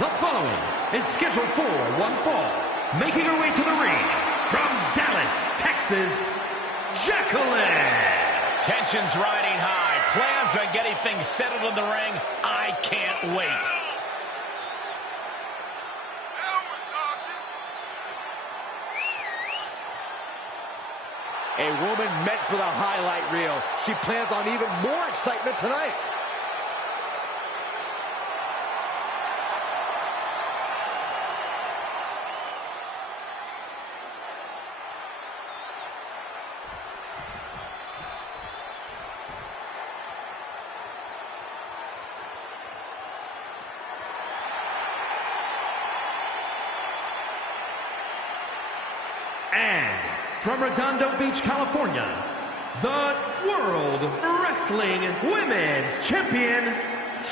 The following is scheduled for one fall, making her way to the ring from Dallas, Texas, Jacqueline. Tensions riding high. Plans on getting things settled in the ring. I can't wait. A woman meant for the highlight reel. She plans on even more excitement tonight. And from Redondo Beach, California, the World Wrestling Women's Champion,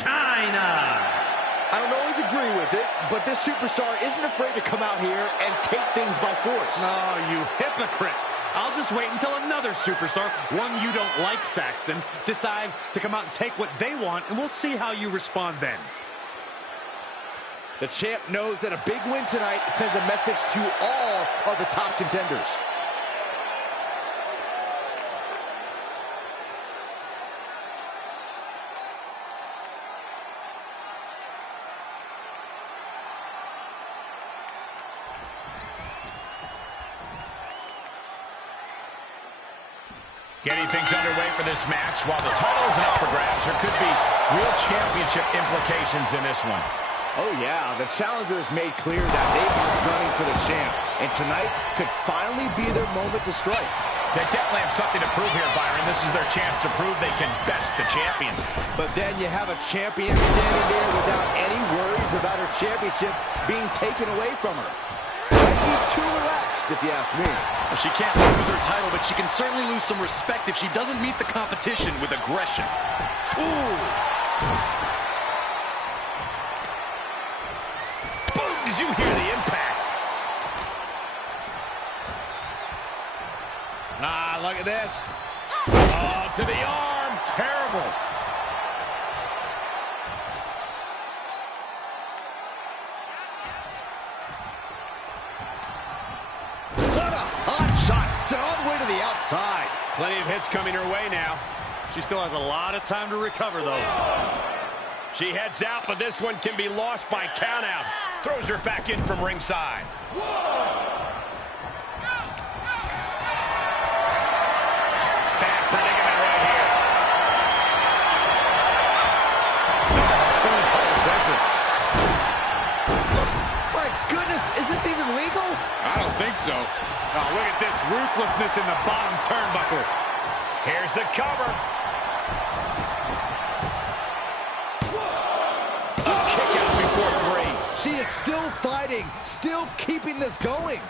China. I don't always agree with it, but this superstar isn't afraid to come out here and take things by force. Oh, you hypocrite. I'll just wait until another superstar, one you don't like, Saxton, decides to come out and take what they want, and we'll see how you respond then. The champ knows that a big win tonight sends a message to all of the top contenders. Getting things underway for this match. While the title isn't up for grabs, there could be real championship implications in this one. Oh, yeah. The challengers made clear that they are gunning for the champ, and tonight could finally be their moment to strike. They definitely have something to prove here, Byron. This is their chance to prove they can best the champion. But then you have a champion standing there without any worries about her championship being taken away from her. Might be too relaxed, if you ask me. Well, she can't lose her title, but she can certainly lose some respect if she doesn't meet the competition with aggression. Ooh. Boom! Did you hear the impact? Ah, look at this. Oh, to the arm. Terrible. What a hot shot. Sent all the way to the outside. Plenty of hits coming her way now. She still has a lot of time to recover, though. She heads out, but this one can be lost by countout. Throws her back in from ringside. Bad predicament right here. My goodness, is this even legal? I don't think so. Oh, look at this ruthlessness in the bottom turnbuckle. Here's the cover. A kick out before three. She is still fighting, still keeping this going.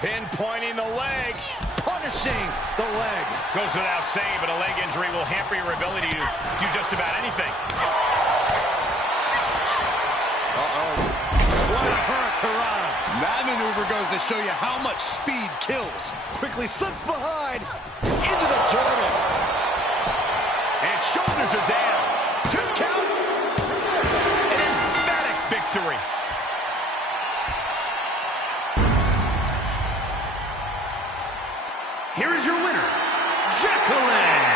Pinpointing the leg. Punishing the leg. Goes without saying, but a leg injury will hamper your ability to do just about anything. What a hurricanrana. That maneuver goes to show you how much speed kills. Quickly slips behind into the German. And shoulders are down. 2 count. An emphatic victory. Here is your winner, Jacqueline.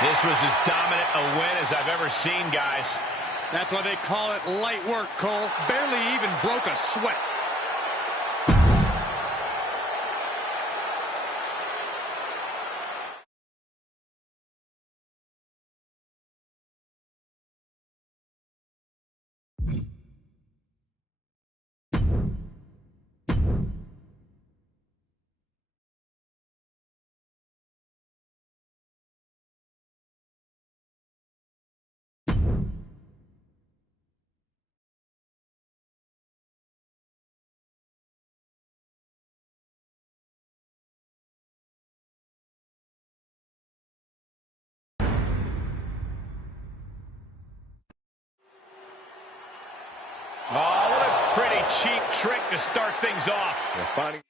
This was as dominant a win as I've ever seen, guys. That's why they call it light work, Cole. Barely even broke a sweat. Oh, what a pretty cheap trick to start things off. They're finding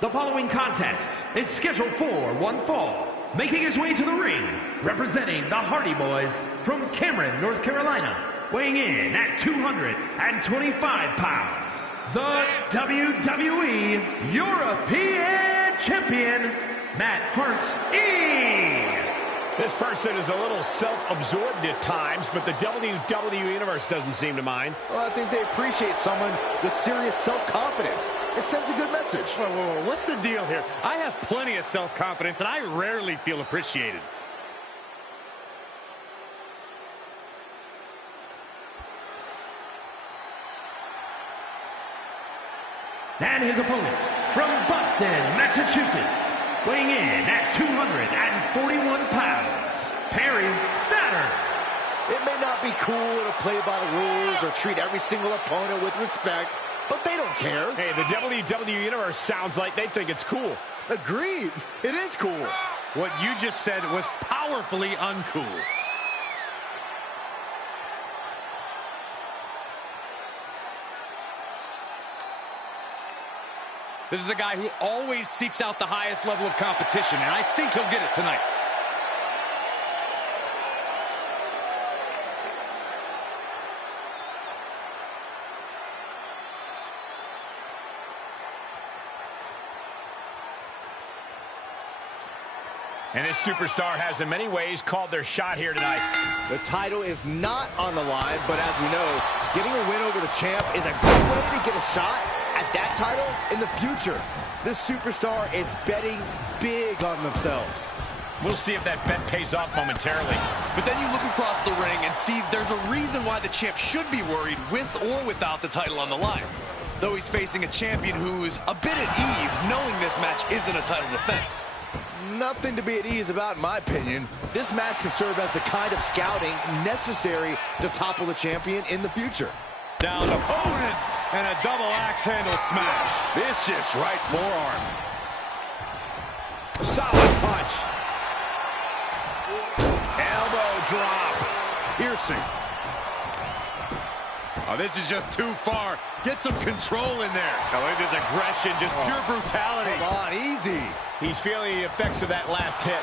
The following contest is scheduled for one fall. Making his way to the ring, representing the Hardy Boys from Cameron, North Carolina, weighing in at 225 pounds, the WWE European Champion, Matt Hart E. This person is a little self-absorbed at times, but the WWE Universe doesn't seem to mind. Well, I think they appreciate someone with serious self-confidence. It sends a good message. Whoa. What's the deal here? I have plenty of self-confidence, and I rarely feel appreciated. And his opponent, from Boston, Massachusetts, weighing in at 241 pounds, Perry Saturn. It may not be cool to play by the rules or treat every single opponent with respect, but they don't care. Hey, the WWE Universe sounds like they think it's cool. Agreed. It is cool. What you just said was powerfully uncool. This is a guy who always seeks out the highest level of competition, and I think he'll get it tonight. And this superstar has in many ways called their shot here tonight. The title is not on the line, but as we know, getting a win over the champ is a good way to get a shot at that title in the future. This superstar is betting big on themselves. We'll see if that bet pays off momentarily. But then you look across the ring and see there's a reason why the champ should be worried with or without the title on the line. Though he's facing a champion who's a bit at ease knowing this match isn't a title defense. Nothing to be at ease about, in my opinion. This match can serve as the kind of scouting necessary to topple the champion in the future. Down the opponent and a double axe handle smash. Vicious right forearm. Solid punch. Elbow drop. Piercing. Oh, this is just too far. Get some control in there. Oh, look at this aggression, just pure brutality. Come on, easy. He's feeling the effects of that last hit.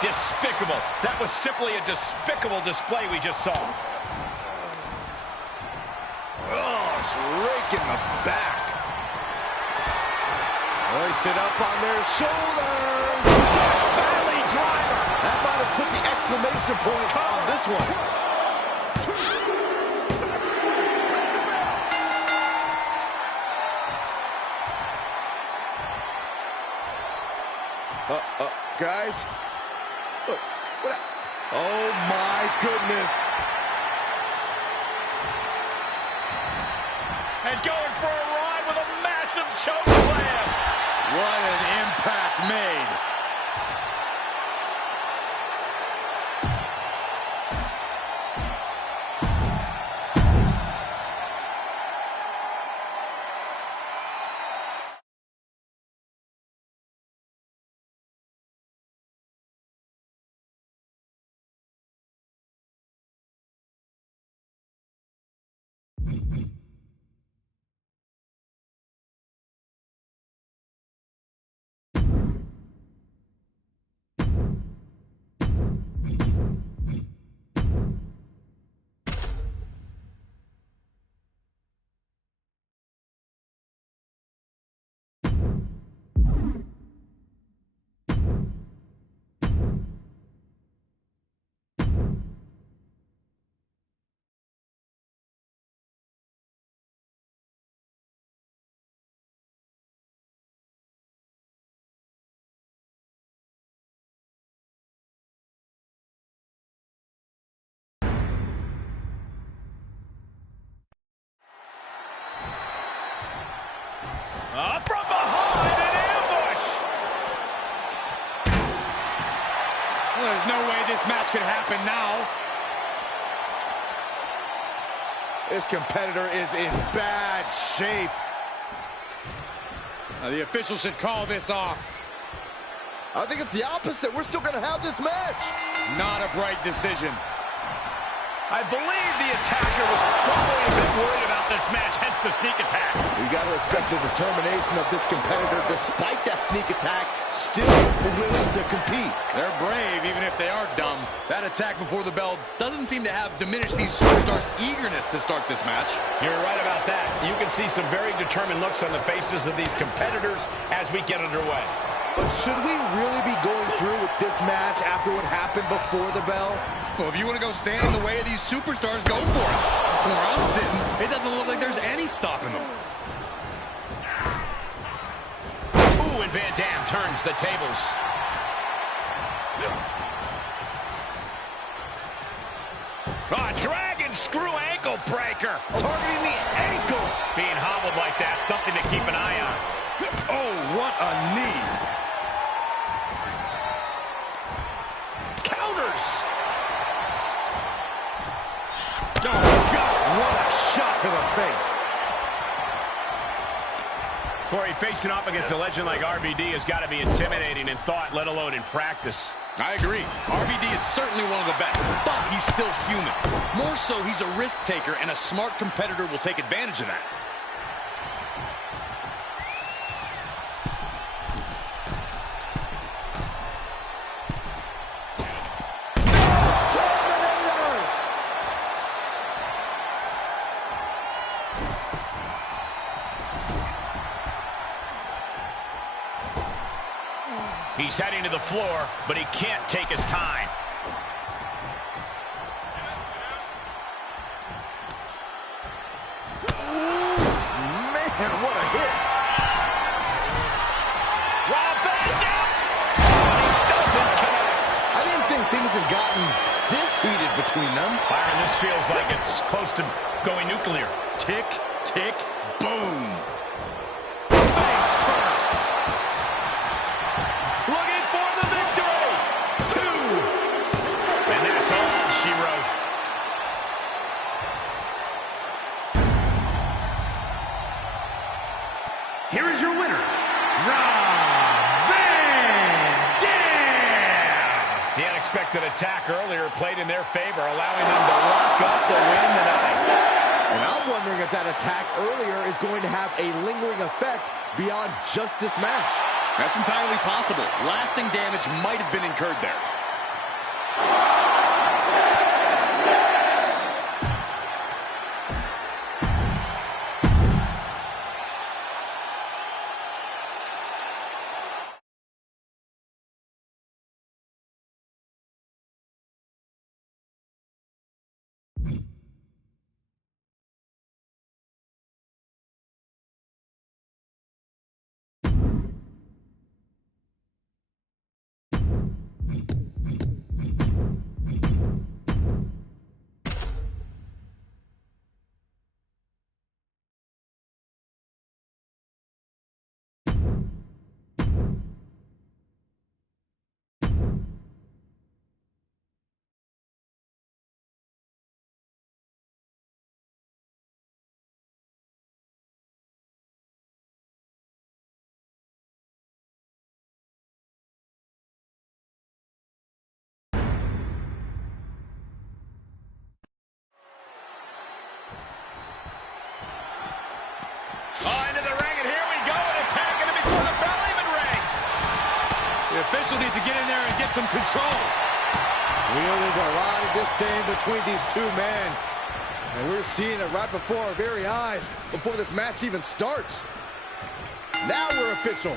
Despicable. That was simply a despicable display we just saw. Oh, it's raking the back. Hoisted up on their shoulders. Valley driver. That might have put the exclamation point on this one. Guys, look, oh my goodness. And going for a ride with a massive choke slam. What an impact made. From behind, an ambush. Well, there's no way this match could happen now. This competitor is in bad shape. The official should call this off. I think it's the opposite. We're still going to have this match. Not a bright decision. I believe the attacker was probably a bit worried about this match, hence the sneak attack. You got to respect the determination of this competitor. Despite that sneak attack, still willing to compete. They're brave, even if they are dumb. That attack before the bell doesn't seem to have diminished these superstars' eagerness to start this match. You're right about that. You can see some very determined looks on the faces of these competitors as we get underway. But should we really be going through with this match after what happened before the bell? Well, if you want to go stand in the way of these superstars, go for it. From where I'm sitting, it doesn't look like there's any stopping them. Ooh, and Van Dam turns the tables. Dragon screw ankle breaker. Targeting the ankle. Being hobbled like that, something to keep an eye on. Oh, what a knee. Counters. Oh, God, what a shot to the face. Corey, facing off against a legend like RVD has got to be intimidating in thought, let alone in practice. I agree. RVD is certainly one of the best, but he's still human. More so, he's a risk taker, and a smart competitor will take advantage of that. He's heading to the floor, but he can't take his time. Man, what a hit. Rob Van Dam! He doesn't connect. I didn't think things had gotten this heated between them. Byron, this feels like it's close to going nuclear. Tick, tick, boom. Face first. Looking for the victory. 2. And that's all she wrote. Here is your winner, Rob Van Dam. The unexpected attack earlier played in their favor, allowing them to lock up the win tonight. And I'm wondering if that attack earlier is going to have a lingering effect beyond just this match. That's entirely possible. Lasting damage might have been incurred there. Into the ring, and here we go, an attack, and before the bell even rings. The official needs to get in there and get some control. We know there's a lot of disdain between these two men. And we're seeing it right before our very eyes, before this match even starts. Now we're official.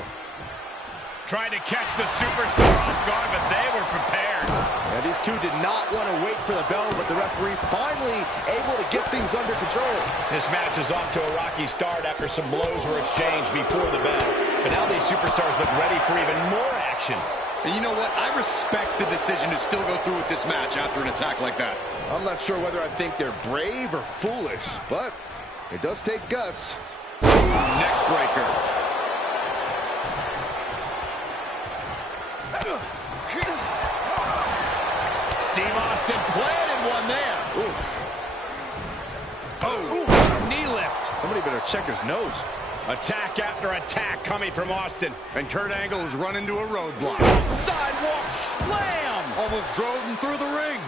Trying to catch the superstar off guard, but they were prepared. And these two did not want to wait for the bell, but the referee finally able to get things under control. This match is off to a rocky start after some blows were exchanged before the bell. But now these superstars look ready for even more action. And you know what? I respect the decision to still go through with this match after an attack like that. I'm not sure whether I think they're brave or foolish, but it does take guts. Neck breaker. checker's nose. Attack after attack coming from Austin. And Kurt Angle is running into a roadblock. Sidewalk slam! Almost drove him through the ring.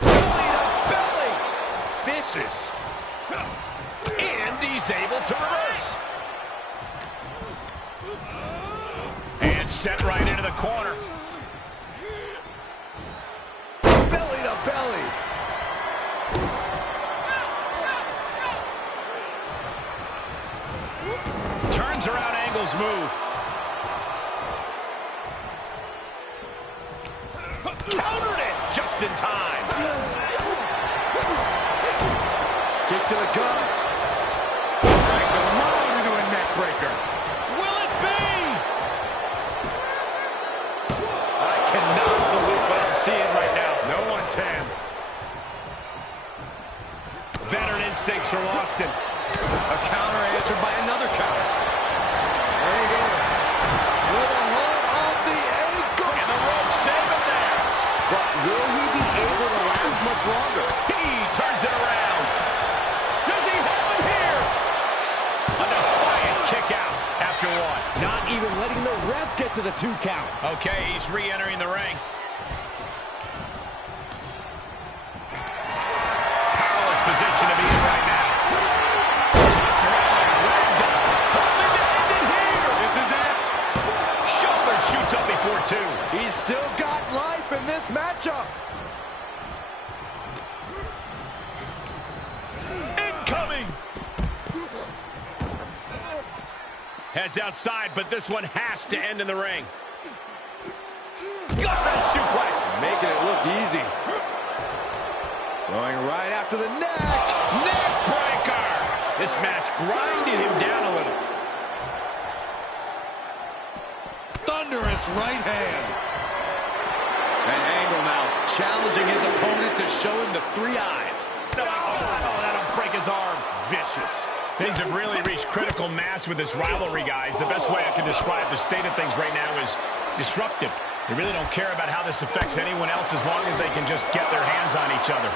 Belly to belly! Vicious. And he's able to reverse. And set right into the corner. Belly to belly. Turns around Angle's move. Countered it just in time. Kick to the gut. Drag the load into a neck breaker. Will it be? I cannot believe what I'm seeing right now. No one can. Veteran instincts from Austin. A counter answered by another counter. Angle with a hold on the ankle. And the rope save him there. But will he be able to last much longer? He turns it around. Does he have it here? A defiant kick out after one. Not even letting the ref get to the 2 count. Okay, he's re-entering the ring. Powerless position to be in right now. Tossed around like a rag doll. Hoping to end it here. This is it. Shoulder shoots up before 2. He's still got life in this matchup. Incoming. Heads outside, but this one has to end in the ring. Gut-wrench suplex. Making it look easy. Going right after the neck. Neck breaker. This match grinded him down a little. Thunderous right hand. And Angle now challenging his opponent to show him the 3 eyes. Oh, that'll break his arm. Vicious. Things have really reached critical mass with this rivalry, guys. The best way I can describe the state of things right now is disruptive. They really don't care about how this affects anyone else as long as they can just get their hands on each other.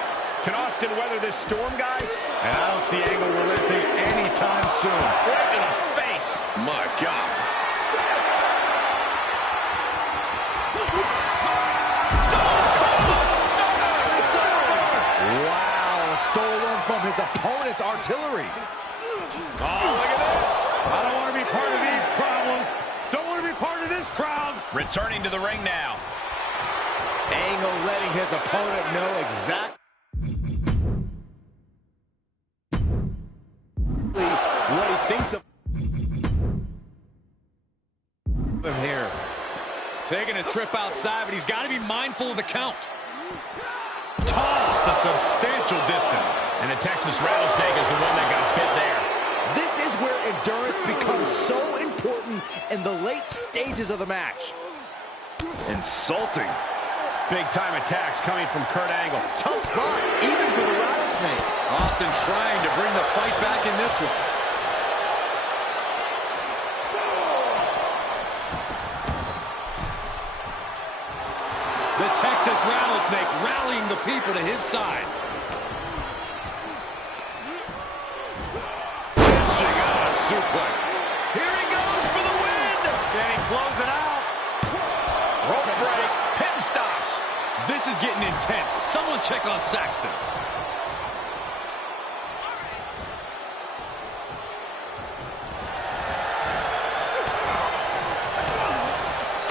Can Austin weather this storm, guys? And I don't see Angle relenting anytime soon. Right in the face. My God. Wow, stolen from his opponent's artillery. Oh, look at this. I don't want to be part of these problems. Don't want to be part of this crowd. Returning to the ring now. Angle letting his opponent know exactly what he thinks of him here. Taking a trip outside, but he's got to be mindful of the count. Tossed a substantial distance. And the Texas Rattlesnake is the one that got bit there. This is where endurance becomes so important in the late stages of the match. Insulting. Big-time attacks coming from Kurt Angle. Tough spot, even for the Rattlesnake. Austin trying to bring the fight back in this one. The Texas Rattlesnake rallying the people to his side. Dishing out a suplex. Here he goes for the win. Can he close it out? Rope break. Pin stops. This is getting intense. Someone check on Saxton.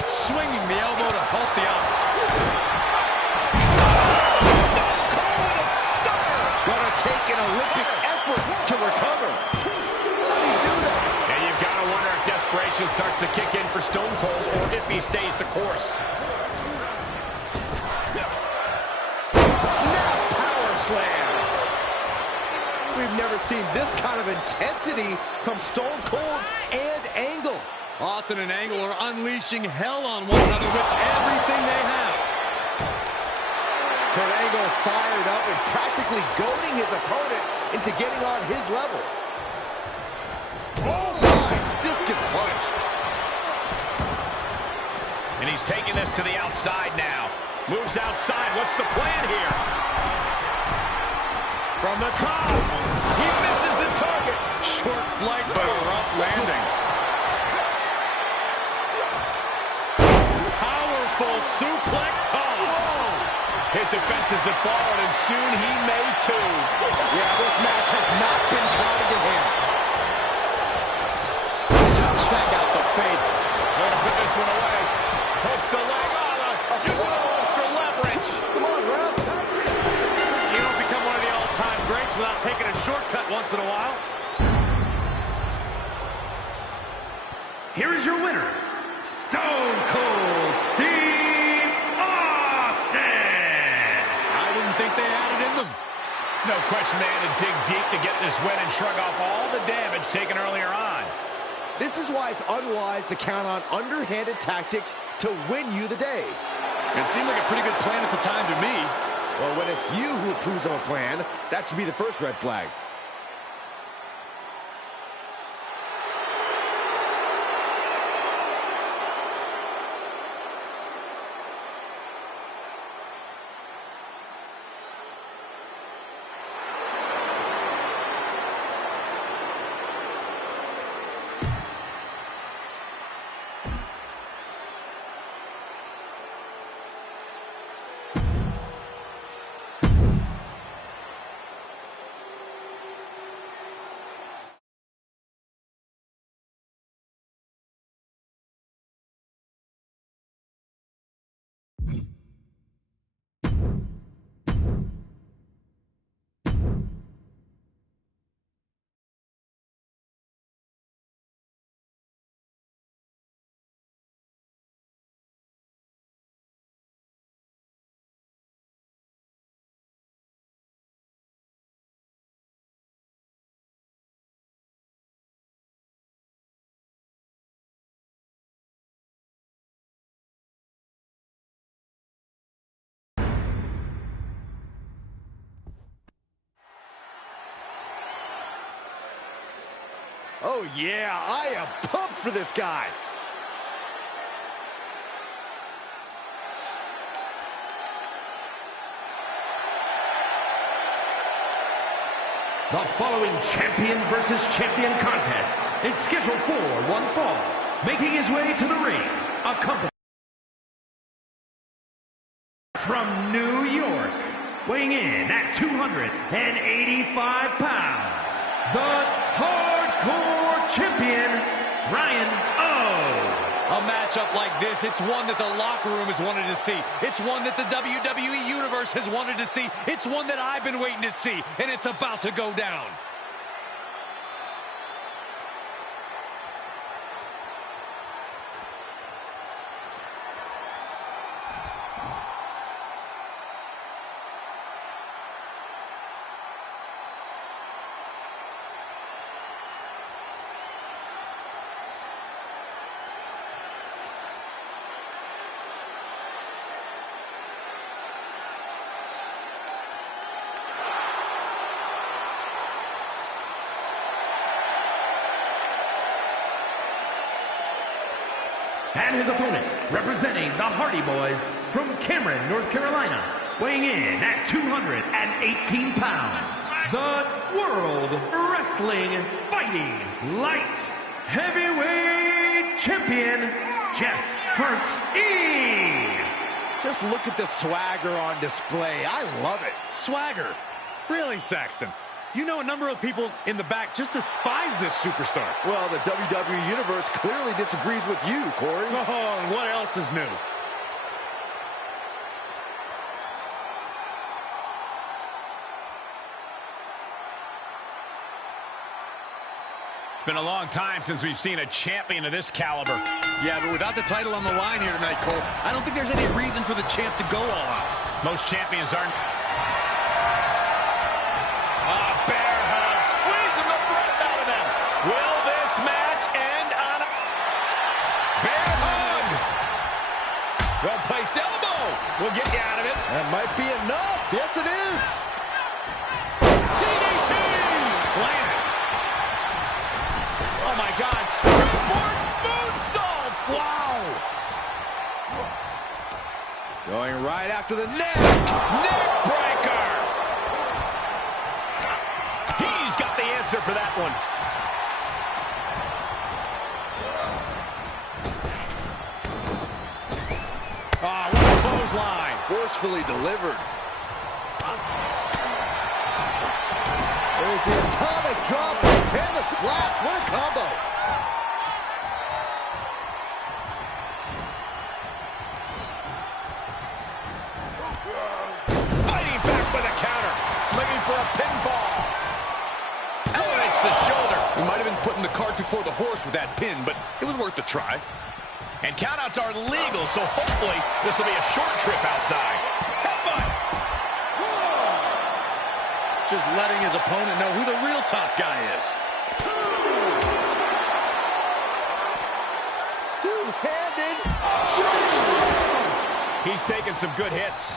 Swinging the elbow to help the out. Stone Cold with a stunner. Gonna take an Olympic effort to recover. How do you do that? And you've got to wonder if desperation starts to kick in for Stone Cold or if he stays the course. Snap power slam. We've never seen this kind of intensity from Stone Cold and Angle. Austin and Angle are unleashing hell on one another with everything they have. Kurt Angle fired up and practically goading his opponent into getting on his level. Oh my, discus punch. And he's taking this to the outside now. Moves outside. What's the plan here? From the top. He misses the target. Short flight, but a rough landing. Powerful suplex toss. His defenses have fallen, and soon he may too. Yeah, this match has not been kind to him. Just check out the face. Way to put this one away. Hooks the leg on. Using the ropes for leverage. Come on, ref. You don't become one of the all-time greats without taking a shortcut once in a while. Here is your winner, Stone Cold Steve Austin. I didn't think they had it in them. No question they had to dig deep to get this win and shrug off all the damage taken earlier on. This is why it's unwise to count on underhanded tactics to win you the day. It seemed like a pretty good plan at the time to me. Well, when it's you who approves of a plan, that should be the first red flag. Oh, yeah, I am pumped for this guy. The following champion versus champion contest is scheduled for one fall. Making his way to the ring, accompanied from New York, weighing in at 285 pounds, the Hardcore Champion, Ryan O. A matchup like this, it's one that the locker room has wanted to see. It's one that the WWE Universe has wanted to see. It's one that I've been waiting to see, and it's about to go down. And his opponent, representing the Hardy Boys from Cameron, North Carolina, weighing in at 218 pounds, the World Wrestling Fighting Light Heavyweight Champion, Jeff Hurt-E. Just look at the swagger on display. I love it. Swagger? Really, Saxton? You know a number of people in the back just despise this superstar. Well, the WWE Universe clearly disagrees with you, Corey. Oh, and what else is new? It's been a long time since we've seen a champion of this caliber. Yeah, but without the title on the line here tonight, Cole, I don't think there's any reason for the champ to go all out. Most champions aren't. Bear hug, squeezing the breath out of them. Will this match end on a bear hug? Well-placed elbow will get you out of it. That might be enough. Yes, it is. DDT! Planted. Oh, my God. Springboard moonsault. Wow. Going right after the neck. Neck breaker. answer for that one. Oh, what a clothesline. Forcefully delivered. There's the atomic drop and the splash. What a combo. Fighting back with a counter. Looking for a pinfall. Elevates the shoulder. We might have been putting the cart before the horse with that pin, but it was worth a try. And countouts are legal, so hopefully this will be a short trip outside. Headbutt! Just letting his opponent know who the real top guy is. Two-handed. He's taking some good hits.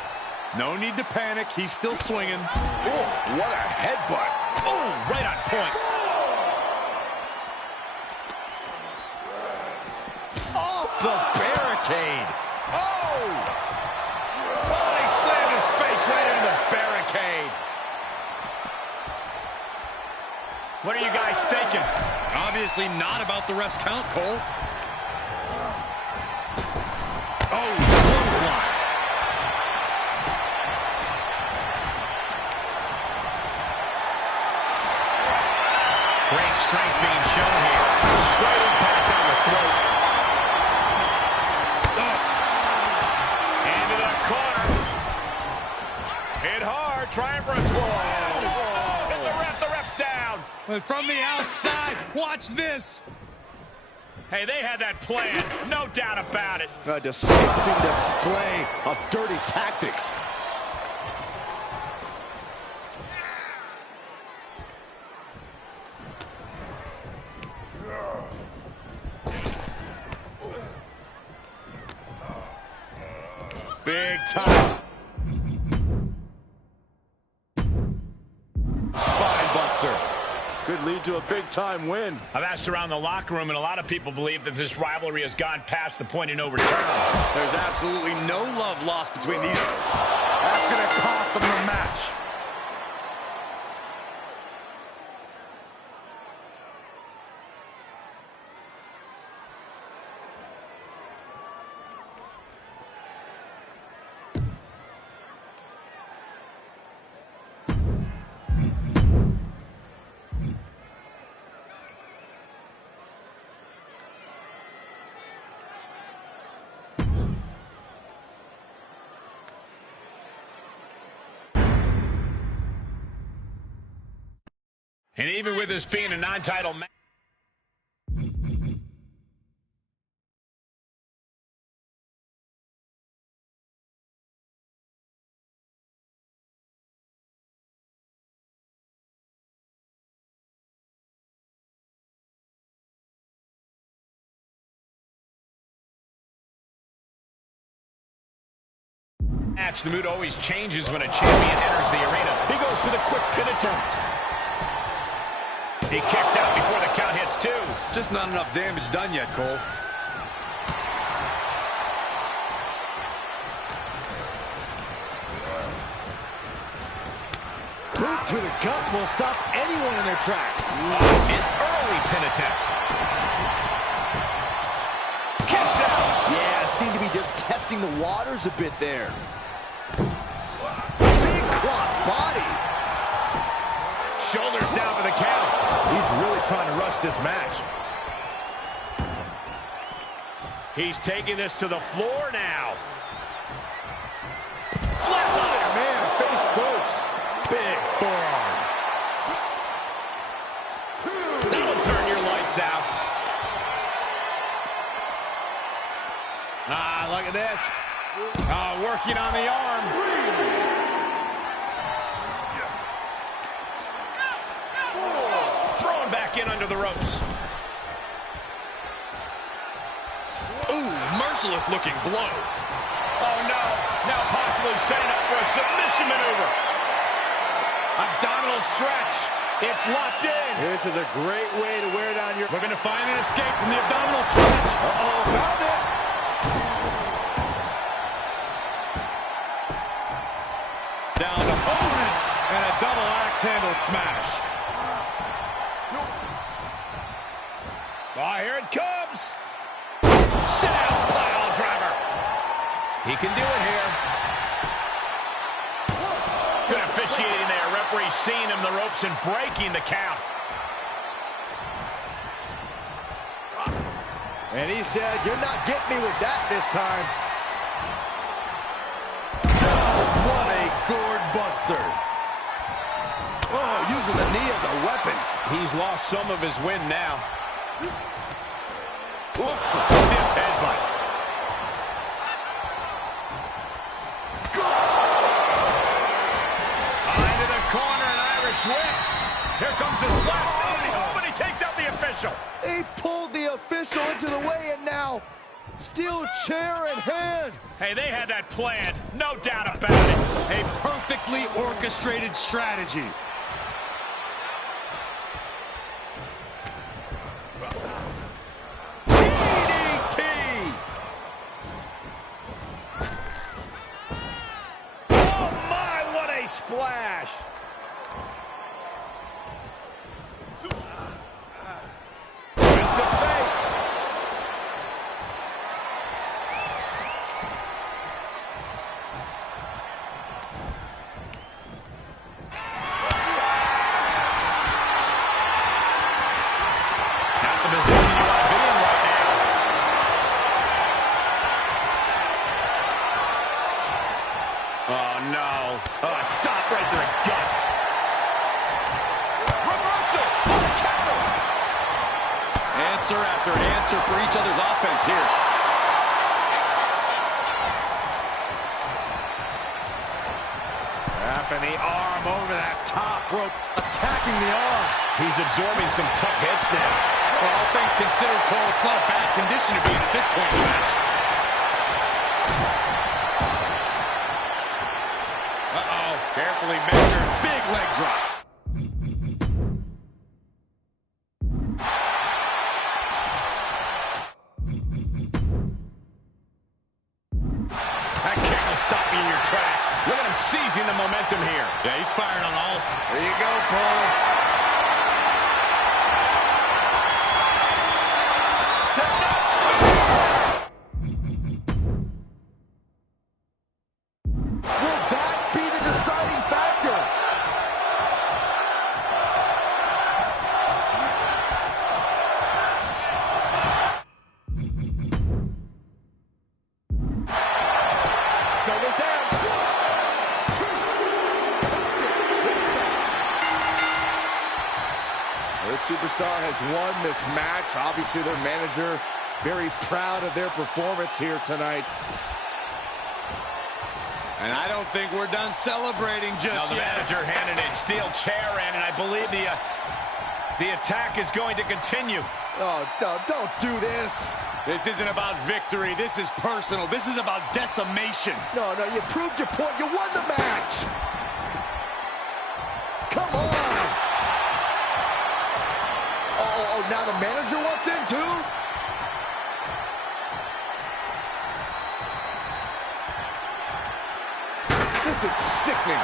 No need to panic. He's still swinging. Oh, what a headbutt. Oh, right on point. The barricade. Oh! Oh, he slammed his face right into the barricade. What are you guys thinking? Obviously not about the ref's count, Cole. Oh, clothesline. Great strength being shown here. Straight impact on the throat. Into the corner. Hit hard, trying for a squash. Hit the ref's down. And from the outside, watch this. Hey, they had that plan, no doubt about it. A disgusting display of dirty tactics. Big time. Spine buster. Could lead to a big-time win. I've asked around the locker room, and a lot of people believe that this rivalry has gone past the point of no return. There's absolutely no love lost between these. That's going to cost them the match. And even with this being a non-title match, the mood always changes when a champion enters the arena. He goes for the quick pin attempt. He kicks out before the count hits two. Just not enough damage done yet, Cole. Boot to the gut will stop anyone in their tracks. An early pin attempt. Kicks out. Yeah, seemed to be just testing the waters a bit there. Big cross body. Shoulders down for the count. He's really trying to rush this match. He's taking this to the floor now. Flatliner, man, face first. Big forearm. That'll turn your lights out. Ah, look at this. Working on the arm. Thrown back in under the ropes. Ooh, merciless looking blow. Oh no, now possibly setting up for a submission maneuver. Abdominal stretch. It's locked in. This is a great way to wear down your... Looking to find an escape from the abdominal stretch. Uh-oh, found it. Down to opponent and a double axe handle smash. He can do it here. Good officiating there. Referee seeing him the ropes and breaking the count. And he said, "You're not getting me with that this time." What a gourd buster. Oh, using the knee as a weapon. He's lost some of his wind now. Stiff headbutt. Into the corner, an Irish whip. Here comes the splash. Oh, but he takes out the official. He pulled the official into the weigh-in now. Steel chair in hand. Hey, they had that planned. No doubt about it. A perfectly orchestrated strategy. DDT. Oh, my, what a splash. Twist of fate. Not the position you want to be in right now. Oh, no. Oh, stop right to the gut. Reversal. Oh, counter. Answer after answer for each other's offense here. Wrapping the arm over that top rope. Attacking the arm. He's absorbing some tough hits now. Well, all things considered, Cole, it's not a bad condition to be in at this point in the match. Uh-oh. Carefully measured. Big leg drop. That kick will stop you in your tracks. Look at him seizing the momentum here. Yeah, he's firing on all. There you go, Cole. Set that spear. Will that be the deciding factor? Shoulders down. This superstar has won this match. Obviously, their manager very proud of their performance here tonight. And I don't think we're done celebrating just Now the yet. manager handed a steel chair in, and I believe the attack is going to continue. Oh, no, don't do this. This isn't about victory. This is personal. This is about decimation. No, no, you proved your point. You won the match. Come on. Oh, now the manager wants in too? This is sickening.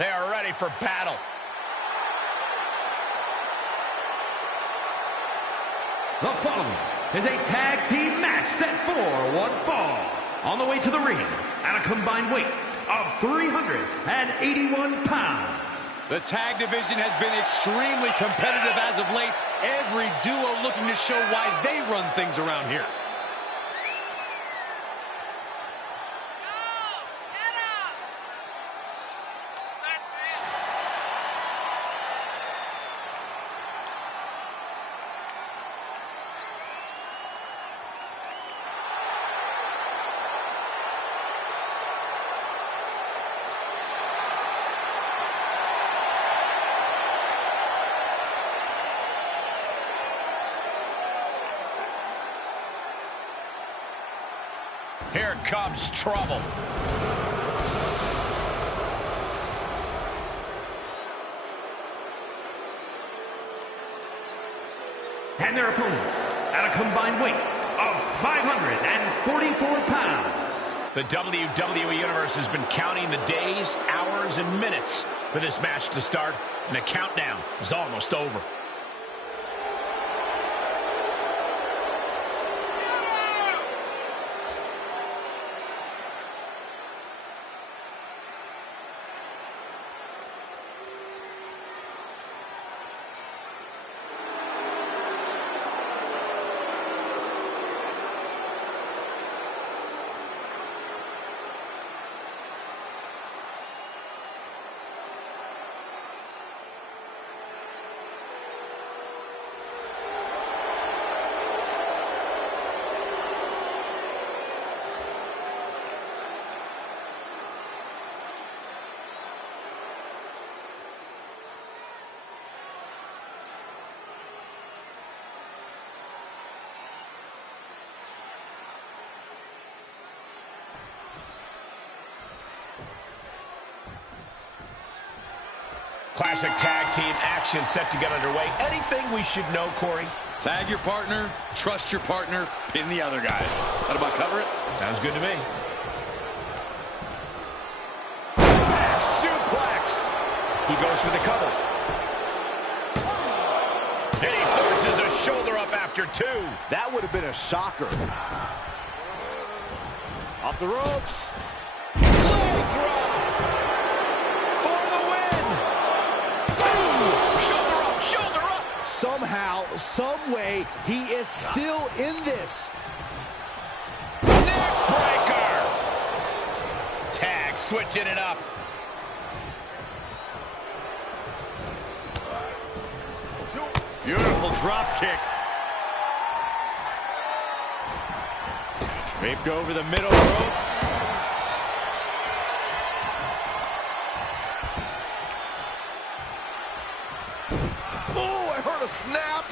They are ready for battle. The following is a tag team match set for one fall. On the way to the ring at a combined weight of 381 pounds. The tag division has been extremely competitive as of late. Every duo looking to show why they run things around here. Here comes trouble. And their opponents at a combined weight of 544 pounds. The WWE Universe has been counting the days, hours, and minutes for this match to start, and the countdown is almost over. Classic tag team action set to get underway. Anything we should know, Corey? Tag your partner, trust your partner, pin the other guys. That about cover it? Sounds good to me. Back suplex. He goes for the cover. And he forces a shoulder up after two. That would have been a shocker. Off the ropes. Leg drop. Shoulder up! Somehow, some way, he is still in this. Neck breaker! Tag switching it up. Beautiful drop kick. Draped over the middle rope. A snap.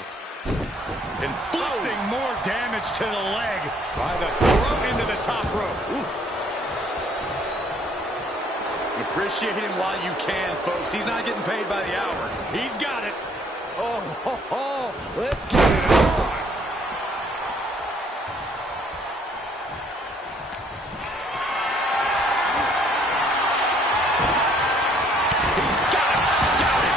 Inflicting more damage to the leg by the throw into the top rope. Oof. Appreciate him while you can, folks. He's not getting paid by the hour. He's got it. Oh, let's get it on. He's got him scouted.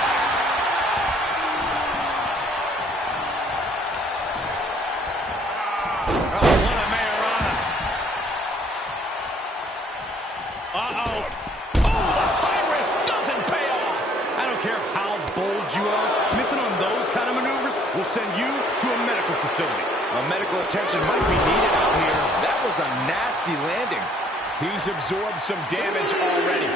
Send you to a medical facility. Medical attention might be needed out here. That was a nasty landing. He's absorbed some damage already.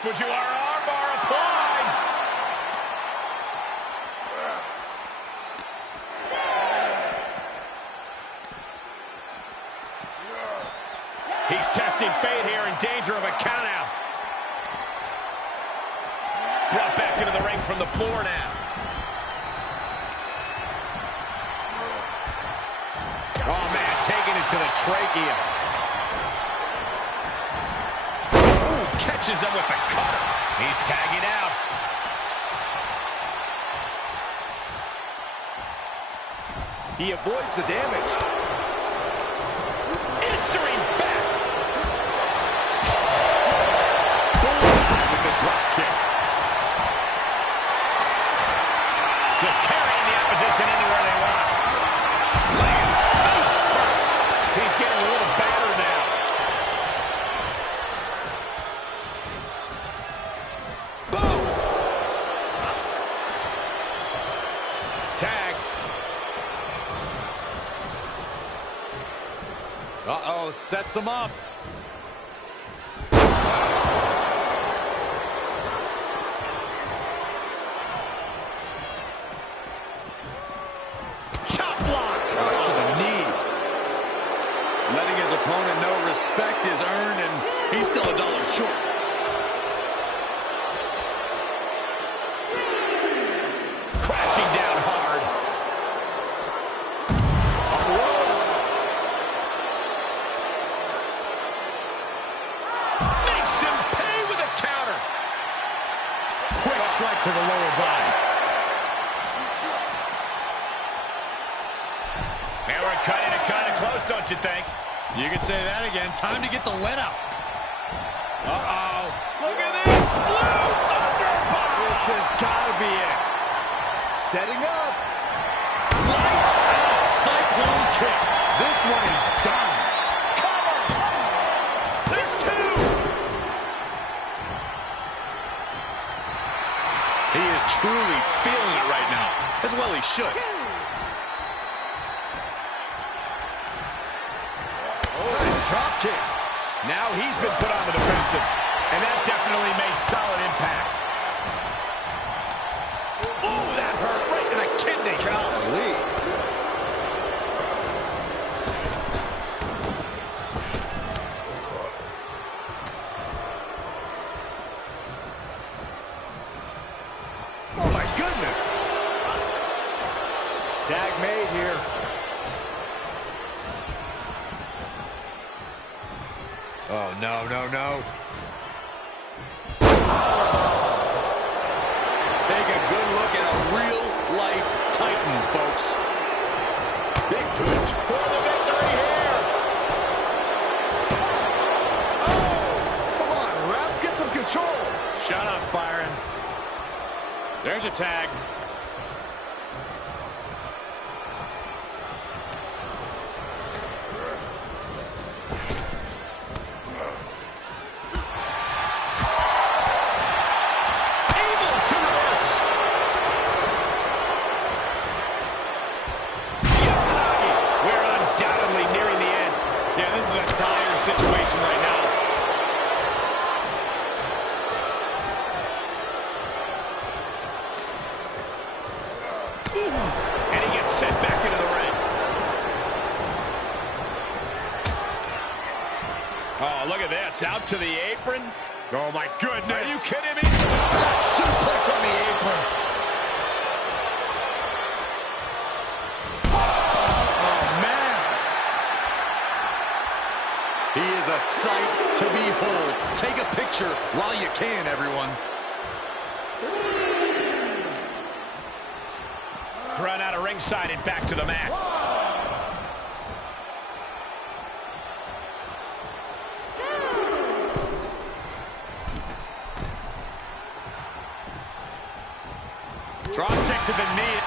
Fujiwara armbar applied. He's testing fate here, in danger of a countout. Brought back into the ring from the floor now. Oh, man, taking it to the trachea. Ooh, catches him with the cutter. He's tagging out. He avoids the damage. answering back. Bullseye with the drop kick. Just carrying the opposition anywhere they want. Lands face first. He's getting a little battered now. Boom! Tag. Uh-oh, sets him up. Chop block. Right to the knee. Letting his opponent know respect is earned, and he's still $1 short. Crashing down hard. On the ropes. Makes him pay with a counter. Quick strike to the lower body. And we're cutting it kind of close, don't you think? You could say that again. Time to get the lead out. Uh-oh. Look at this. Blue Thunder Bomb. This has got to be it. Setting up. Lights out. Cyclone kick. This one is done. Cover. There's two. He is truly feeling it right now. As well he should. Nice drop kick. Now he's been put on the defensive, and that definitely made solid impact. Ooh, that hurt right in the kidney. Golly. Oh, my goodness. Tag made here. Oh, no, no, no. Take a good look at a real-life Titan, folks. Big boot for the victory here. Oh, come on, ref, get some control. Shut up, Byron. There's a tag. Situation right now. And he gets sent back into the ring. Oh, look at this. Out to the apron. Oh, my goodness. Are you kidding me? Suplex on the apron. He is a sight to behold. Take a picture while you can, everyone. Run out of ringside and back to the mat. Drop kick to the knee.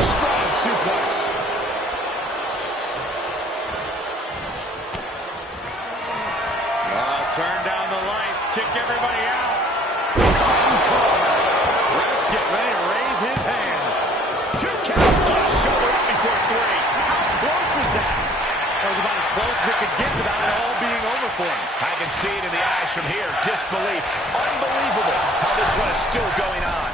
Strong suplex. Turn down the lights. Kick everybody out. Ref get ready to raise his hand. 2 count. Shoulder up before 3. How close was that? That was about as close as it could get without it all being over for him. I can see it in the eyes from here. Disbelief. Unbelievable how this one is still going on.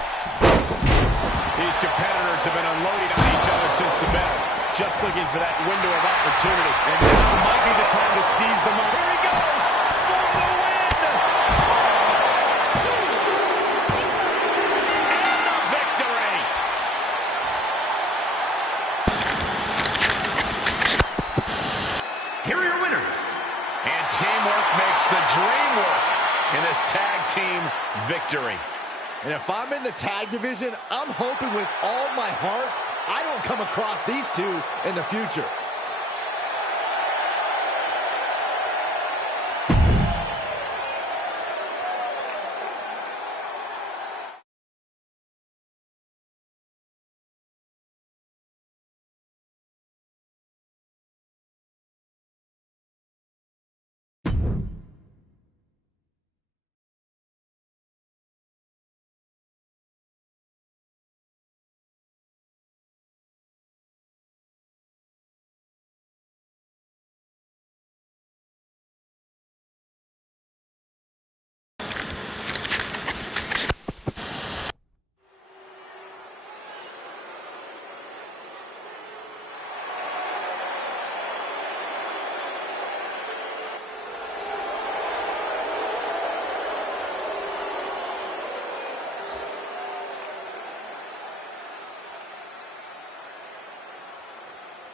These competitors have been unloading on each other since the bell. Just looking for that window of opportunity. And now might be the time to seize the moment. Here he goes for the win. And the victory. Here are your winners. And teamwork makes the dream work in this tag team victory. And if I'm in the tag division, I'm hoping with all my heart I don't come across these two in the future.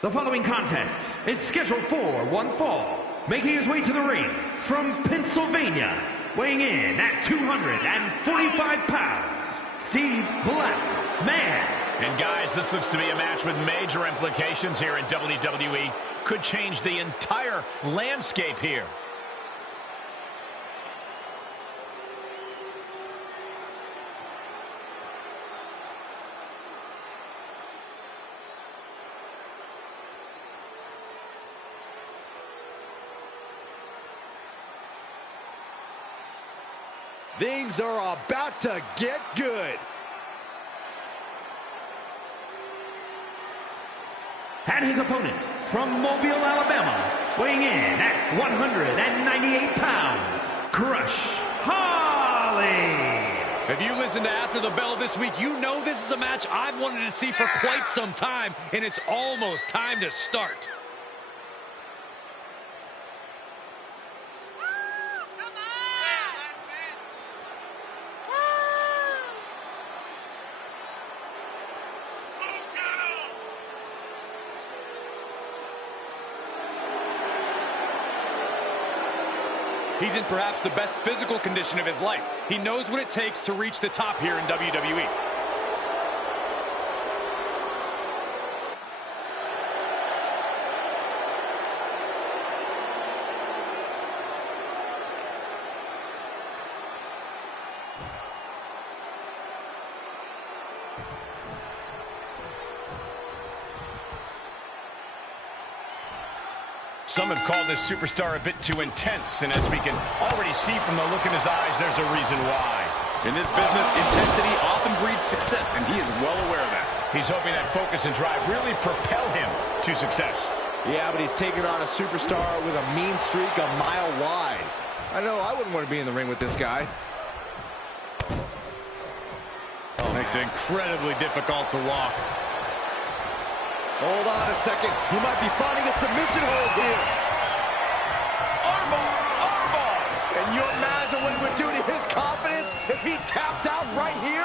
The following contest is scheduled for one fall. Making his way to the ring from Pennsylvania, weighing in at 245 pounds, Steve Blackman. And guys, this looks to be a match with major implications here in WWE. Could change the entire landscape here. Things are about to get good. And his opponent from Mobile, Alabama, weighing in at 198 pounds, Crush Holly. If you listen to After the Bell this week, you know this is a match I've wanted to see for quite some time, and it's almost time to start. He's in perhaps the best physical condition of his life. He knows what it takes to reach the top here in WWE. Some have called this superstar a bit too intense, and as we can already see from the look in his eyes, there's a reason why. In this business, intensity often breeds success, and he is well aware of that. He's hoping that focus and drive really propel him to success. Yeah, but he's taking on a superstar with a mean streak a mile wide. I know I wouldn't want to be in the ring with this guy. Oh, makes it incredibly difficult to walk. Hold on a second. He might be finding a submission hold here. Armbar! Armbar! Can you imagine what it would do to his confidence if he tapped out right here?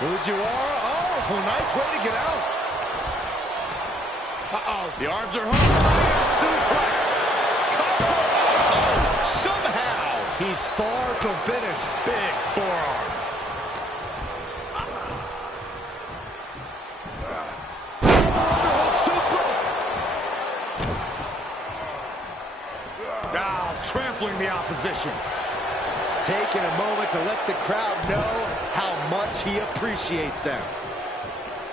Fujiwara. Oh, nice way to get out. Uh-oh. The arms are hung. Suplex. Oh, somehow. He's far from finished. Big forearm. Trampling the opposition. Taking a moment to let the crowd know how much he appreciates them.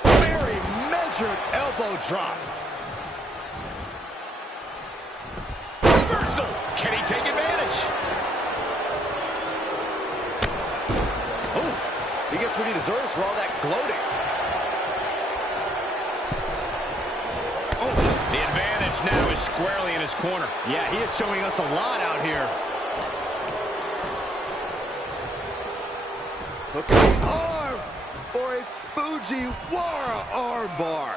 Very measured elbow drop. Reversal. Can he take advantage? Oof. He gets what he deserves for all that gloating. The advantage now is squarely in his corner. Yeah, he is showing us a lot out here. Look at the arm for a Fujiwara armbar.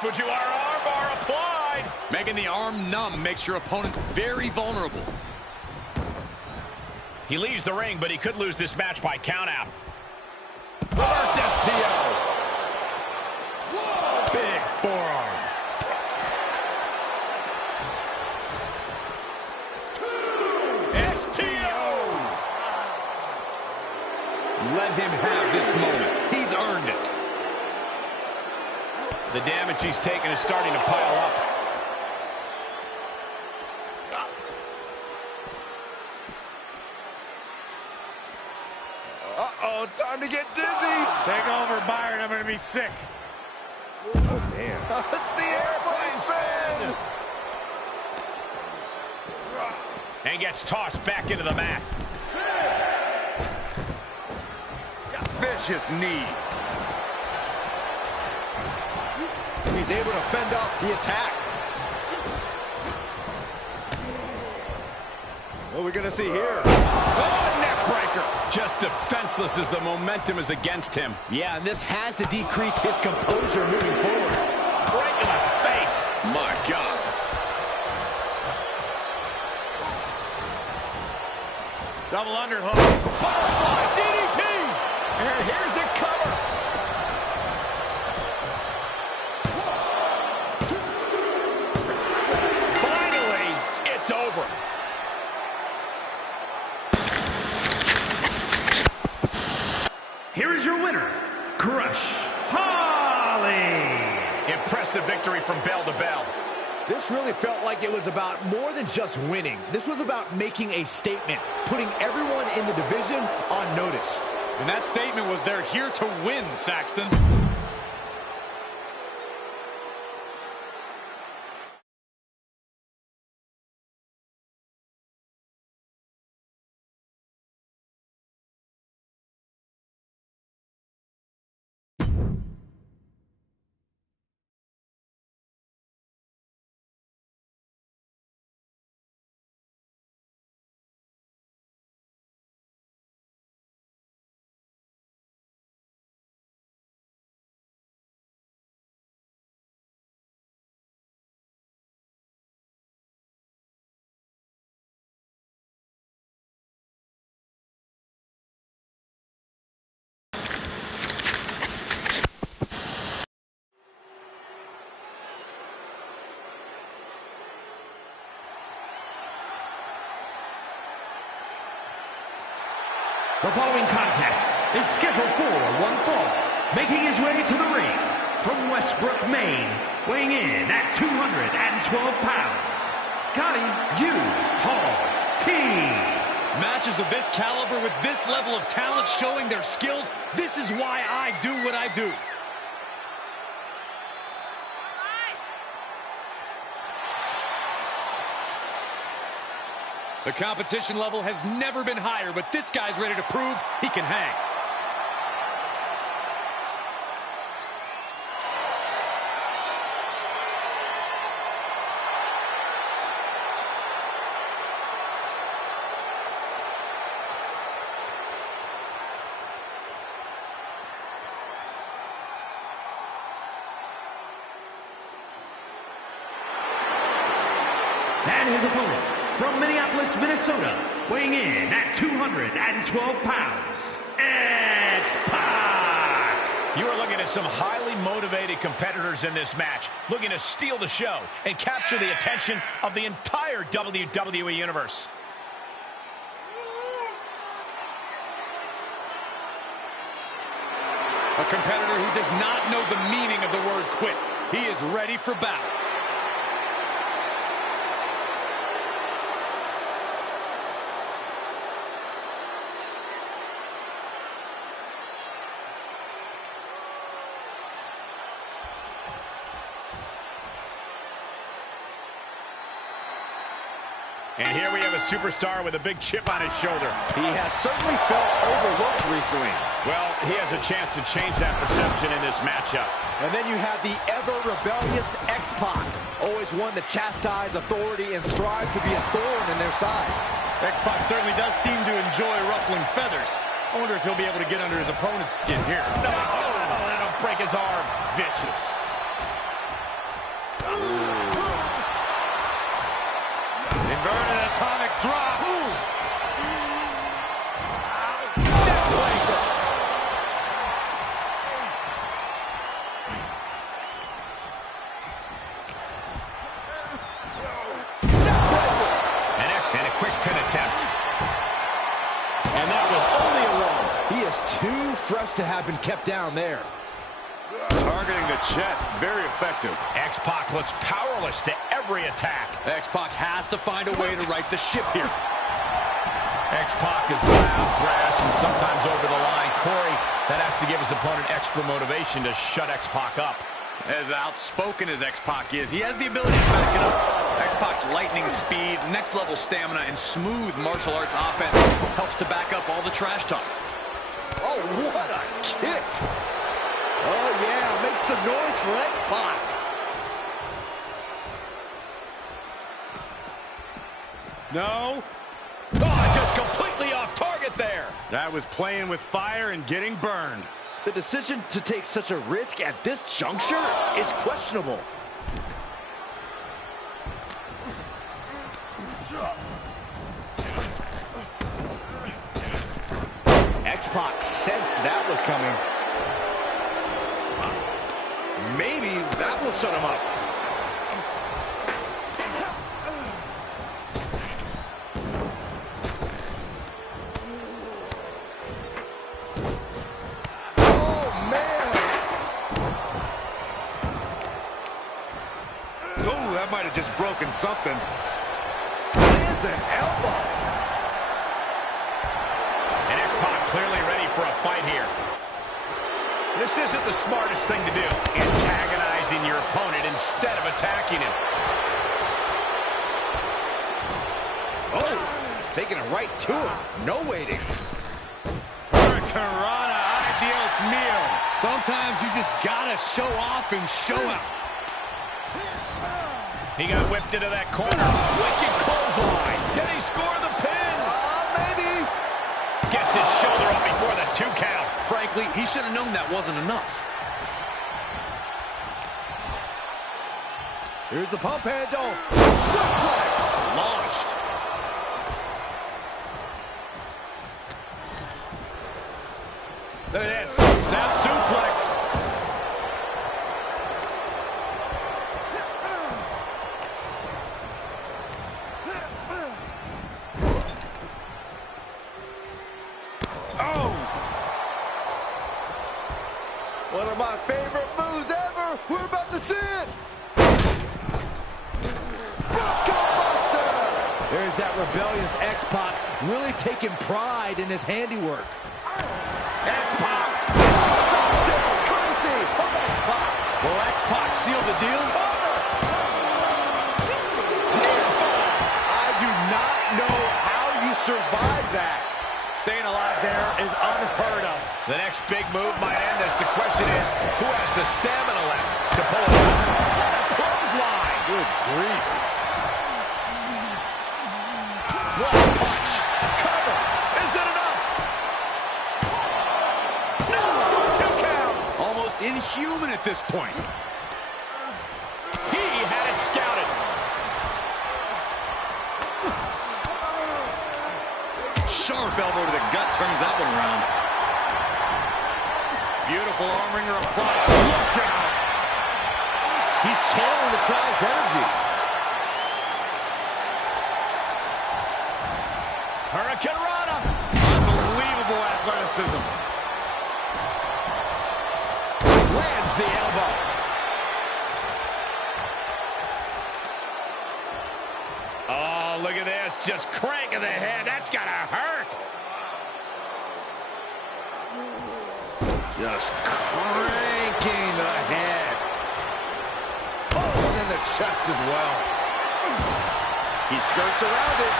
Fujiwara armbar applied. Making the arm numb makes your opponent very vulnerable. He leaves the ring, but he could lose this match by countout. Reverse STO. Big forearm. STO. Let him have this moment. He's earned damage he's taken is starting to pile up. Uh-oh, time to get dizzy. Take over, Byron. I'm going to be sick. Oh, man. It's the airplane spin. And gets tossed back into the mat. Vicious knee. He's able to fend off the attack. What are we going to see here? Oh, neck breaker. Just defenseless as the momentum is against him. Yeah, and this has to decrease his composure moving forward. Break in the face. My God. Double underhook. Butterfly DDT. And here's a cover. Finally, it's over. Here is your winner, Crush Holly. Impressive victory from bell to bell. This really felt like it was about more than just winning. This was about making a statement, putting everyone in the division on notice. And that statement was they're here to win, Saxton. The following contest is scheduled for one fall. Making his way to the ring from Westbrook, Maine, weighing in at 212 pounds, Scotty U. Hall T. Matches of this caliber with this level of talent showing their skills, this is why I do what I do. The competition level has never been higher, but this guy's ready to prove he can hang. And his opponent from Minneapolis, Minnesota, weighing in at 212 pounds, X-Pac. You are looking at some highly motivated competitors in this match, looking to steal the show and capture the attention of the entire WWE Universe. A competitor who does not know the meaning of the word quit. He is ready for battle. And here we have a superstar with a big chip on his shoulder. He has certainly felt overlooked recently. Well, he has a chance to change that perception in this matchup. And then you have the ever-rebellious X-Pac, always one to chastise authority and strive to be a thorn in their side. X-Pac certainly does seem to enjoy ruffling feathers. I wonder if he'll be able to get under his opponent's skin here. No, that'll break his arm. Vicious. Inverted atomic drop. And a quick pin attempt. And that was only a one. He is too fresh to have been kept down there. Targeting the chest, very effective. X-Pac looks powerless to every attack. X-Pac has to find a way to right the ship here. X-Pac is loud, brash, and sometimes over the line. Corey, that has to give his opponent extra motivation to shut X-Pac up. As outspoken as X-Pac is, he has the ability to back it up. X-Pac's lightning speed, next-level stamina, and smooth martial arts offense helps to back up all the trash talk. Oh, what a kick. Oh, yeah, make some noise for X-Pac. No. Oh, just completely off target there. That was playing with fire and getting burned. The decision to take such a risk at this juncture is questionable. X-Pac sensed that was coming. Maybe that will shut him up. Might have just broken something. Lands an elbow. And X-Pac clearly ready for a fight here. This isn't the smartest thing to do, antagonizing your opponent instead of attacking him. Oh, taking it right to him. No waiting. Hurricanrana, ideal meal. Sometimes you just gotta show off and show out. He got whipped into that corner. Wicked clothesline. Can he score the pin? Maybe. Gets his shoulder up before the 2 count. Frankly, he should have known that wasn't enough. Here's the pump handle. Suplex. Launched. Look at this. Snap suplex. One of my favorite moves ever. We're about to see it. Buster. There's that rebellious X-Pac really taking pride in his handiwork. X-Pac. Courtesy of X-Pac. Will X-Pac seal the deal? I do not know how you survive that. Staying alive there is unheard of. The next big move might end this. The question is, who has the stamina left to pull it out? What a clothesline! Good grief. What a punch. Cover. Is it enough? No! 2 count! Almost inhuman at this point. He had it scouted. Sharp elbow to the gut turns that one around. Beautiful arm wringer applied. Look out! He's channeling the crowd's energy. Hurricanrana. Unbelievable athleticism. Lands the elbow. Oh, look at this. Just cranking the head. That's gotta hurt. Just cranking the head. Oh, and then the chest as well. He skirts around it.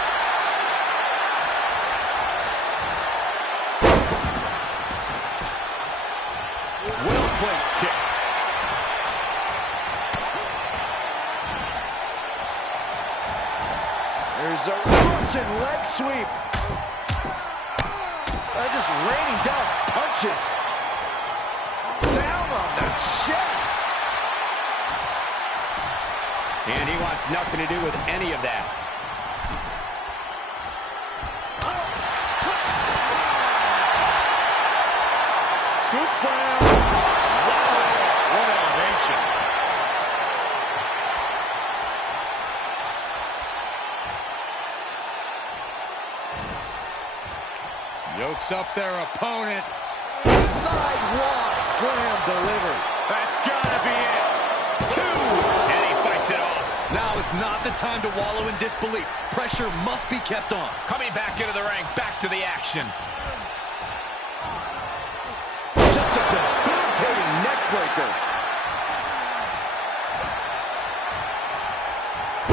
Well-placed kick. There's a Russian leg sweep. Just raining down punches. Down on the chest. And he wants nothing to do with any of that. Scoop slam. Wow, what elevation. Yokes up their opponent. Sidewalk slam delivered. That's gotta be it. 2. And he fights it off. Now is not the time to wallow in disbelief. Pressure must be kept on. Coming back into the ring, back to the action. Just a debilitating neck breaker.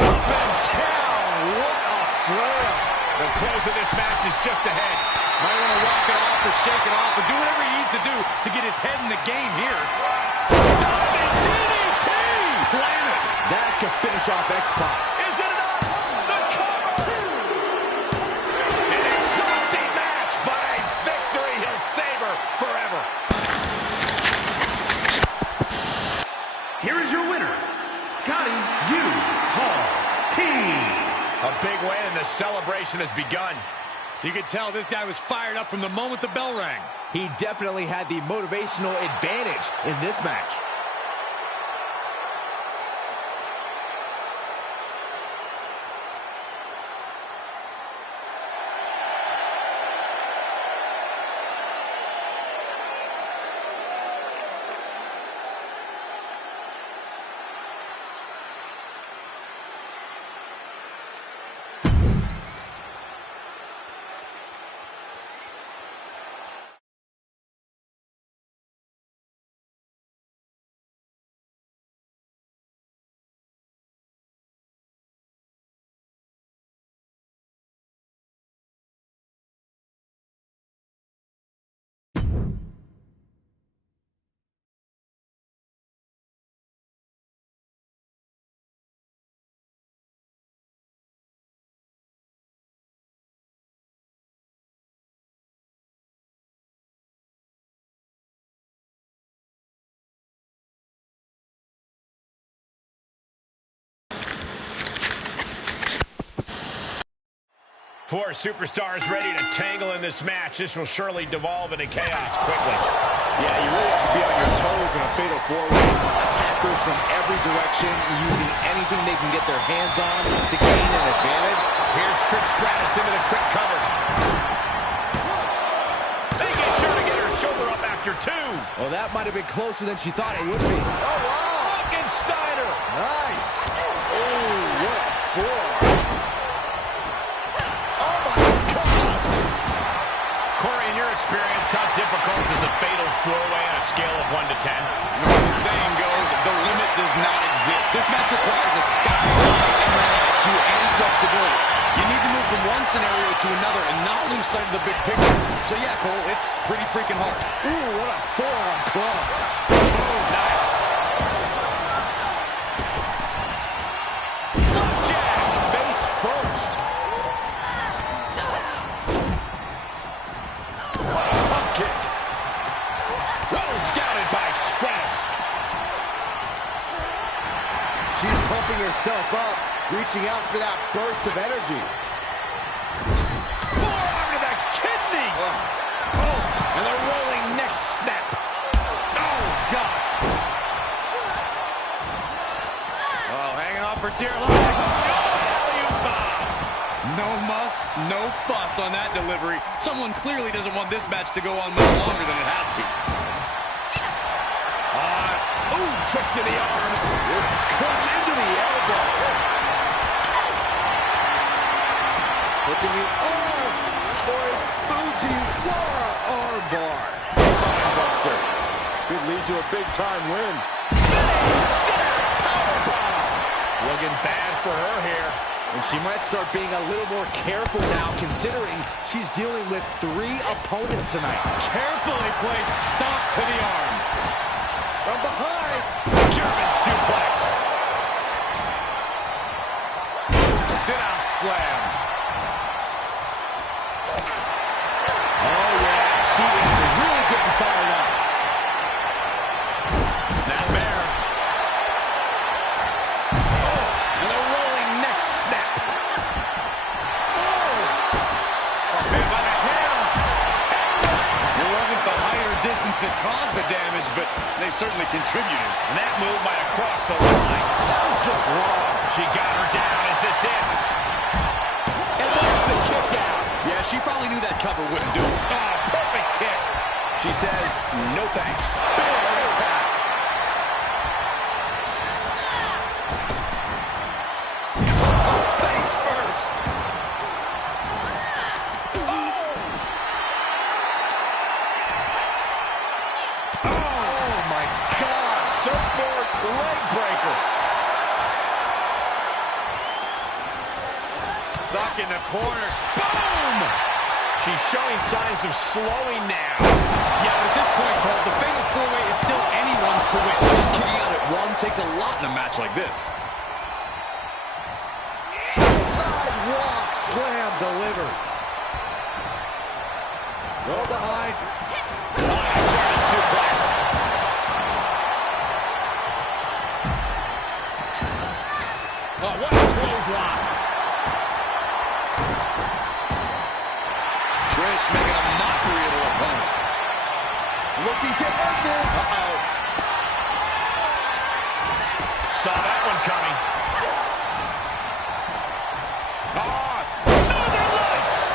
Up and down. What a slam. The close of this match is just ahead. Might want to walk it off or shake it off or do whatever he needs to do to get his head in the game here. Diving DDT! Planted. That could finish off X-Pac. Is it enough? The cover! An exhausting match, but a victory he'll savor forever. Here is your winner, Scotty U. Hall T. A big win and the celebration has begun. You could tell this guy was fired up from the moment the bell rang. He definitely had the motivational advantage in this match. Four superstars ready to tangle in this match. This will surely devolve into chaos quickly. Yeah, you really have to be on your toes in a fatal four-way. Attackers from every direction, using anything they can get their hands on to gain an advantage. Here's Trish Stratus into the quick cover. Making sure to get her shoulder up after 2. Well, that might have been closer than she thought it would be. Oh, wow! Steiner. Nice. Oh, what a forearm. Oh, my God. Corey, in your experience, how difficult is a fatal four-way on a scale of 1 to 10? As the saying goes, the limit does not exist. This match requires a sky-high in-ring IQ and flexibility. You need to move from one scenario to another and not lose sight of the big picture. So yeah, Cole, it's pretty freaking hard. Ooh, what a forearm club. Oh, nice. Flapjack, face first. What a pump kick. Well scouted by Stratus. She's pumping herself up, reaching out for that burst of energy. Forearm to the kidneys. Oh, and the rolling neck snap. Oh, God. Oh, hanging on for dear life. No muss, no fuss on that delivery. Someone clearly doesn't want this match to go on much longer than it has to. Ooh, twist to the arm. This comes into the elbow. Looking the arm for a Fujiwara armbar. Spinebuster. Could lead to a big-time win. Powerbomb. Looking bad for her here. And she might start being a little more careful now, considering she's dealing with 3 opponents tonight. Carefully placed stop to the arm. From behind. German suplex. Sit-out slam. Oh, yeah. She is really getting fired up. Snap bear. Oh, and a rolling neck snap. Oh. Man by the hair. It wasn't the higher distance that caused the damage, but they certainly contributed. And that move might have crossed the line. That was just wrong. She got her down. Is this it? And there's the kick out. Yeah, she probably knew that cover wouldn't do it. Oh, perfect kick. She says, no thanks. Big impact. Stuck in the corner. Boom! She's showing signs of slowing now. Yeah, but at this point, Cole, the fatal four-way is still anyone's to win. Just kicking out at one takes a lot in a match like this. Sidewalk slam delivered. Roll behind. German suplex. Oh, what a clothesline. Trish making a mockery of her opponent. Looking to end this. Uh-oh. Saw that one coming. Northern Lights!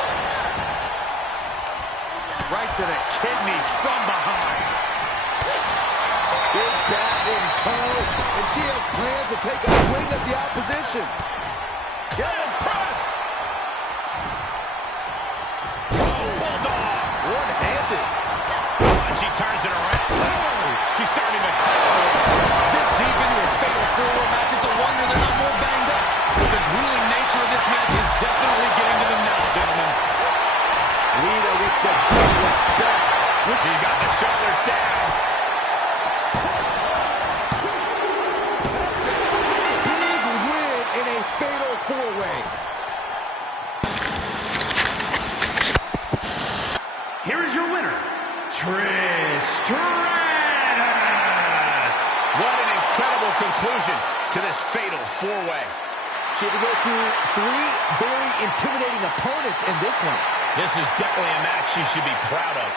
Right to the kidneys from behind. Big bat in tow, and she has plans to take a swing at the opposition. Yes, press! Oh, bulldog! One-handed. And she turns it around. Oh, she's starting to tell. This deep into a fatal four-way match, it's a wonder they're not more banged up. But the grueling nature of this match is definitely getting to them now, gentlemen. Lita with the due respect. He got the shoulders down. Big win in a fatal four-way. Here is your winner, Trish Stratus. What an incredible conclusion to this fatal four-way. She had to go through three very intimidating opponents in this one. This is definitely a match she should be proud of.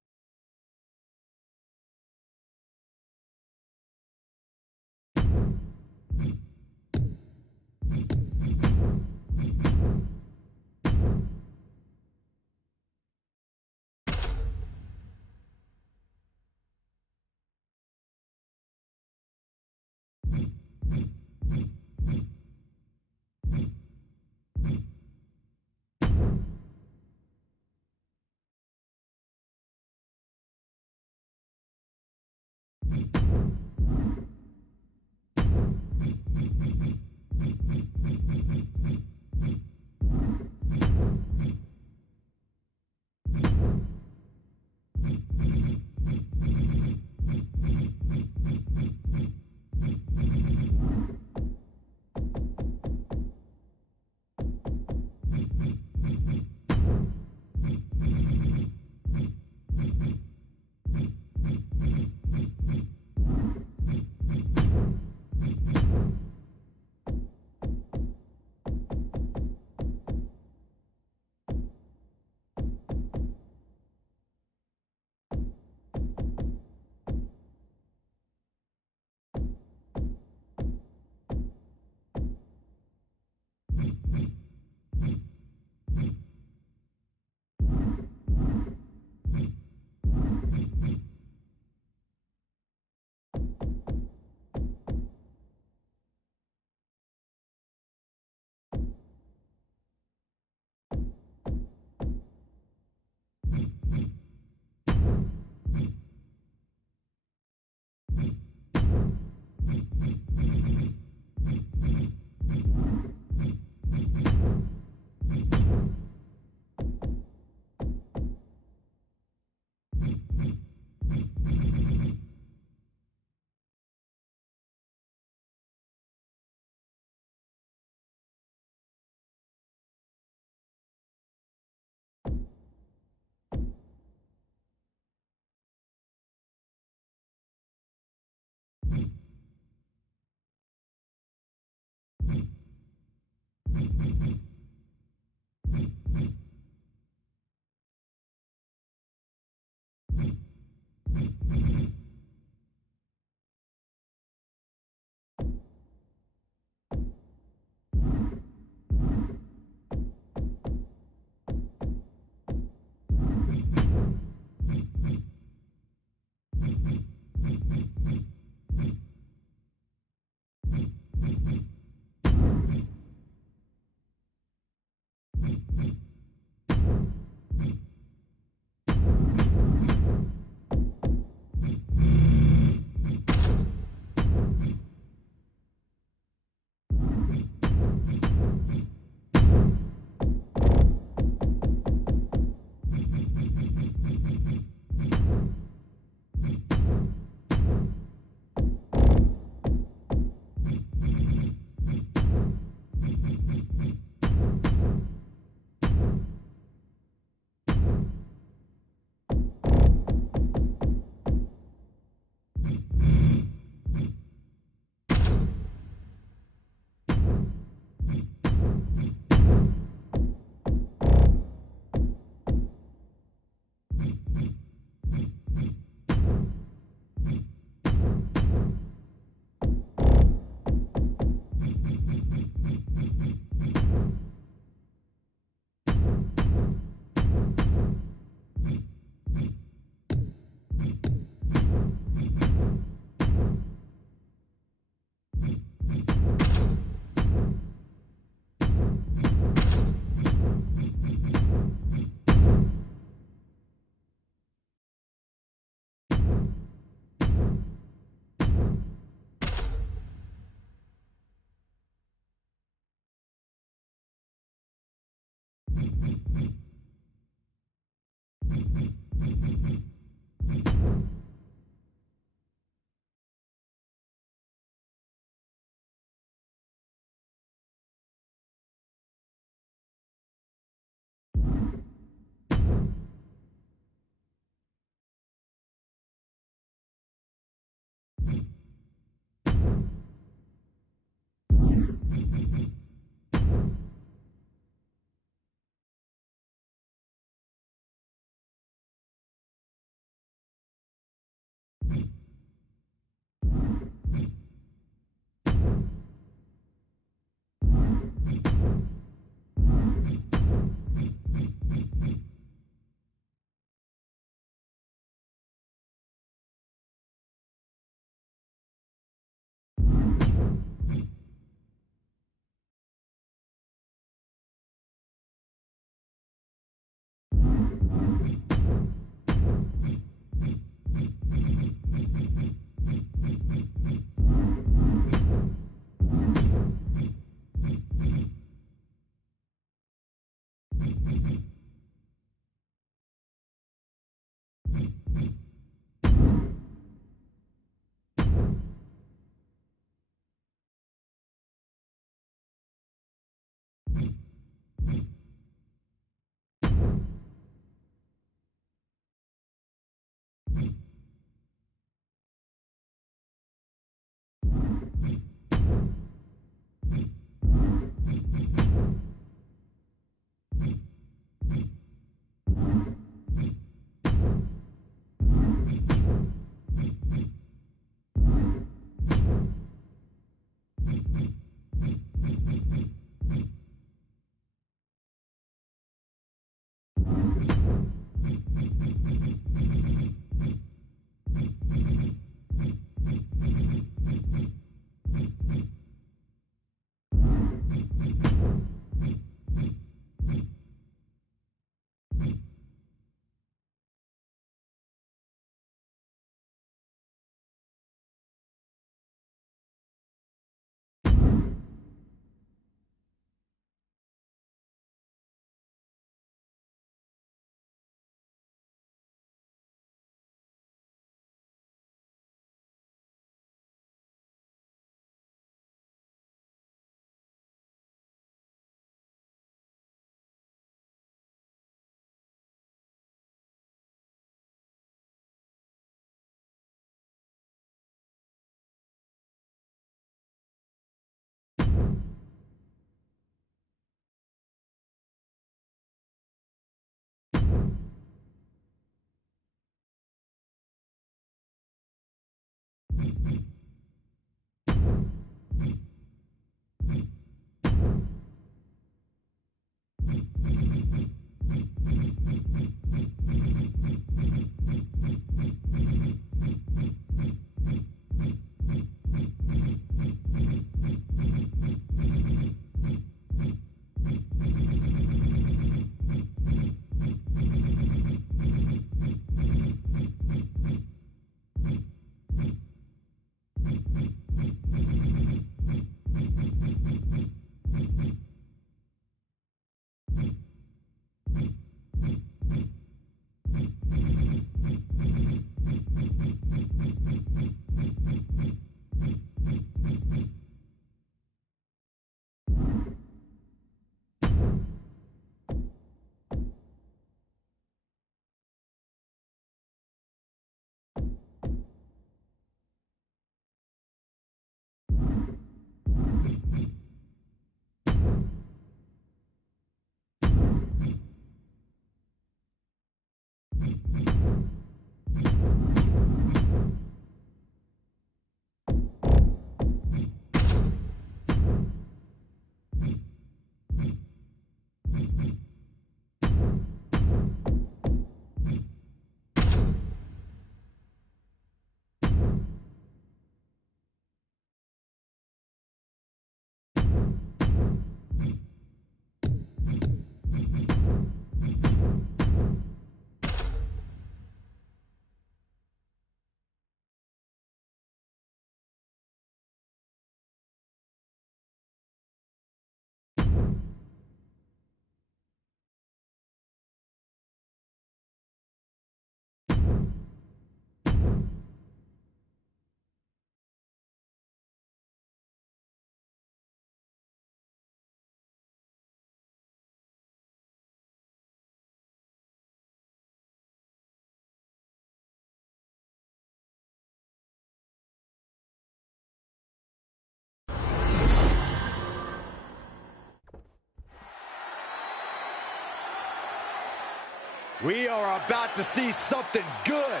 We are about to see something good.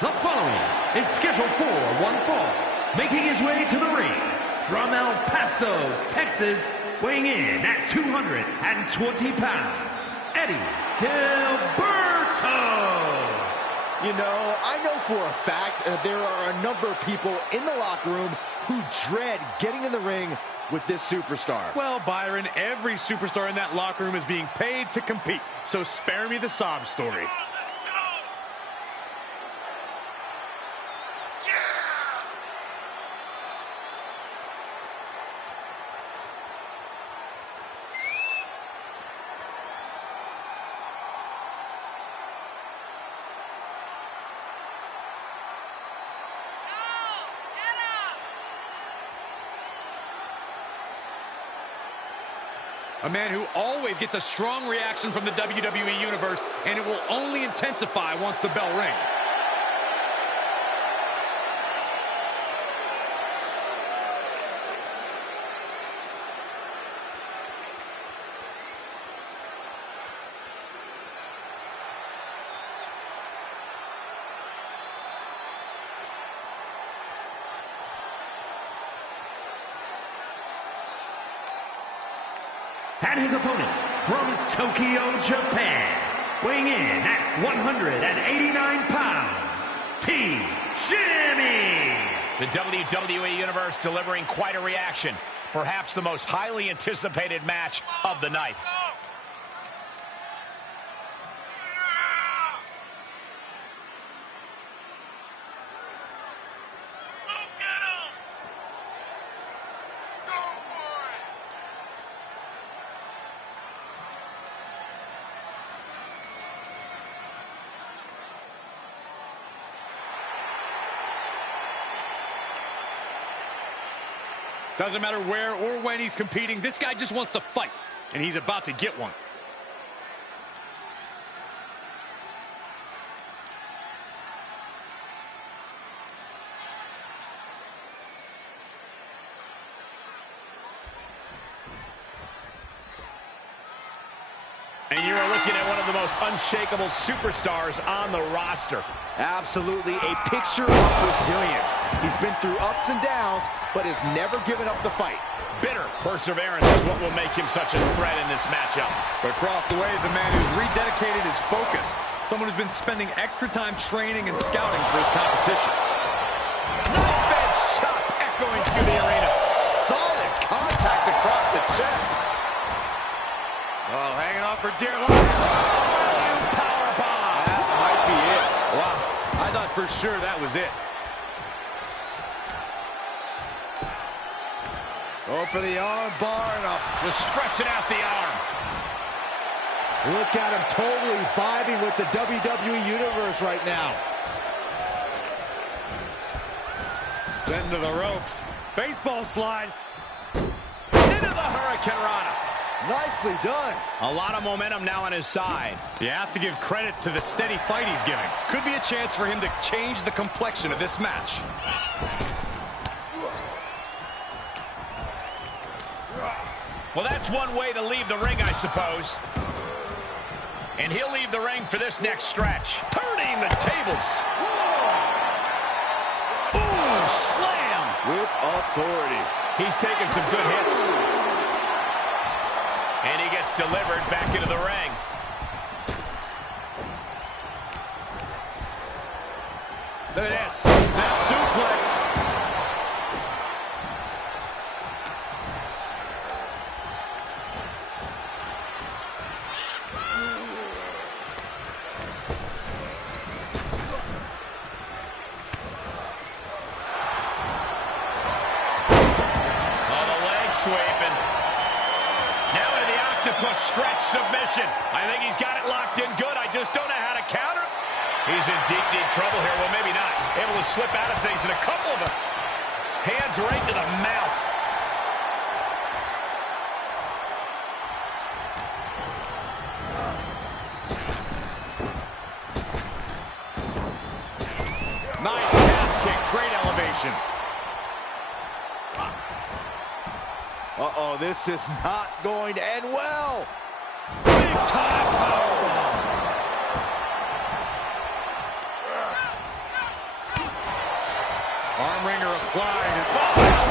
The following is scheduled for one fall, making his way to the ring from El Paso, Texas, weighing in at 220 pounds, Eddie Gilberto. You know, I know for a fact there are a number of people in the locker room who dread getting in the ring with this superstar. Well, Byron, every superstar in that locker room is being paid to compete, so spare me the sob story. A man who always gets a strong reaction from the WWE Universe, and it will only intensify once the bell rings. And his opponent from Tokyo, Japan, weighing in at 189 pounds, Team Jimmy. The WWE Universe delivering quite a reaction. Perhaps the most highly anticipated match of the night. Doesn't matter where or when he's competing, this guy just wants to fight, and he's about to get one. And you are looking at one of the most unshakable superstars on the roster. Absolutely a picture of resilience. He's been through ups and downs, but has never given up the fight. Bitter perseverance is what will make him such a threat in this matchup. But across the way is a man who's rededicated his focus. Someone who's been spending extra time training and scouting for his competition. Knife edge chop echoing through the arena. Solid contact across the chest. Oh, hanging on for dear life. Oh, powerbomb. That might be it. Wow, I thought for sure that was it. Go for the arm bar and up. Just stretching out the arm. Look at him totally vibing with the WWE Universe right now. Send to the ropes. Baseball slide. Into the Hurricane Rana. Nicely done. A lot of momentum now on his side. You have to give credit to the steady fight he's giving. Could be a chance for him to change the complexion of this match. Well, that's one way to leave the ring, I suppose. And he'll leave the ring for this next stretch. Turning the tables. Ooh, slam. With authority. He's taking some good hits. And he gets delivered back into the ring. Look at this. Snap suplex. Oh, the leg sweeping. Now into the octopus stretch submission. I think he's got it locked in good. I just don't know how to counter. He's in deep, deep trouble here. Well, maybe not. Able to slip out of things, and a couple of them. Hands right to the mouth. Nice calf kick. Great elevation. Uh-oh, this is not going to end well. Big time powerbomb. Arm wringer applied. And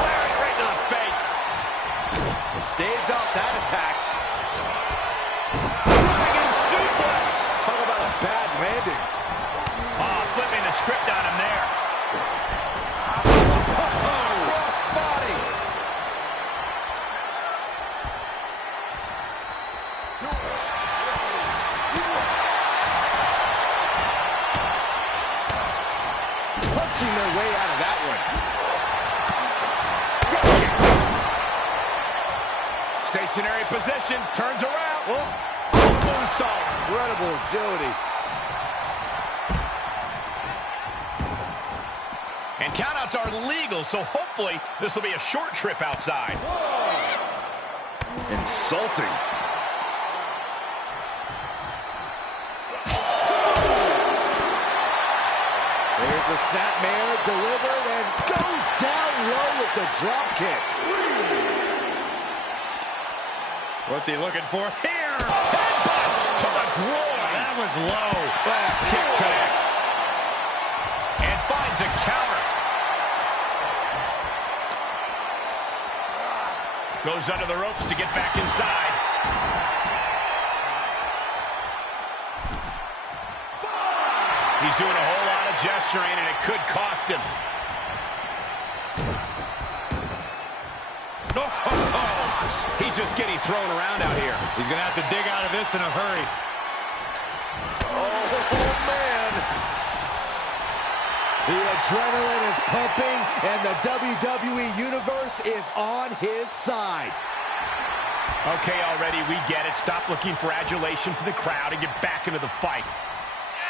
Larry right to the face. Staved off that attack. Dragon suplex. Talk about a bad landing. Oh, flipping the script on him there. Cross body. Punching their way out of that one. Stationary position, turns around. Moonsault. Incredible agility. And countouts are legal, so hopefully this will be a short trip outside. Insulting. There's a snapmare delivered and goes down low with the drop kick. what's he looking for? Here! Headbutt to the groin. That was low. Kick connects. And finds a counter. Goes under the ropes to get back inside. He's doing a whole lot of gesturing, and it could cost him. He's just getting thrown around out here. He's going to have to dig out of this in a hurry. Oh, man. The adrenaline is pumping, and the WWE Universe is on his side. Okay, already, we get it. Stop looking for adulation from the crowd and get back into the fight.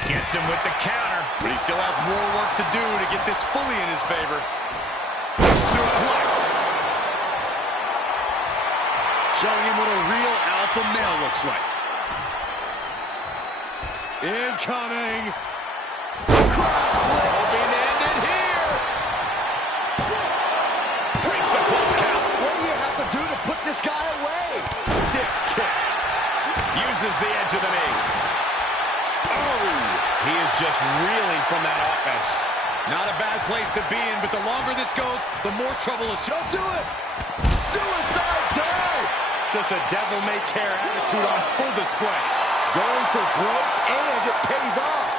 Gets him with the counter. But he still has more work to do to get this fully in his favor. Suplex. Showing him what a real alpha male looks like. Incoming. Cross leg. Hoping to end it here. Breaks the close count. What do you have to do to put this guy away? Stiff kick. Uses the edge of the knee. Oh, he is just reeling from that offense. Not a bad place to be in, but the longer this goes, the more trouble is... Don't do it. Suicide dive. Just a devil-may-care attitude on full display. Going for broke, and it pays off.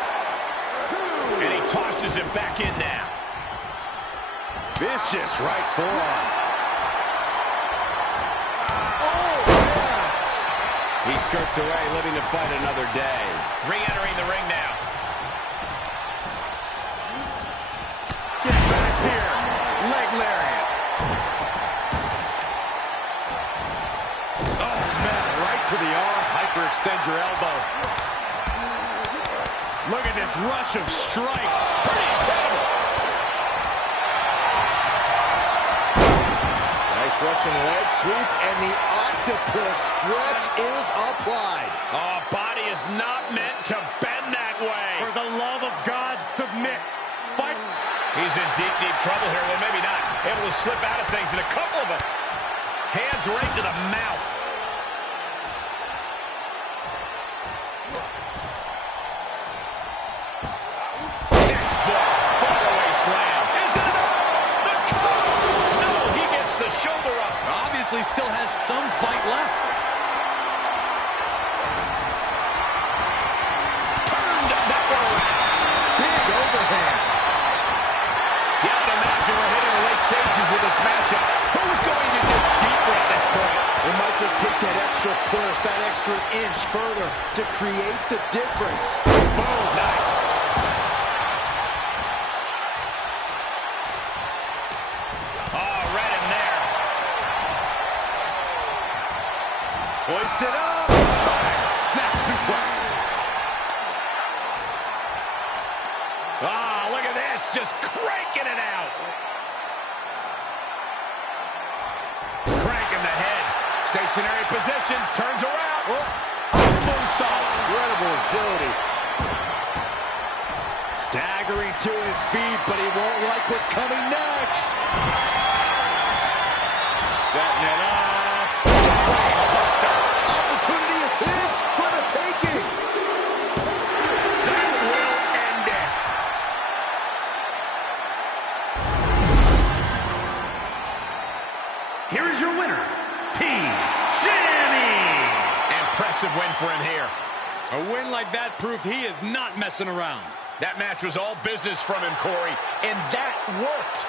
And he tosses it back in now. Vicious right forearm. Oh, man. He skirts away, living to fight another day. Re-entering the ring now. Get back here. Leg lariat. Oh, man, right to the arm. Hyperextend your elbow. Look at this rush of strikes. Pretty incredible. Nice Russian leg sweep, and the octopus stretch is applied. Oh, body is not meant to bend that way. For the love of God, submit. Fight. He's in deep, deep trouble here. Well, maybe not. Able to slip out of things, and a couple of them. Hands right to the mouth. Textbook faraway slam. Is it enough? The cover. No, he gets the shoulder up. Obviously still has some fight left. Turned that one around. Big overhand. You have to imagine we're hitting the late stages of this matchup. Who's going to get deeper at this point? It might just take that extra push, that extra inch further to create the difference. Boom, nice. Oh, right in there. Hoisted up. Snap suplex. Ah, look at this, just cranking it out. Cranking the head. Stationary position, turns around. Moonsault. Incredible agility. Staggering to his feet, but he won't like what's coming next. Setting it up. decisive win for him here. A win like that proved he is not messing around. That match was all business from him, Corey, and that worked.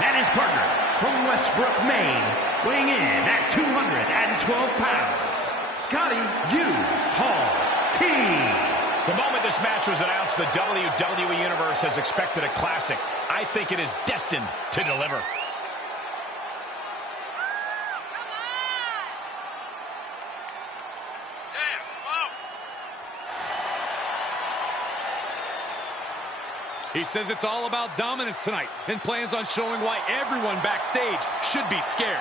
And his partner from Westbrook, Maine, weighing in at 212 pounds, Scotty U. Hall T. The moment this match was announced, the WWE Universe has expected a classic. I think it is destined to deliver. He says it's all about dominance tonight and plans on showing why everyone backstage should be scared.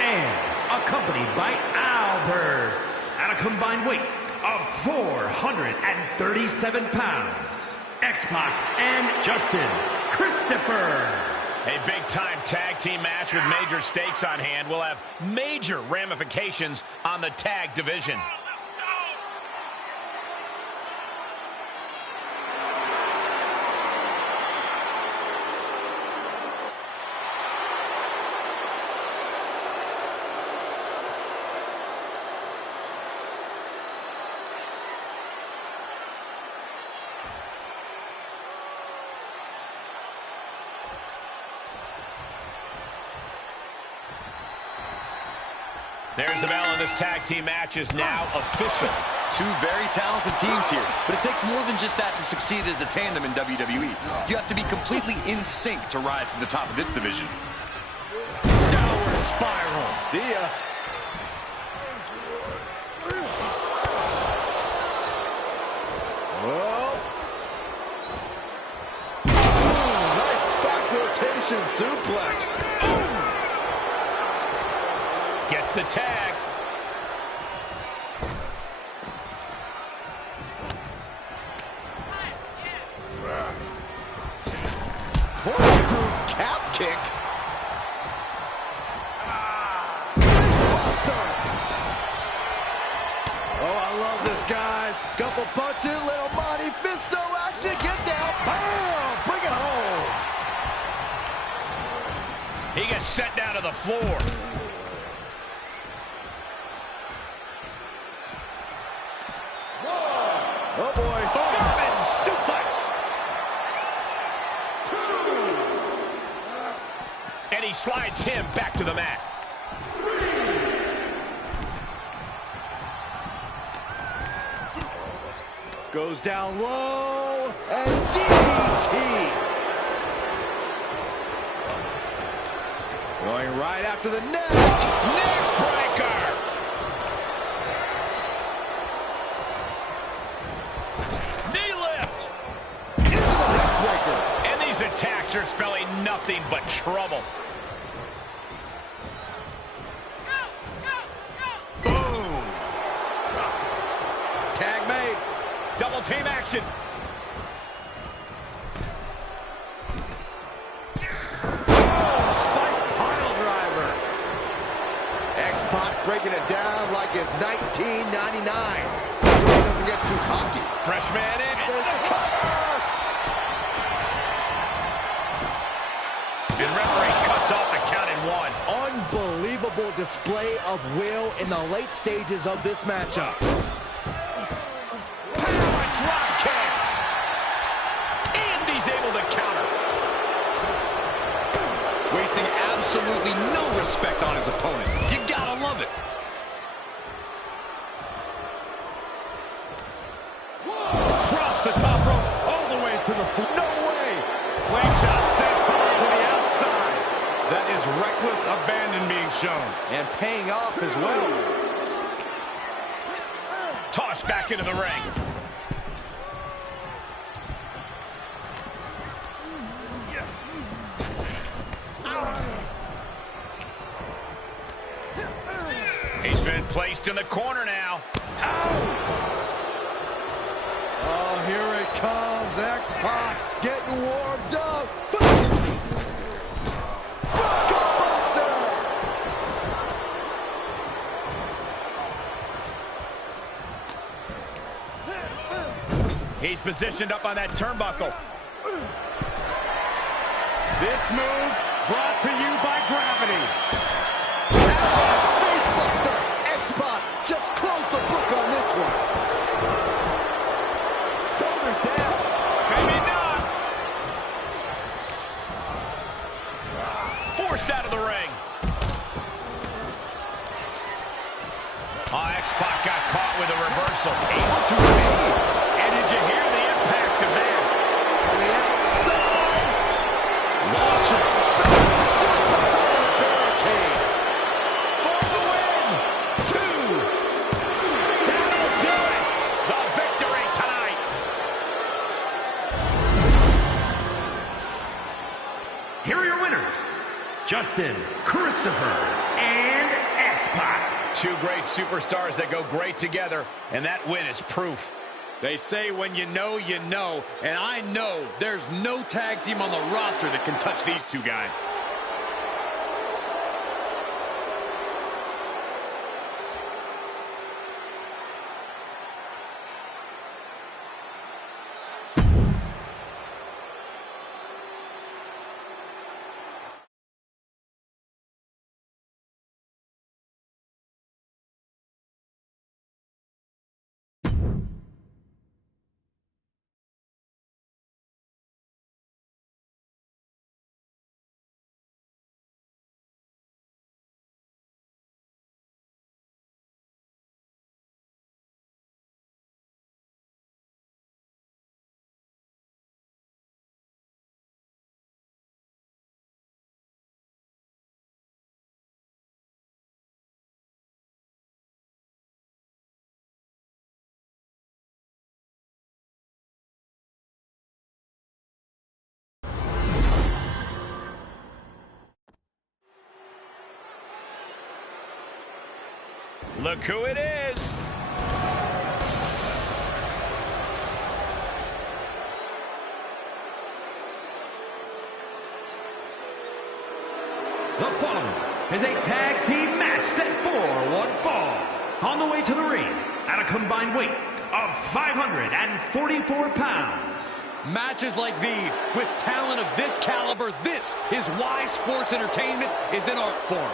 And accompanied by Albert at a combined weight of 437 pounds, X-Pac and Justin Christopher. A big-time tag team match with major stakes on hand will have major ramifications on the tag division. There's the bell, and this tag team match is now official. Two very talented teams here, but it takes more than just that to succeed as a tandem in WWE. You have to be completely in sync to rise to the top of this division. Downward spiral. See ya. Well. Nice back rotation suplex. Gets the tag. Corkscrew calf kick. Buster. guys. Couple punches, little Monty Fisto action. Get down. Bam! Bring it home. He gets sent down to the floor. Oh, boy. German suplex. And he slides him back to the mat. Goes down low, and DDT. Going right after the neck. Neck breaker. Knee lift. Into the neck breaker. And these attacks are spelling nothing but trouble. Boom. Tag made. Double team action. Spike pile driver. X-Pac breaking it down like it's 1999. So he doesn't get too cocky. Fresh man in. There's the cover. And referee cuts off the count in one. Unbelievable display of will in the late stages of this matchup. Power drop kick. And he's able to counter. Wasting absolutely no respect on his opponent. You gotta love it. Across the top rope, all the way to the floor. No way! Slingshot senton to the outside. That is reckless abandon being shown. And paying off as well. Tossed back into the ring. He's been placed in the corner now. Oh, here it comes. X-Pac getting warmed up. Buster! He's positioned up on that turnbuckle. This move brought to you by gravity. Facebuster! X-Pac just closed the book on this one. Shoulders down. Maybe not. Forced out of the ring. Oh, X-Pac got caught with a reversal. Able to evade. And did you hear the impact of that? On the outside. Launcher. Suplex over the barricade. For the win. 2. That'll do it. The victory tonight. Here are your winners, Justin, Christopher, and X-Pac. Two great superstars that go great together, and that win is proof. They say when you know, and I know there's no tag team on the roster that can touch these two guys. Look who it is. The following is a tag team match set for one fall. On the way to the ring, at a combined weight of 544 pounds. Matches like these, with talent of this caliber, this is why sports entertainment is an art form.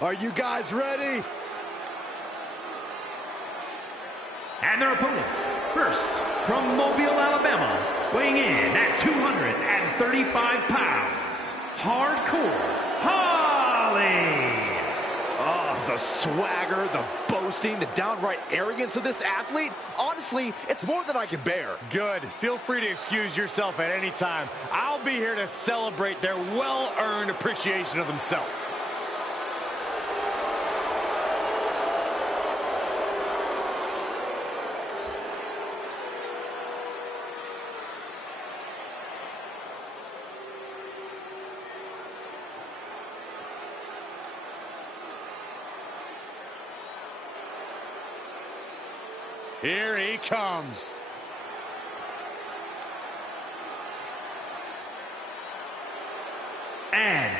Are you guys ready? And their opponents, first, from Mobile, Alabama, weighing in at 235 pounds, Hardcore Holly. Oh, the swagger, the boasting, the downright arrogance of this athlete. Honestly, it's more than I can bear. Good. Feel free to excuse yourself at any time. I'll be here to celebrate their well-earned appreciation of themselves. Here he comes. And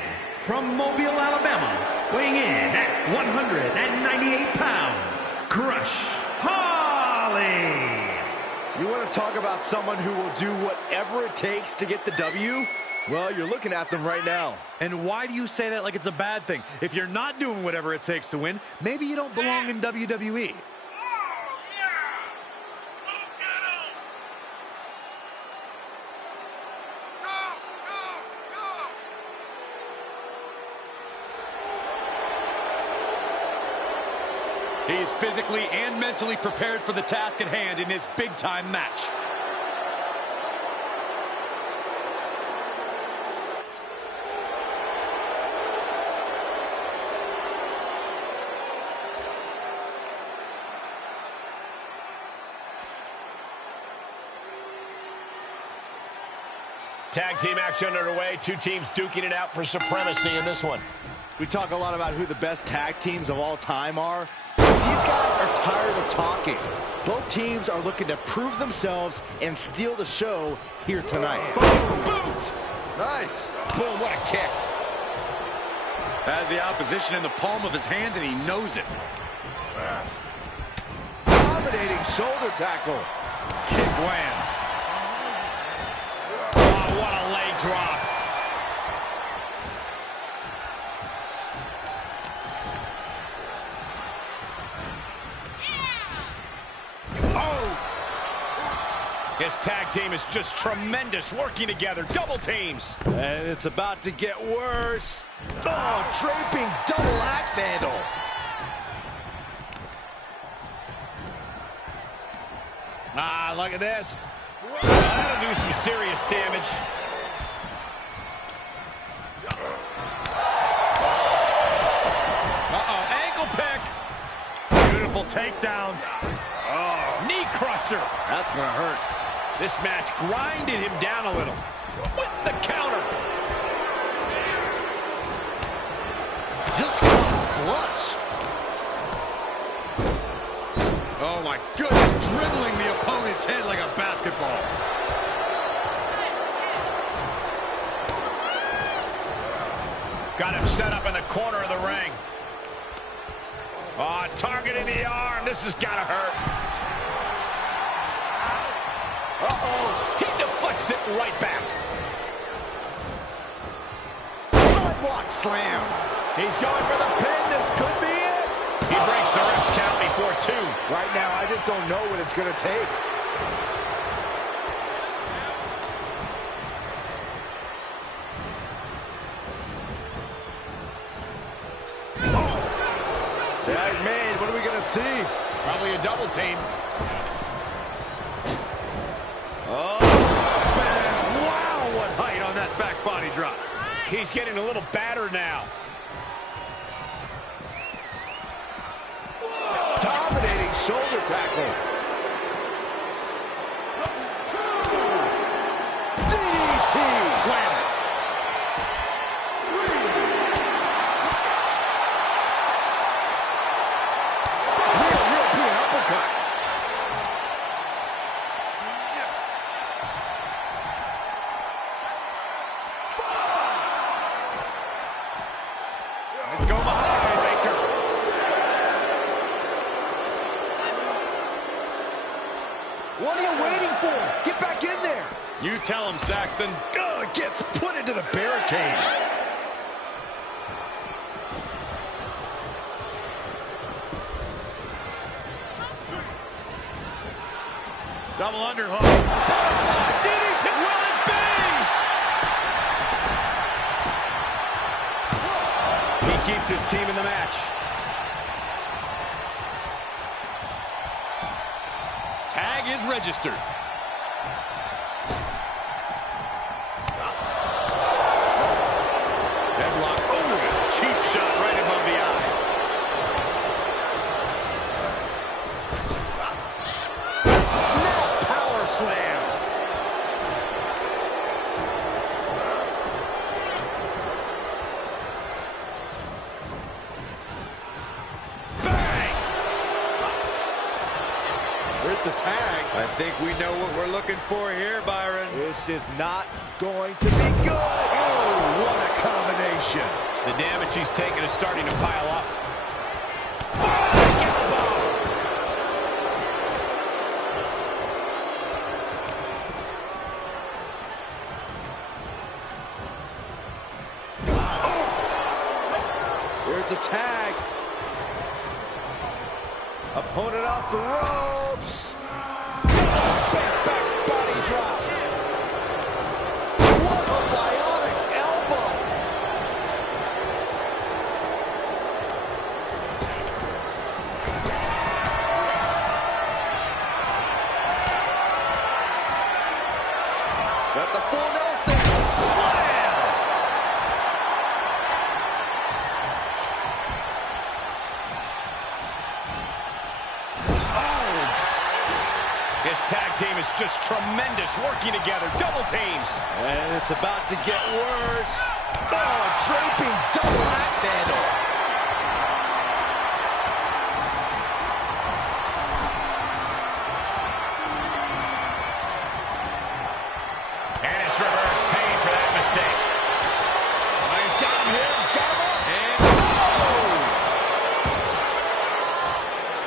from Mobile, Alabama, weighing in at 198 pounds, Crush Holly. You want to talk about someone who will do whatever it takes to get the W? Well, you're looking at them right now. And why do you say that like it's a bad thing? If you're not doing whatever it takes to win, maybe you don't belong in WWE. He's physically and mentally prepared for the task at hand in his big-time match. Tag team action underway. Two teams duking it out for supremacy in this one. We talk a lot about who the best tag teams of all time are. These guys are tired of talking. Both teams are looking to prove themselves and steal the show here tonight. Boom! Boot! Nice. Boom, what a kick. Has the opposition in the palm of his hand, and he knows it. Dominating shoulder tackle. Kick lands. Oh, what a leg drop. His tag team is just tremendous, working together, double teams. And it's about to get worse. Oh, draping double axe handle. Ah, look at this. That'll do some serious damage. Uh-oh, ankle pick. Beautiful takedown. Oh, knee crusher. That's gonna hurt. This match grinded him down a little. With the counter. Just got flush. Oh, my goodness. Dribbling the opponent's head like a basketball. Got him set up in the corner of the ring. Oh, targeting the arm. This has got to hurt. Uh-oh. He deflects it right back. Sidewalk slam. He's going for the pin. This could be it. He breaks the ref's count before two. Right now, I just don't know what it's going to take. Tag made. What are we going to see? Probably a double team. Oh, man. Wow, what height on that back body drop. He's getting a little battered now. Dominating shoulder tackle. DDT. Wham. Real European uppercut. Let's go behind, Baker. What are you waiting for? Get back in there. You tell him, Saxton. Ugh, gets put into the barricade. Double underhook. DDT. Will it be? He keeps his team in the match. Tag is registered. Headlock. Oh, cheap shot right above the eye. Snap power slam. Bang! Where's the tag? I think we know what we're looking for here, Byron. This is not going to be good. Oh, what a combination. The damage he's taken is starting to pile up. Here's a tag. Opponent off the ropes. Back body drop. What a bionic elbow. Got the full Nelson. Slam. This tag team is just tremendous, working together, double teams. And it's about to get worse. Oh, draping double axe handle. And it's reverse pain for that mistake. Oh, he's got him here, he's got him up. And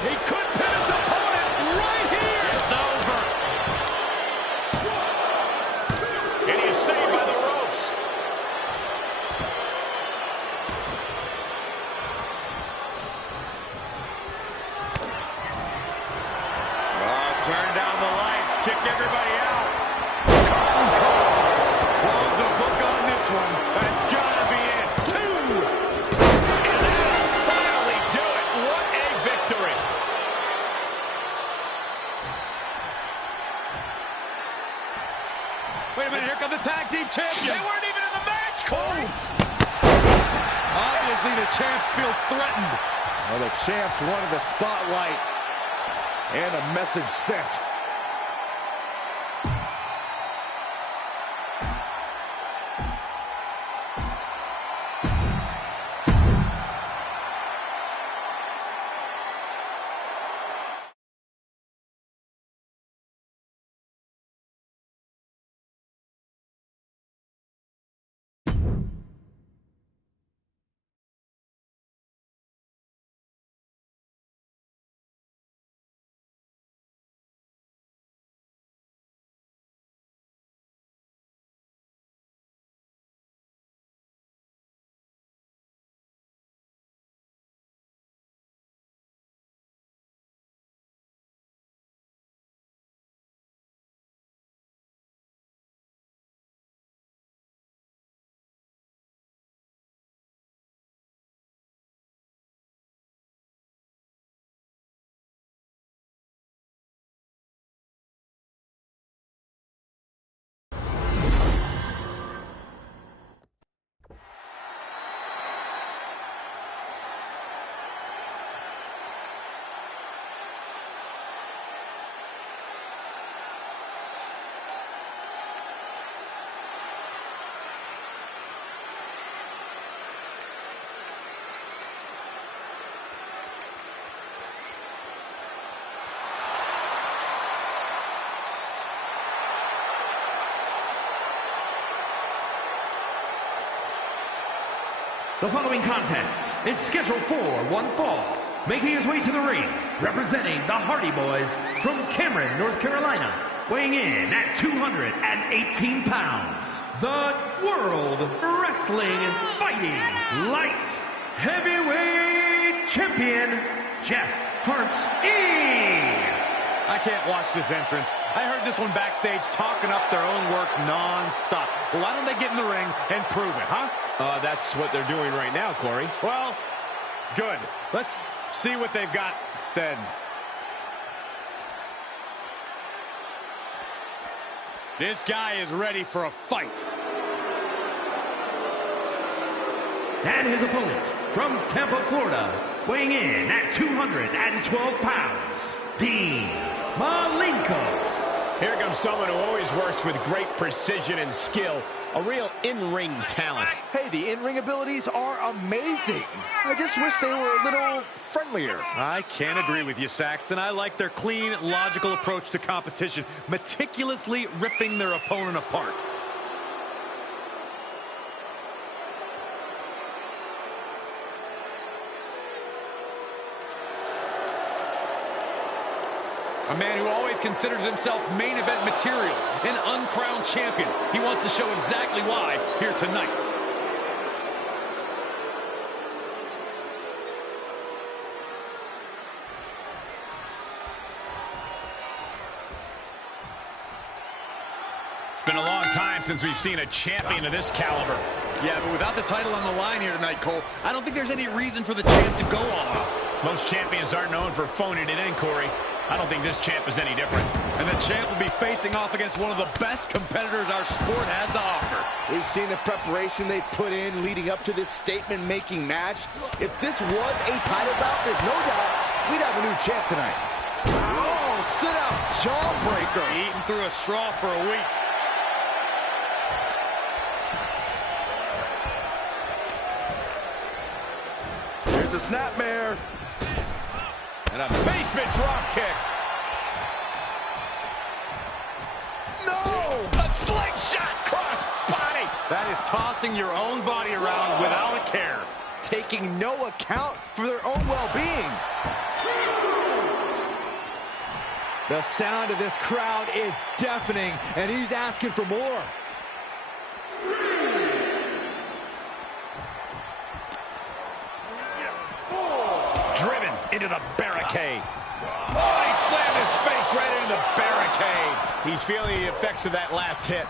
He could pin his opponent right here. it's over. And he is saved by the ropes. Turn down the lights, kick everybody out. Close the book on this one. That's gotta be it. Two. And that'll finally do it. What a victory. Wait a minute, here come the tag team champions. They weren't even in the match, Corey. Obviously, the champs feel threatened. Well, the champs wanted the spotlight and a message sent. The following contest is scheduled for one fall. Making his way to the ring, representing the Hardy Boys from Cameron, North Carolina. Weighing in at 218 pounds, the World Wrestling Fighting Light Heavyweight Champion, Jeff Hardy. I can't watch this entrance. I heard this one backstage talking up their own work non-stop. Well, why don't they get in the ring and prove it, huh? That's what they're doing right now, Corey. Well, good. Let's see what they've got then. This guy is ready for a fight. And his opponent from Tampa, Florida, weighing in at 212 pounds, Dean Malenko. Here comes someone who always works with great precision and skill. A real in-ring talent. Hey, the in-ring abilities are amazing. I just wish they were a little friendlier. I can't agree with you, Saxton. I like their clean, logical approach to competition, meticulously ripping their opponent apart. A man who always considers himself main event material, an uncrowned champion. He wants to show exactly why here tonight. Been a long time since we've seen a champion of this caliber. Yeah, but without the title on the line here tonight, Cole, I don't think there's any reason for the champ to go all out. Most champions aren't known for phoning it in, Corey. I don't think this champ is any different. And the champ will be facing off against one of the best competitors our sport has to offer. We've seen the preparation they put in leading up to this statement-making match. If this was a title bout, there's no doubt we'd have a new champ tonight. Oh, sit-out jawbreaker. Eating through a straw for a week. Here's a snapmare. And a basement drop kick. No! A slingshot cross body. That is tossing your own body around without a care. Taking no account for their own well-being. The sound of this crowd is deafening, and he's asking for more. Driven into the barricade. Oh, he slammed his face right into the barricade. He's feeling the effects of that last hit.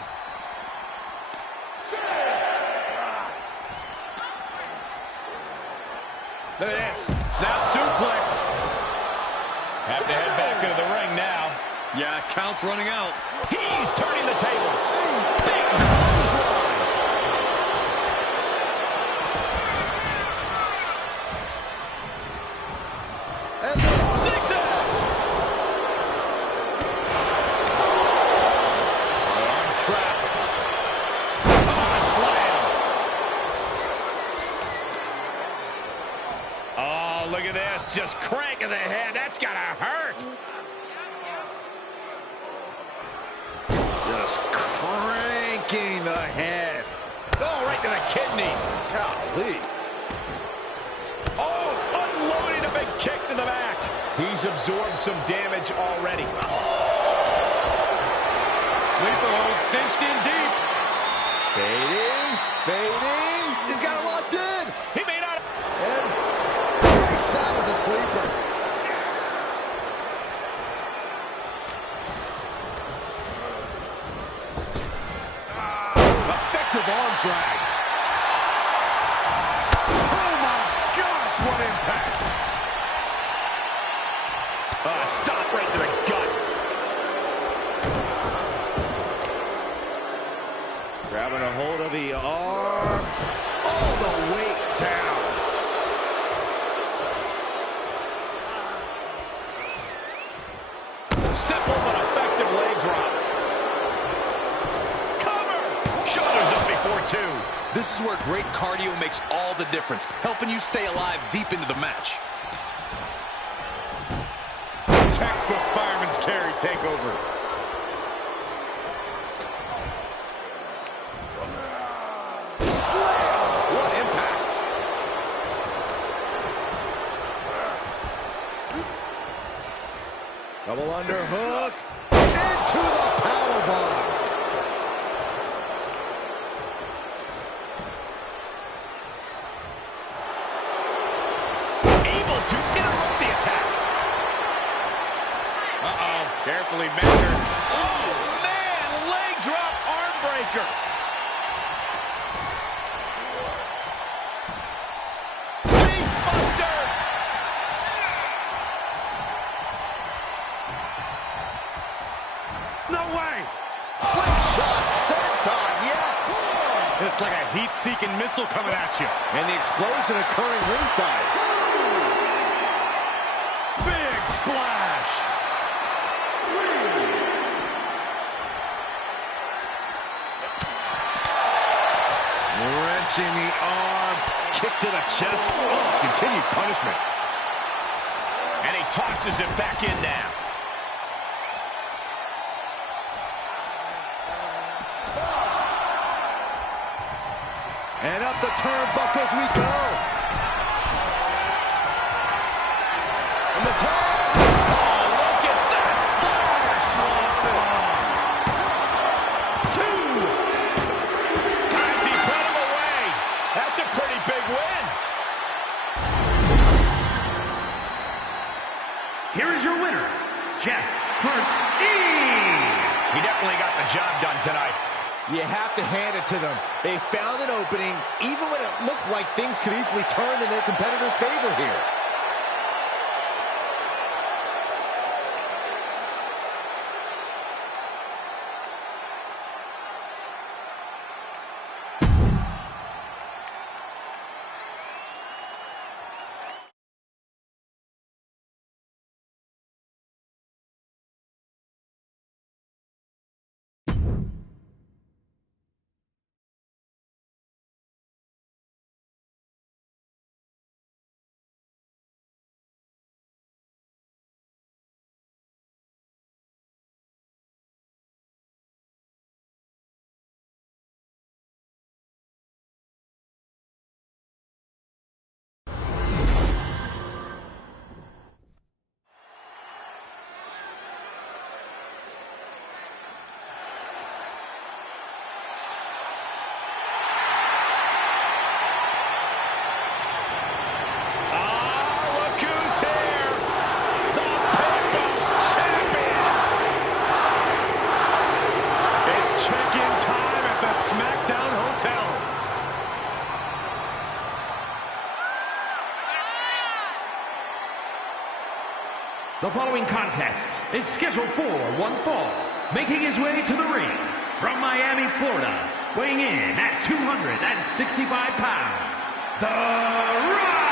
Look at this. Snap suplex. Have to head back into the ring now. Yeah, count's running out. He's turning the tables. Big clothesline. And the Zigzag. Arms trapped. Oh, slam. Oh, look at this. Just cranking the head. That's got to hurt. just cranking the head. Oh, right to the kidneys. Golly. Oh, unloading a big kick to the back. He's absorbed some damage already. Sleeper hold cinched in deep. Fading, fading. He's got it locked in. He may not. And breaks out of the sleeper. Effective arm drag. Oh, my gosh, what impact. Stop right to the gut. Grabbing a hold of the arm. All the weight down. Simple but effective leg drop. Cover. Shoulders up before two. This is where great cardio makes all the difference, helping you stay alive deep into the match. Textbook fireman's carry takeover. Slam! What impact! Double underhook. Into the powerbomb. Able to interrupt the attack. Uh-oh. Carefully measured. Oh, man. Leg drop arm breaker. No way! Slingshot senton, yes! It's like a heat-seeking missile coming at you. And the explosion occurring ringside. Big splash! Wrenching the arm. Kick to the chest. Oh, continued punishment. And he tosses it back in now. And up the turnbuckles we go. And the turn. Oh, look at that splash! Two. Guys, he put him away. That's a pretty big win. Here is your winner, Jeff Hart's-E. He definitely got the job done tonight. You have to hand it to them. They found an opening, even when it looked like things could easily turn in their competitor's favor here. The following contest is scheduled for one fall. Making his way to the ring from Miami, Florida, weighing in at 265 pounds, The Rock!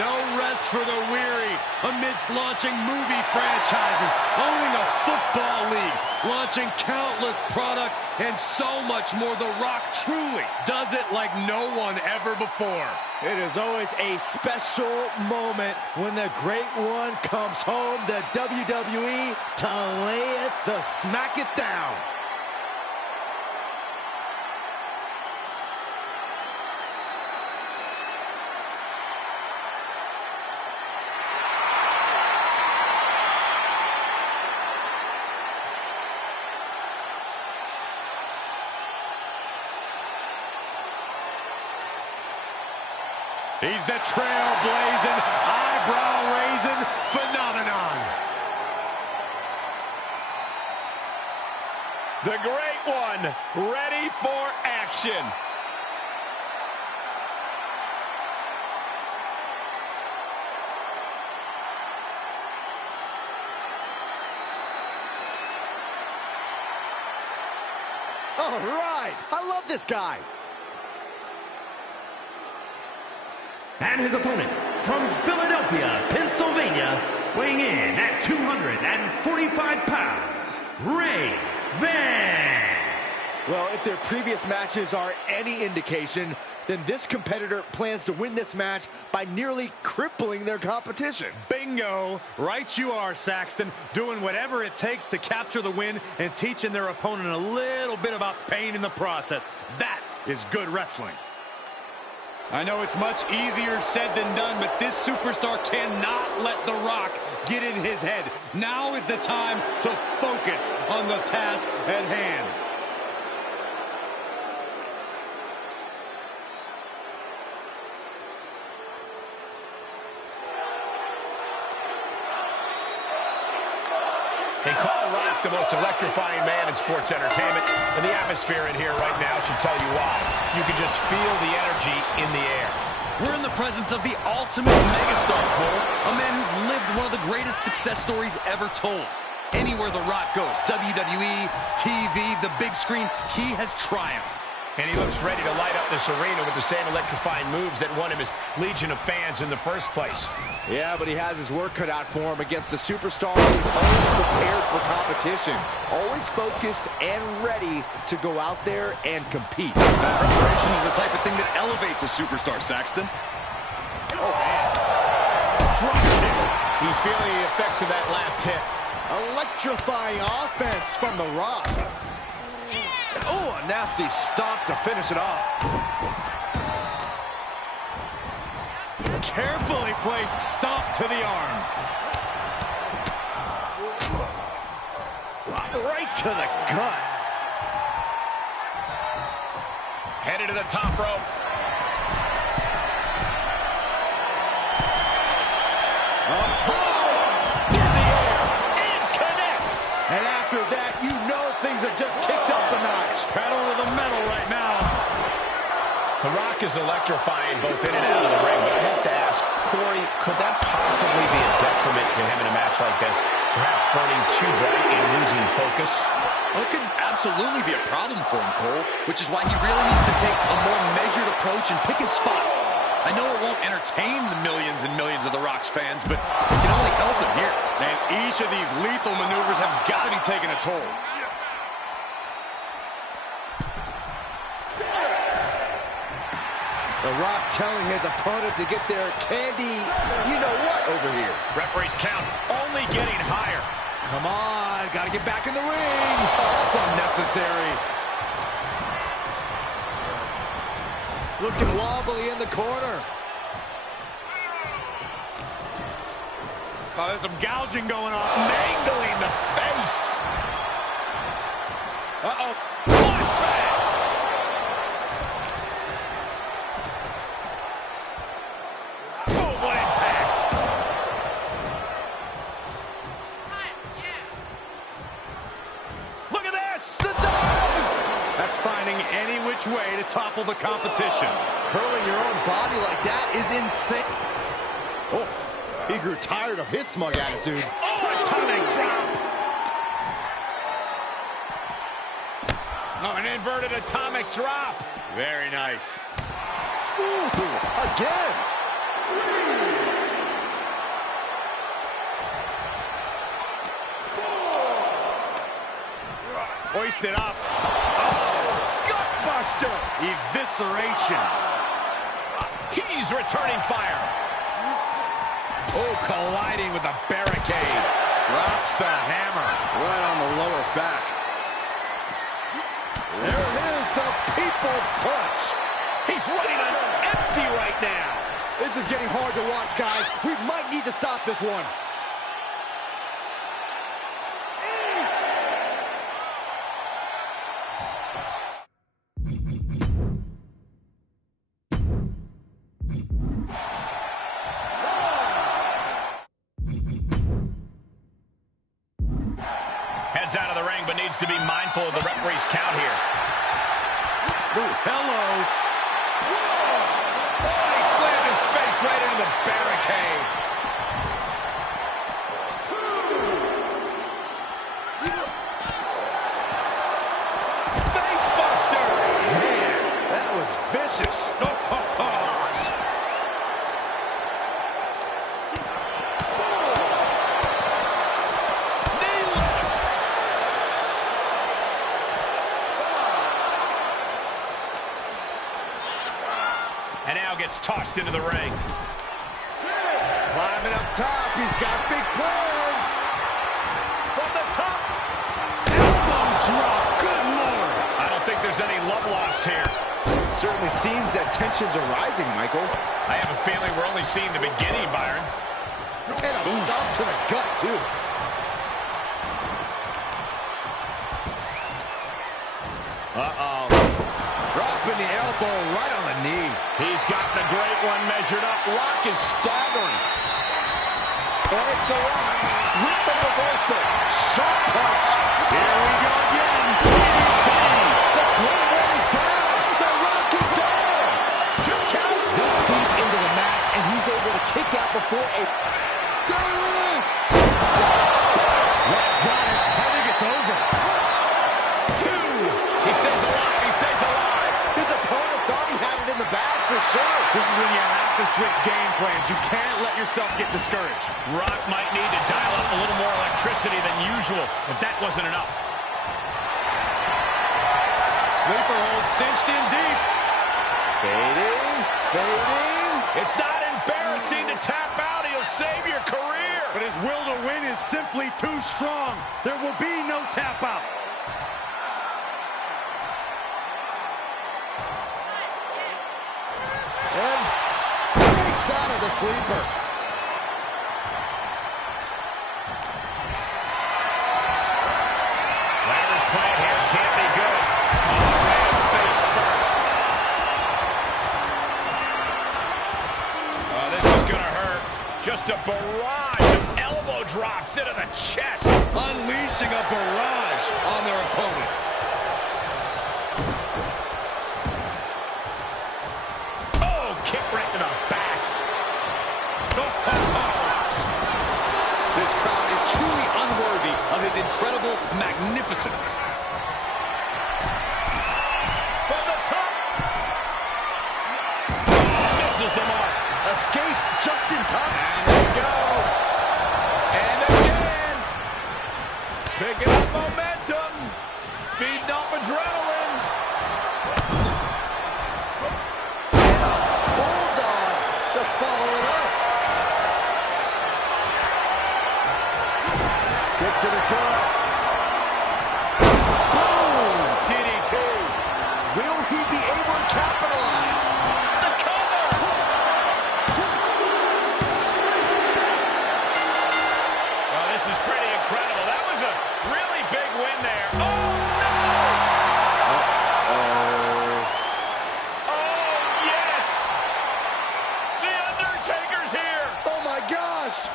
No rest for the weary amidst launching movie franchises, owning a football league, launching countless products, and so much more. The Rock truly does it like no one ever before. It is always a special moment when the great one comes home to WWE to lay it, to smack it down. He's the trailblazing, eyebrow-raising phenomenon. The Great One, ready for action. All right, I love this guy. And his opponent from Philadelphia, Pennsylvania, weighing in at 245 pounds, Ray Van. Well, if their previous matches are any indication, then this competitor plans to win this match by nearly crippling their competition. Bingo! Right you are, Saxton, doing whatever it takes to capture the win and teaching their opponent a little bit about pain in the process. That is good wrestling. I know it's much easier said than done, but this superstar cannot let The Rock get in his head. Now is the time to focus on the task at hand. They call Rock the most electrifying man in sports entertainment, and the atmosphere in here right now should tell you why. You can just feel the energy in the air. We're in the presence of the ultimate megastar, Cole, a man who's lived one of the greatest success stories ever told. Anywhere The Rock goes, WWE, TV, the big screen, he has triumphed. And he looks ready to light up this arena with the same electrifying moves that won him his legion of fans in the first place. Yeah, but he has his work cut out for him against the superstar who's always prepared for competition. Always focused and ready to go out there and compete. That preparation is the type of thing that elevates a superstar, Saxton. Oh, man. Drop kick. He's feeling the effects of that last hit. Electrifying offense from The Rock. Oh, a nasty stop to finish it off. Carefully placed stomp to the arm. Right to the gut. Headed to the top rope. In the air. It connects. And after that, you know things have just kicked up a notch. Pedal to the metal right now. The Rock is electrifying both in and out of the ring, but I have to ask, Corey, could that possibly be a detriment to him in a match like this? Perhaps burning too bright and losing focus? Well, it could absolutely be a problem for him, Cole, which is why he really needs to take a more measured approach and pick his spots. I know it won't entertain the millions and millions of The Rock's fans, but it can only help him here. And each of these lethal maneuvers have got to be taking a toll. The Rock telling his opponent to get their candy, you know what, over here. Referee's count only getting higher. Come on, gotta get back in the ring. Oh, that's unnecessary. Looking wobbly in the corner. Oh, there's some gouging going on. Mangling the face. Uh-oh. Flashback. Boom, what impact. Look at this! The dive! That's finding any which way to topple the competition. Hurling your own body like that is insane. Oh, he grew tired of his smug attitude. Oh, atomic drop. Oh, an inverted atomic drop. Very nice. Ooh, again. Hoisted up. Oh, gutbuster. Evisceration. He's returning fire. Oh, colliding with a barricade. Drops the hammer. Right on the lower back. There it is, the people's punch. He's running on empty right now. This is getting hard to watch, guys. We might need to stop this one. Heads out of the ring, but needs to be mindful of the referee's count here. Ooh, hello. Oh, he slammed his face right into the barricade. Face buster. Man, that was vicious. And now gets tossed into the ring. Climbing up top, he's got big plans. From the top. Elbow drop. Good Lord. I don't think there's any love lost here. Certainly seems that tensions are rising, Michael. I have a feeling we're only seeing the beginning, Byron. And a stomp to the gut, too. Uh-oh. Dropping the elbow right on the knee. He's got the great one measured up. Rock is staggering. And it's the Rock with the reversal. Shot punch. Here we go again. DDT. The great one is down. The Rock is down. 2 count. This deep into the match, and he's able to kick out before a... There it is. Rock got it. I think it's over. 2. He stays alive. He stays alive. His opponent thought he had it in the bag for sure. This is when you have to switch game plans. You can't let yourself get discouraged. Rock might need to dial up a little more electricity than usual if that wasn't enough. Sleeper hold cinched in deep. Fading, fading. It's not embarrassing to tap out. He'll save your career. But his will to win is simply too strong. There will be no tap out. And breaks out of the sleeper. Ladder's plan here can't be good. Man face first. Oh, this is going to hurt. Just a barrage of elbow drops into the chest. Unleashing a barrage on their opponent. Oh, kick right to the back. This crowd is truly unworthy of his incredible magnificence. From the top. Oh, misses the mark. Escape just in time. And there we go. And again. Picking up momentum. Feeding off adrenaline. And a bulldog to follow it up. Kick to the gut. Boom! DDT. Will he be able to capitalize? The cover. Well, this is pretty incredible. That was a really big win there. Oh, no! Oh, yes! The Undertaker's here! Oh my gosh!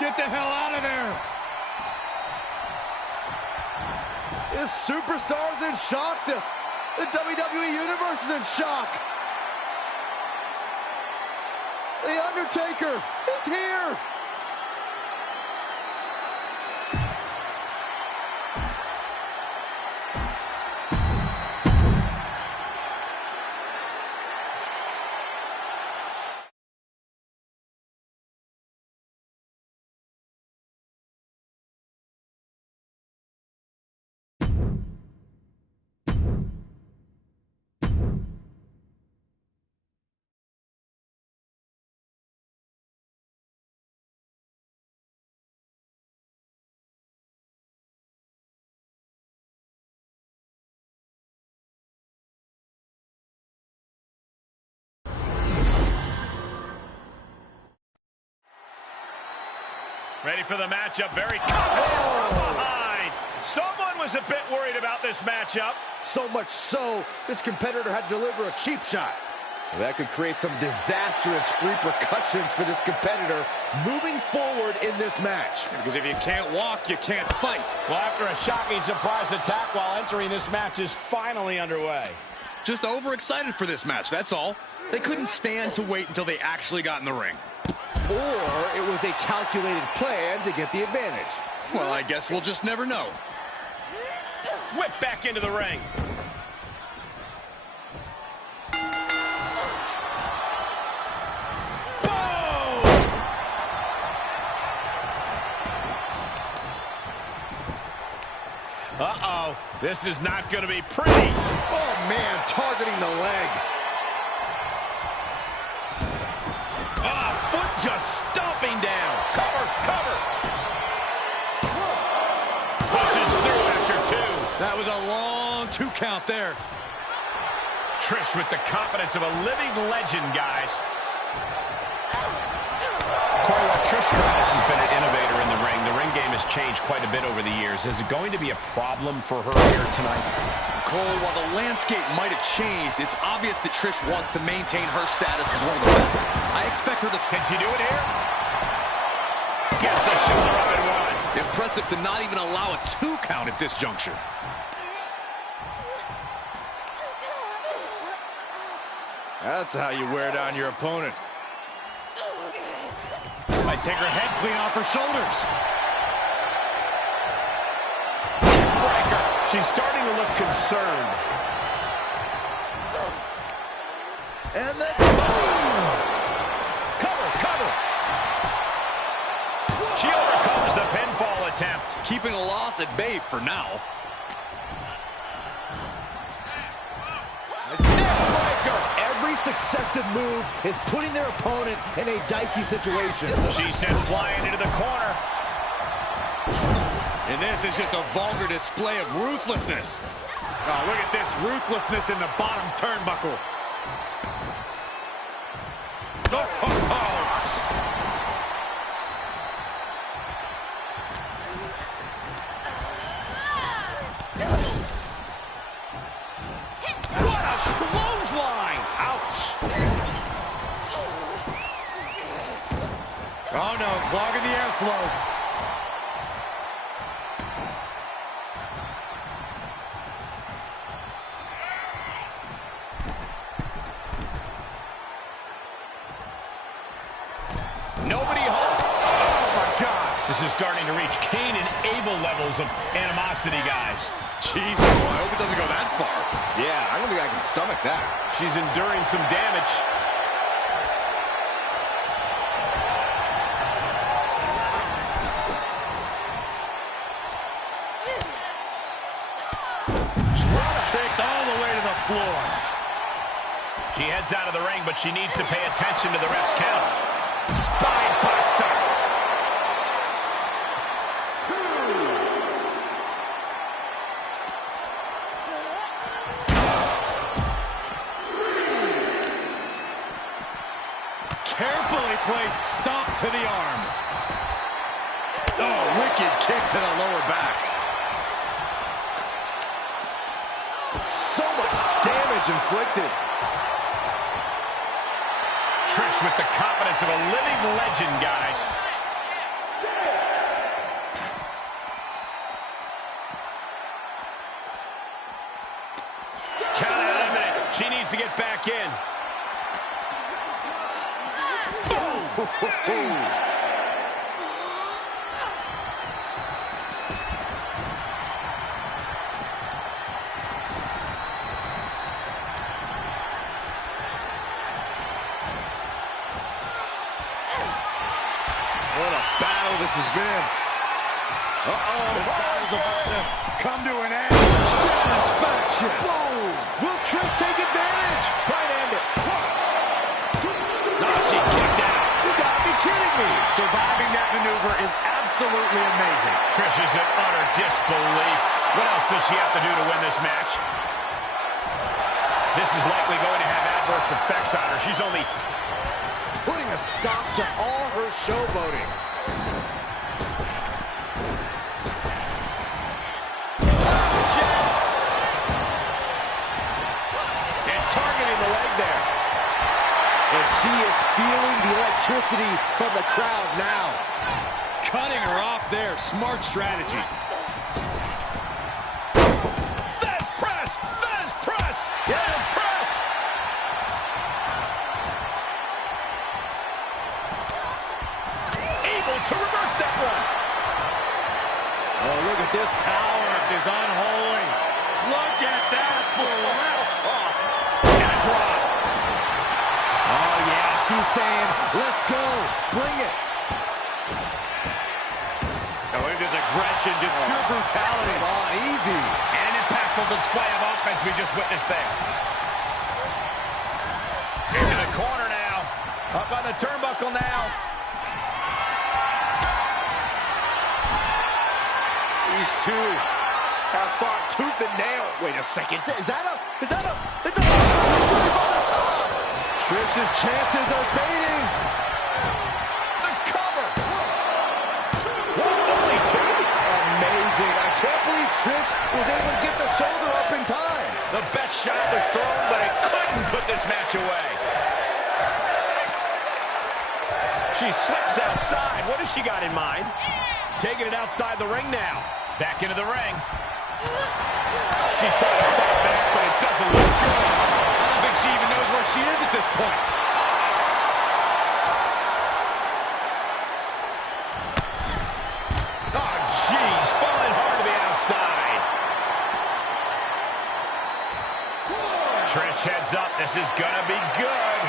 Get the hell out of there. This superstar's in shock. The WWE Universe is in shock. The Undertaker is here. Ready for the matchup. Very confident from behind. Someone was a bit worried about this matchup. So much so, this competitor had to deliver a cheap shot. That could create some disastrous repercussions for this competitor moving forward in this match. Because if you can't walk, you can't fight. Well, after a shocking surprise attack while entering, this match is finally underway. Just overexcited for this match, that's all. They couldn't stand to wait until they actually got in the ring. Or it was a calculated plan to get the advantage. Well, I guess we'll just never know. Whip back into the ring. Uh-oh, this is not going to be pretty. Oh, man, targeting the leg. Foot just stomping down. Cover, cover. Pushes through after 2. That was a long 2 count there. Trish with the confidence of a living legend, guys. Corey, while Trish Stratus has been an innovator in the ring game has changed quite a bit over the years. Is it going to be a problem for her here tonight? Cole, while the landscape might have changed, it's obvious that Trish wants to maintain her status as one of the best. I expect her to... Can she do it here? Gets the shoulder up and one. Impressive to not even allow a 2 count at this juncture. That's how you wear down your opponent. Might take her head clean off her shoulders. Breaker. She's starting to look concerned. And then boom! Cover. She overcomes the pinfall attempt. Keeping a loss at bay for now. Every successive move is putting their opponent in a dicey situation. She sent flying into the corner. And this is just a vulgar display of ruthlessness. Oh, look at this ruthlessness in the bottom turnbuckle. What a clothesline! Ouch! Oh no, clogging the airflow. Nobody home. Oh, my God. This is starting to reach Cain and Abel levels of animosity, guys. Jeez, I hope it doesn't go that far. Yeah, I don't think I can stomach that. She's enduring some damage. Drop kicked all the way to the floor. She heads out of the ring, but she needs to pay attention to the ref's count. Spine buster. Carefully placed stomp to the arm. Oh, wicked kick to the lower back. So much damage inflicted. Trish with the confidence of a living legend, guys. Count out in a minute. She needs to get back in. What a battle this has been. This battle's about to come to an end. Satisfaction. Boom! Will Trish take advantage? Try to end it. Oh, she kicked out. You gotta be kidding me. Surviving that maneuver is absolutely amazing. Trish is in utter disbelief. What else does she have to do to win this match? This is likely going to have adverse effects on her. She's only Putting a stop to all her showboating. and targeting the leg there. And she is feeling the electricity from the crowd now. Cutting her off there. Smart strategy. Fez press! Fez press! Fez press! Able to reverse that one. Oh, look at this power. This is unholy. Look at that. And a drop. Oh, yeah, she's saying, let's go. Bring it. Oh, look at this aggression. Just pure brutality. Come on, easy. And an impactful display of offense we just witnessed there. Into the corner now. Up on the turnbuckle now. These two have fought tooth and nail. Wait a second. Is that a... Trish's chances are fading. The cover. Only two. Amazing. I can't believe Trish was able to get the shoulder up in time. The best shot was thrown, but it couldn't put this match away. She slips outside. What has she got in mind? Taking it outside the ring now. Back into the ring. She's trying to fight back, but it doesn't look good. I don't think she even knows where she is at this point. Oh, jeez. Falling hard to the outside. Trish heads up. This is going to be good.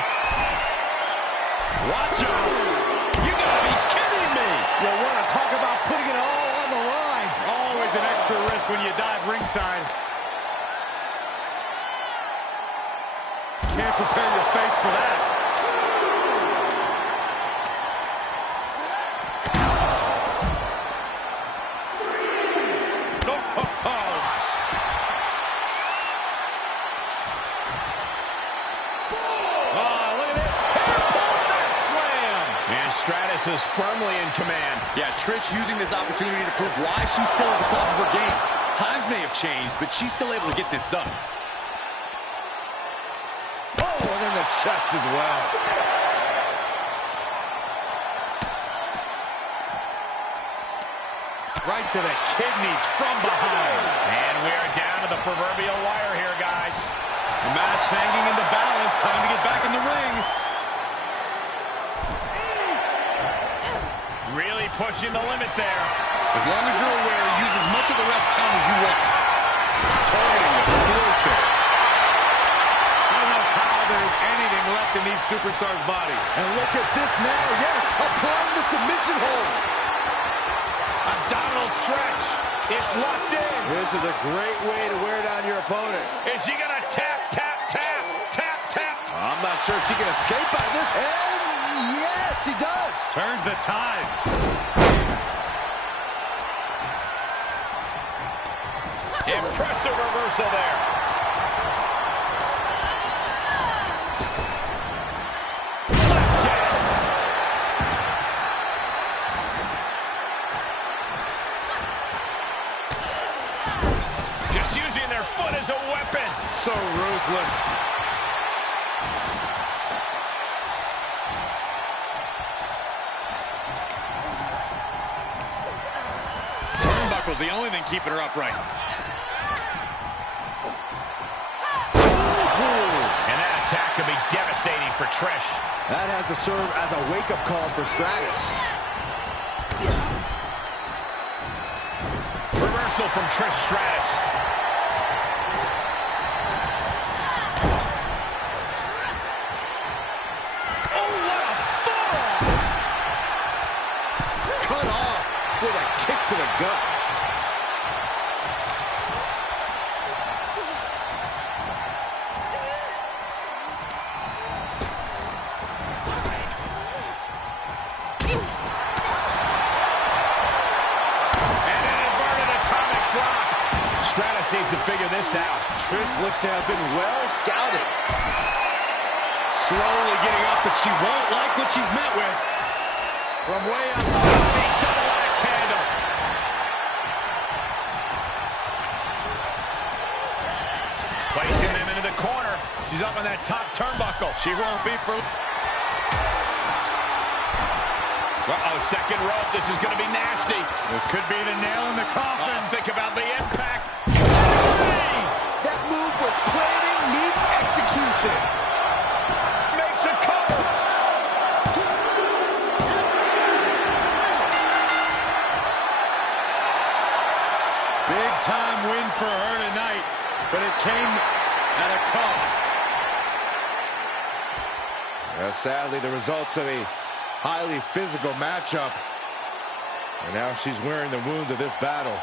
Watch out. You gotta be kidding me. You want to talk about putting it all on the line. Always an extra risk when you dive ringside. Can't prepare your face for that. Stratus is firmly in command. Yeah, Trish using this opportunity to prove why she's still at the top of her game. Times may have changed, but she's still able to get this done. Oh, and then the chest as well. Right to the kidneys from behind. And we are down to the proverbial wire here, guys. The match hanging in the balance. Time to get back in the ring. Really pushing the limit there. As long as you're aware, use as much of the ref's count as you want. Targeting the throat there. I don't know how there's anything left in these superstars' bodies. And look at this now. Yes, applying the submission hold. Abdominal stretch. It's locked in. This is a great way to wear down your opponent. Is she going to tap, tap, tap, tap, tap? I'm not sure she can escape out of this. And yes, she does. Turns the tides. Impressive reversal there. Flapjack. Just using their foot as a weapon. So ruthless. Turnbuckle's the only thing keeping her upright. And that attack could be devastating for Trish. That has to serve as a wake-up call for Stratus. Reversal from Trish Stratus. Oh, what a fall! Cut off with a kick to the gut. Stratus needs to figure this out. Trish looks to have been well scouted. Slowly getting up, but she won't like what she's met with. From way up high, double axe handle. Placing them into the corner. She's up on that top turnbuckle. She won't be for... Uh-oh, second rope. This is going to be nasty. This could be the nail in the coffin. Think about the impact. That move was planning meets execution. Makes a cover. Big time win for her tonight, but it came at a cost. Sadly, the results of a highly physical matchup. And now she's wearing the wounds of this battle.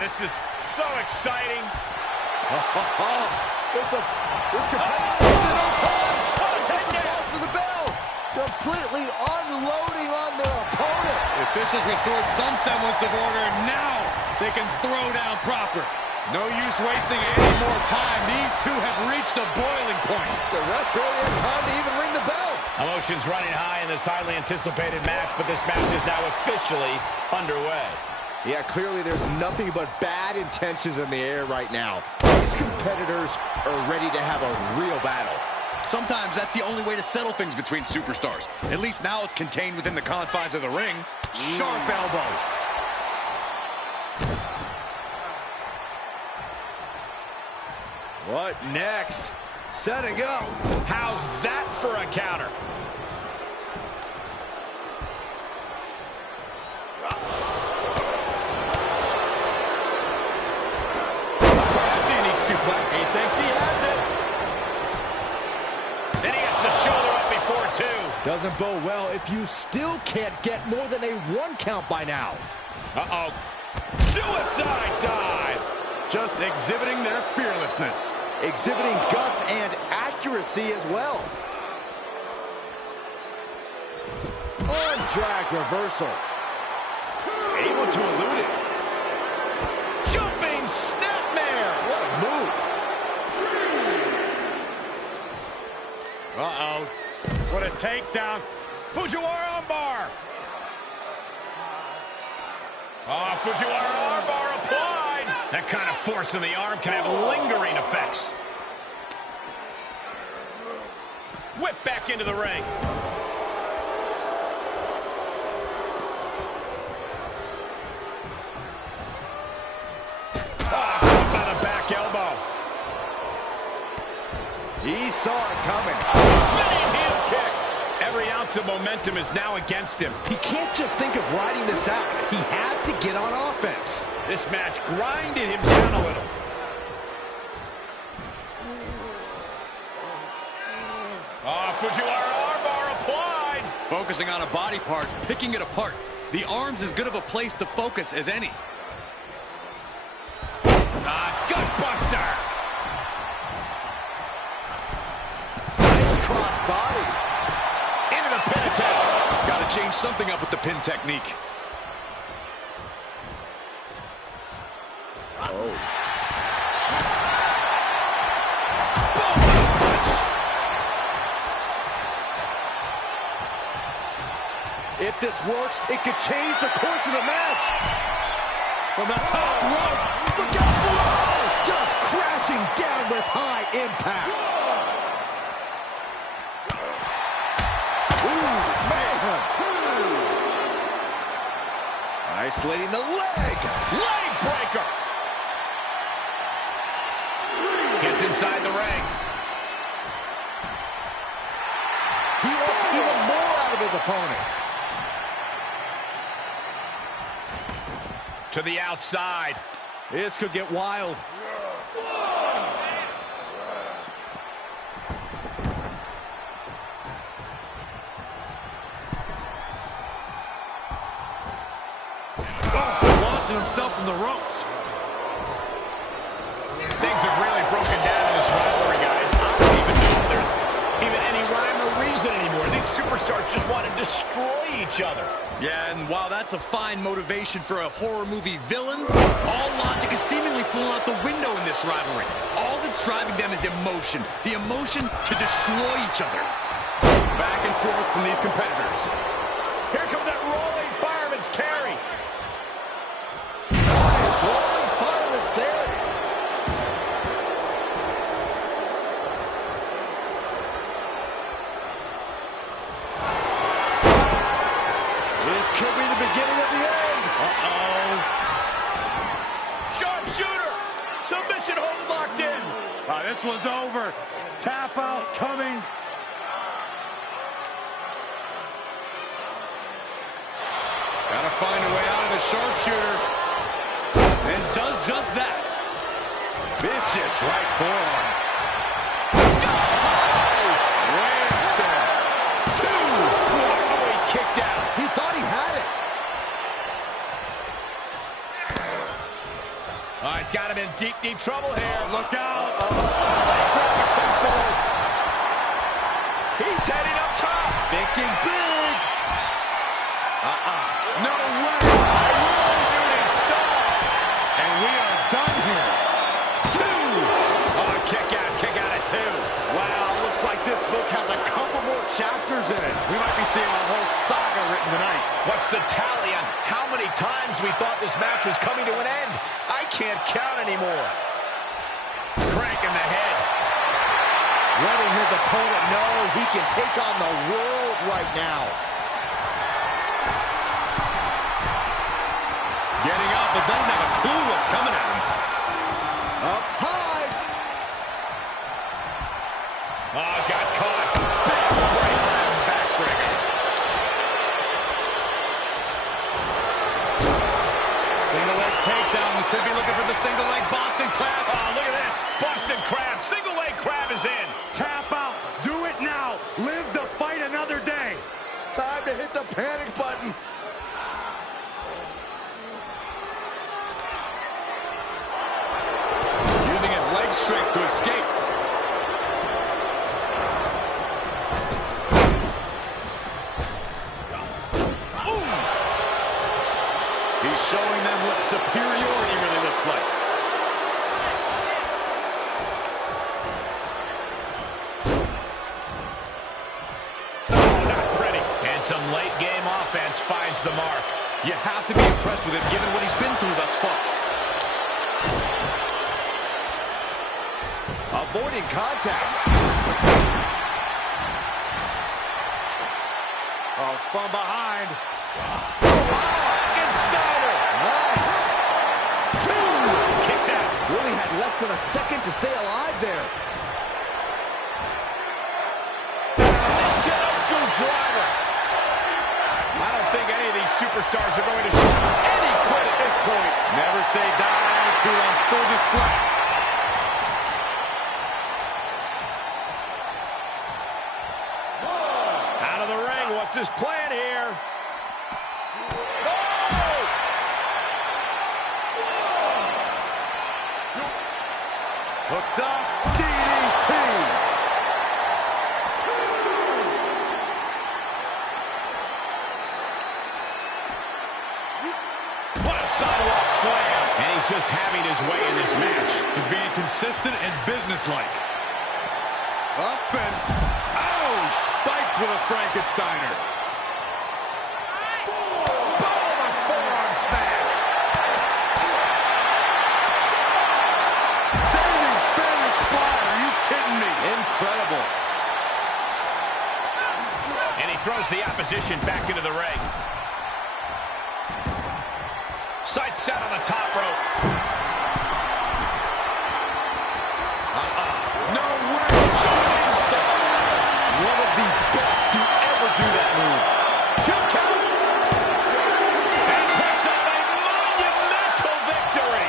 This is so exciting. This competitor is in on time. This is calls for the bell. Completely unloading on their opponent. The officials restored some semblance of order. Now they can throw down proper. No use wasting any more time. These two have reached a boiling point. The ref barely had time to even ring the bell. Emotions running high in this highly anticipated match, but this match is now officially underway. Yeah, clearly there's nothing but bad intentions in the air right now. These competitors are ready to have a real battle. Sometimes that's the only way to settle things between superstars. At least now it's contained within the confines of the ring. Sharp elbow. What next? Setting up. How's that for a counter? Suplex. He thinks he has it. Then he gets the shoulder up before two. Doesn't bode well if you still can't get more than a 1 count by now. Uh-oh. Suicide dive. Just exhibiting their fearlessness. Exhibiting guts and accuracy as well. On drag reversal. Able to elude it. Jumping snapmare. What a move. Uh-oh. What a takedown. Fujiwara armbar. Fujiwara armbar applied. That kind of force in the arm can have lingering effects. Whip back into the ring. Caught by the back elbow. He saw it coming. Running heel kick. Every ounce of momentum is now against him. He can't just think of riding this out. He has to get on offense. This match grinded him down a little. Fujiwara armbar applied. Focusing on a body part, picking it apart. The arm's as good of a place to focus as any. Gutbuster. Nice cross body. Into the pin attempt. Got to change something up with the pin technique. If this works, it could change the course of the match. From the top rope. Look out below! Just crashing down with high impact. Ooh, man. Isolating the leg. Leg breaker. Gets inside the ring. He wants even more out of his opponent. To the outside. This could get wild. Launching himself from the ropes. Things have really broken down in this rivalry, guys. I don't even know if there's even any rhyme or reason anymore. These superstars just want to destroy each other. Yeah, and while that's a fine motivation for a horror movie villain, all logic is seemingly flown out the window in this rivalry. All that's driving them is emotion. The emotion to destroy each other. Back and forth from these competitors. Here comes that rolling fireman's carry. Rolling fireman's carry. This could be the beginning of the end. Sharpshooter. Submission hold locked in. This one's over. Tap out coming. Gotta find a way out of the sharpshooter. And does just that. Vicious right forearm. Kicked out. He thought he had it. Oh, he's got him in deep, deep trouble here. Look out. He's heading up top. Thinking big. No way. Shooting star. And we are done here. Two. Oh, kick out at two. Wow, looks like this book has a couple more chapters in it. We might be seeing a whole saga written tonight. What's the tally on how many times we thought this match was coming to an end? I can't count anymore. Cranking the head. Letting his opponent know he can take on the world right now. Getting up, but doesn't have a clue what's coming at him. Up high. Oh, got caught. Big right arm backbreaker. Single leg takedown. We could be looking for the single leg Boston Crab. Oh, look at this. Boston Crab. Single leg crab is in. Tap out. Do it now. Live to fight another day. Time to hit the panic button. Using his leg strength to escape. He's showing them what superiority really looks like. Oh, not pretty. And some late game offense finds the mark. You have to be impressed with him given what he's been through thus far. Avoiding contact. Oh, from behind. Steiner. Nice. Two. Kicks out. Really had less than a second to stay alive there. Jump driver. I don't think any of these superstars are going to show any quit at this point. Never say die attitude on full display. Out of the ring. What's his plan here? Hooked up. DDT. What a sidewalk slam. And he's just having his way in this match. He's being consistent and businesslike. Up and... Oh! Spiked with a Frankensteiner. throws the opposition back into the ring. Sights set on the top rope. No way! Shooting star! One of the best to ever do that move. 2 count! And picks up a monumental victory!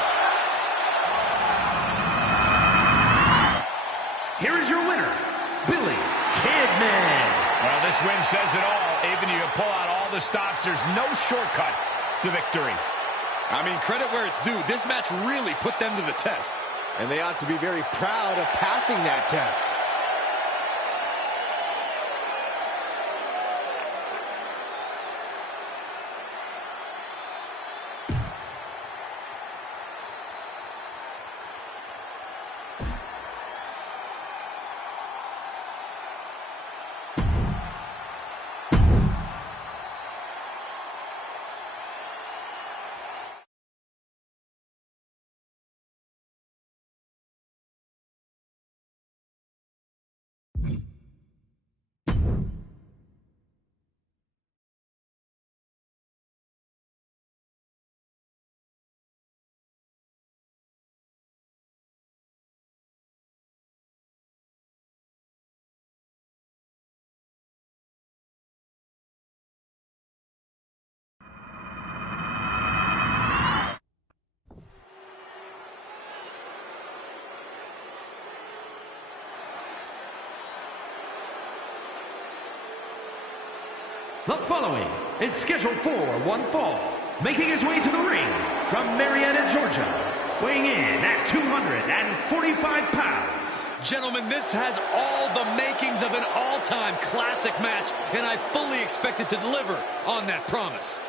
Here is your winner, Billy Kidman. Well, this win says it all. Even if you pull out all the stops, there's no shortcut to victory. I mean, credit where it's due. This match really put them to the test. And they ought to be very proud of passing that test. The following is scheduled for one fall, making his way to the ring from Marietta, Georgia, weighing in at 245 pounds. Gentlemen, this has all the makings of an all-time classic match, and I fully expect it to deliver on that promise.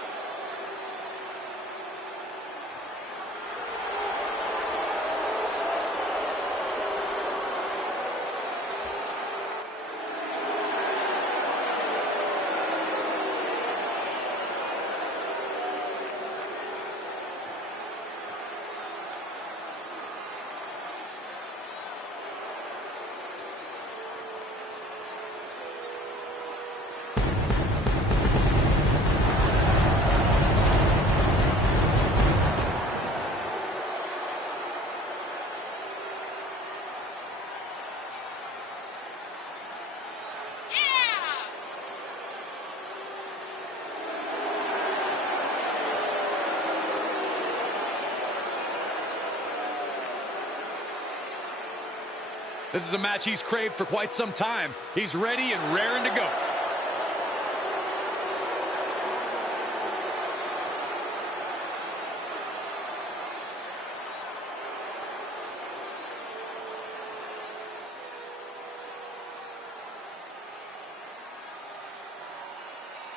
This is a match he's craved for quite some time. He's ready and raring to go.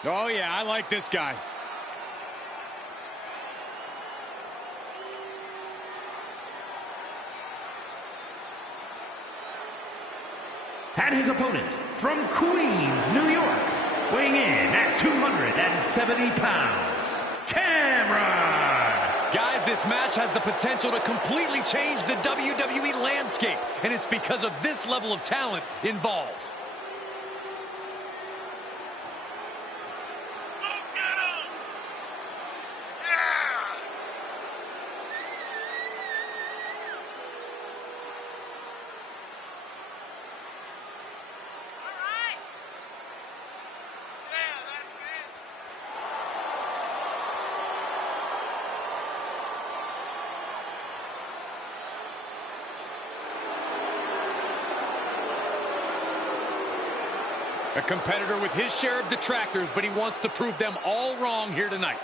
Oh, yeah, I like this guy. And his opponent from Queens, New York, weighing in at 270 pounds, Cameron. Guys, this match has the potential to completely change the WWE landscape, and it's because of this level of talent involved. A competitor with his share of detractors, but he wants to prove them all wrong here tonight.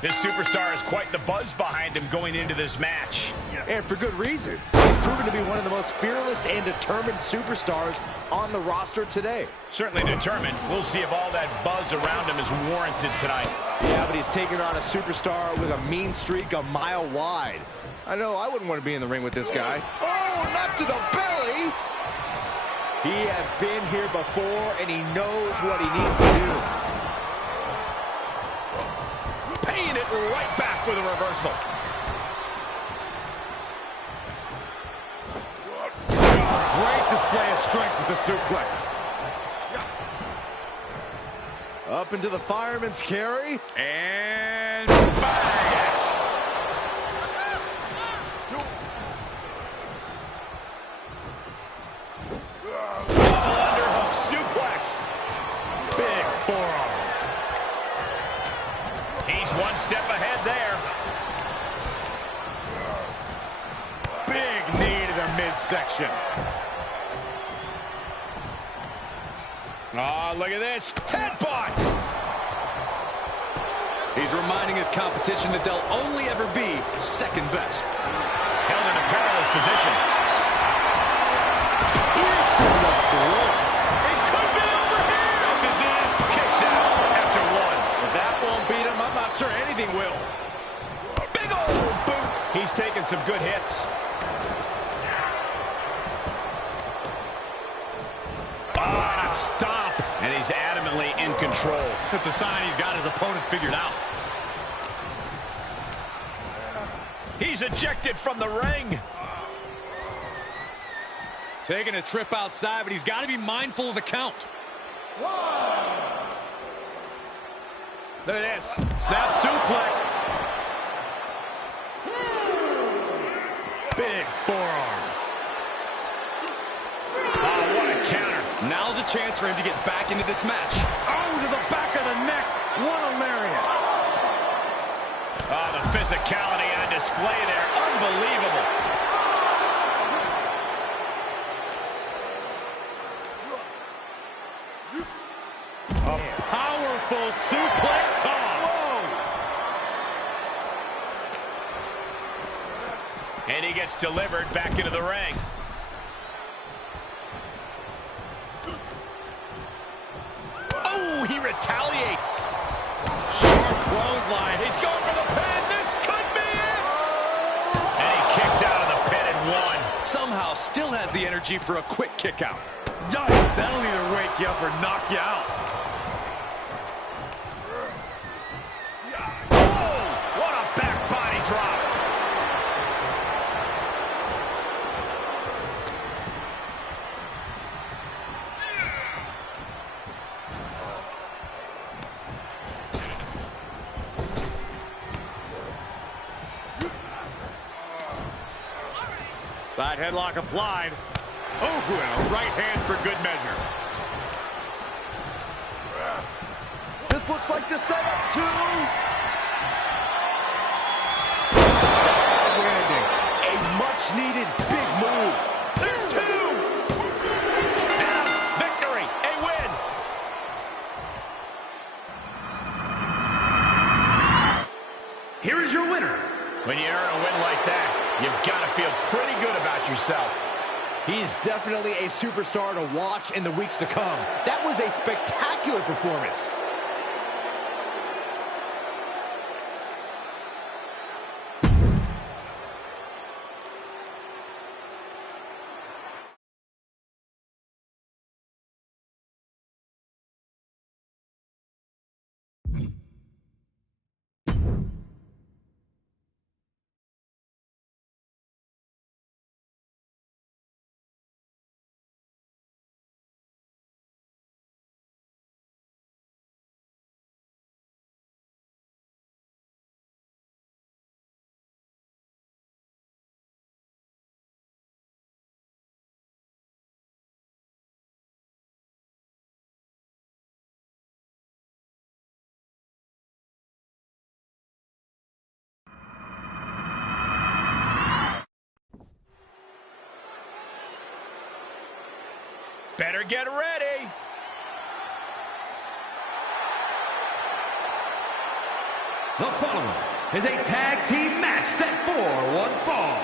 This superstar has quite the buzz behind him going into this match. And for good reason. He's proven to be one of the most fearless and determined superstars on the roster today. Certainly determined. We'll see if all that buzz around him is warranted tonight. Yeah, but he's taking on a superstar with a mean streak a mile wide. I know I wouldn't want to be in the ring with this guy. Oh, not to the belly! He has been here before, and he knows what he needs to do. Paying it right back with a reversal. Great display of strength with the suplex. Up into the fireman's carry. And bang! Underhook suplex. Big forearm. He's one step ahead there. Big knee to the midsection. Oh, look at this. Headbutt. He's reminding his competition that they'll only ever be second best. Held in a perilous position. Piercing the throat. It could be over here. This is it. Kicks out after one. If that won't beat him, I'm not sure anything will. Big old boot. He's taking some good hits. Stop. And he's adamantly in control. That's a sign he's got his opponent figured out. He's ejected from the ring. Taking a trip outside, but he's got to be mindful of the count. Look at this. Snap suplex. Big forearm. Oh, what a counter. Now's a chance for him to get back into this match. Oh, to the back of the neck. What a lariat. Oh, the physicality on display there. Unbelievable. A powerful suplex toss. Whoa. And he gets delivered back into the ring. Oh, he retaliates. Sharp clothesline. He's going for the pin. This could be it. And he kicks out of the pin and one. Somehow still has the energy for a quick kick out. Yikes, that'll either wake you up or knock you out. Oh, what a back body drop. Side headlock applied. Oh, and a right hand for good measure. This looks like the setup to... landing. A much-needed big move. There's two. And a victory. A win. Here is your winner. When you earn a win like that, you've got to feel pretty good about yourself. He's definitely a superstar to watch in the weeks to come. That was a spectacular performance. Better get ready. The following is a tag team match set for one fall.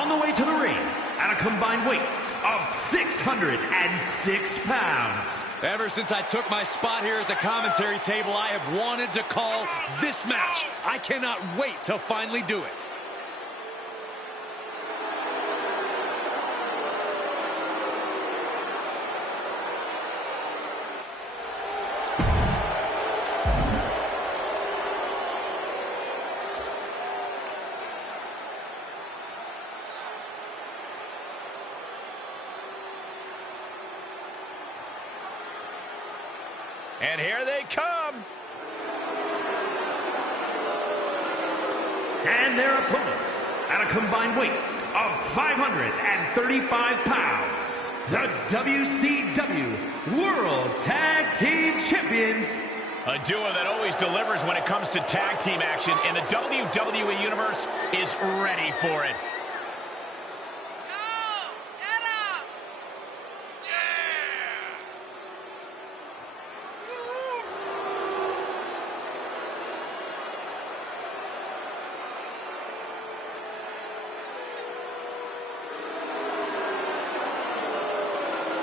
On the way to the ring, at a combined weight of 606 pounds. Ever since I took my spot here at the commentary table, I have wanted to call this match. I cannot wait to finally do it. And here they come. And their opponents, at a combined weight of 535 pounds, the WCW World Tag Team Champions. A duo that always delivers when it comes to tag team action, and the WWE Universe is ready for it.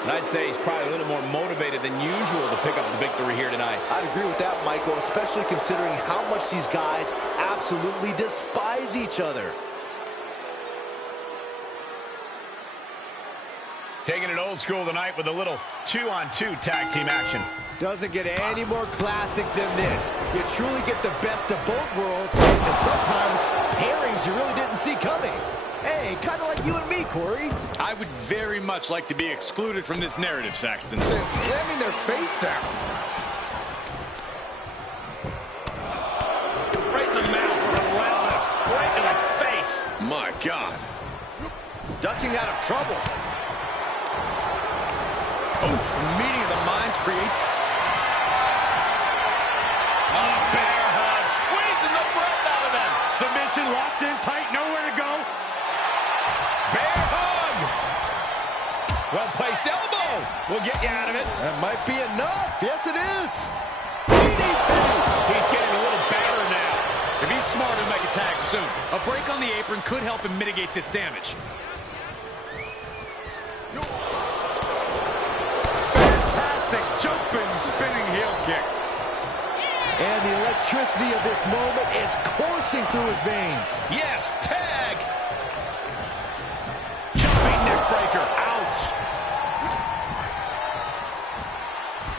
And I'd say he's probably a little more motivated than usual to pick up the victory here tonight. I'd agree with that, Michael, especially considering how much these guys absolutely despise each other. Taking it old school tonight with a little 2-on-2 tag team action. Doesn't get any more classic than this. You truly get the best of both worlds, and sometimes pairings you really didn't see coming. Hey, kind of like you and me, Corey. I would very much like to be excluded from this narrative, Saxton. They're slamming their face down. Right in the mouth, relentless. Right in the face. My God. Ducking out of trouble. Oof, meeting of the minds creates... Bear hug, squeezing the breath out of them. Submission locked in tight, nowhere to go. Bear hug. Well-placed elbow will get you out of it. That might be enough. Yes, it is. DDT. He's getting a little better now. If he's smart, he'll make a tag soon. A break on the apron could help him mitigate this damage. Fantastic jumping, spinning heel kick. And the electricity of this moment is coursing through his veins. Yes, tag. Jumping neck breaker. Ouch.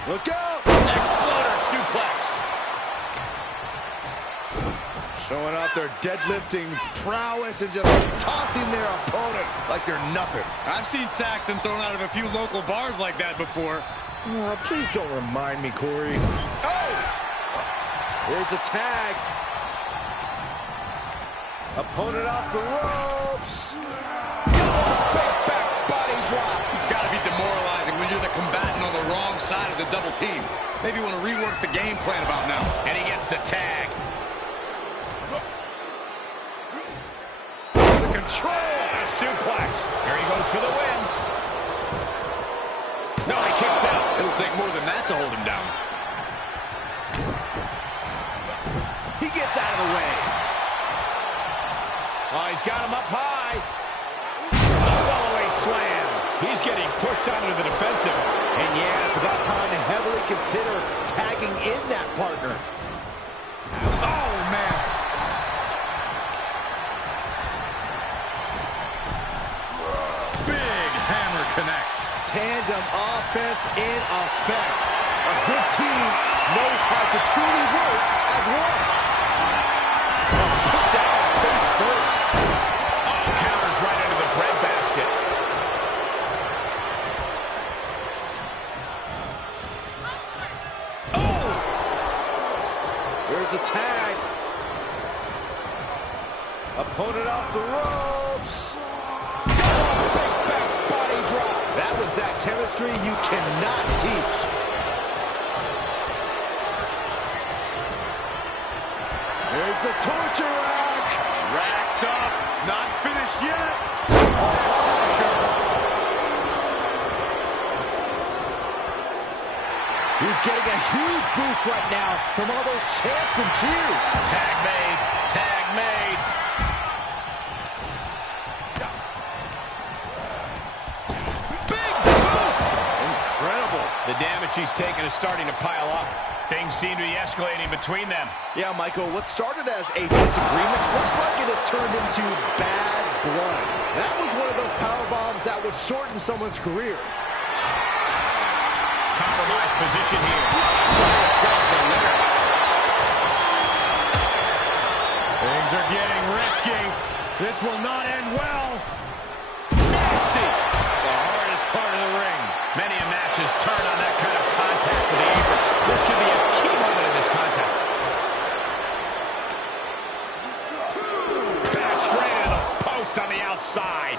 Look out. Exploder suplex. Showing off their deadlifting prowess and just tossing their opponent like they're nothing. I've seen Saxton thrown out of a few local bars like that before. Please don't remind me, Corey. Oh! Here's a tag. Opponent off the ropes. Big back body drop. It's got to be demoralizing when you're the combatant on the wrong side of the double team. Maybe you want to rework the game plan about now. And he gets the tag. The control. A suplex. Here he goes for the win. No, he kicks out. It'll take more than that to hold him down. He gets out of the way. Oh, he's got him up high. The follow-away slam. He's getting pushed out into the defensive. And yeah, it's about time to heavily consider tagging in that partner. Oh, man. Big hammer connects. Tandem offense in effect. A good team knows how to truly work as one. Put down face first. Oh, counters right into the breadbasket. Oh! Here's a tag. Opponent off the ropes. Big back body drop. That was that chemistry you cannot teach. Here's the torture rack. Racked up, not finished yet. He's getting a huge boost right now from all those chants and cheers. Tag made. Tag made. damage he's taken is starting to pile up. Things seem to be escalating between them. Yeah, Michael, what started as a disagreement looks like it has turned into bad blood. That was one of those power bombs that would shorten someone's career. Compromised position here. Things are getting risky. This will not end well. Nasty. The hardest part of the ring. Many a match has turned on that kind of contact with the apron. This could be a key moment in this contest. Back straight into the post on the outside.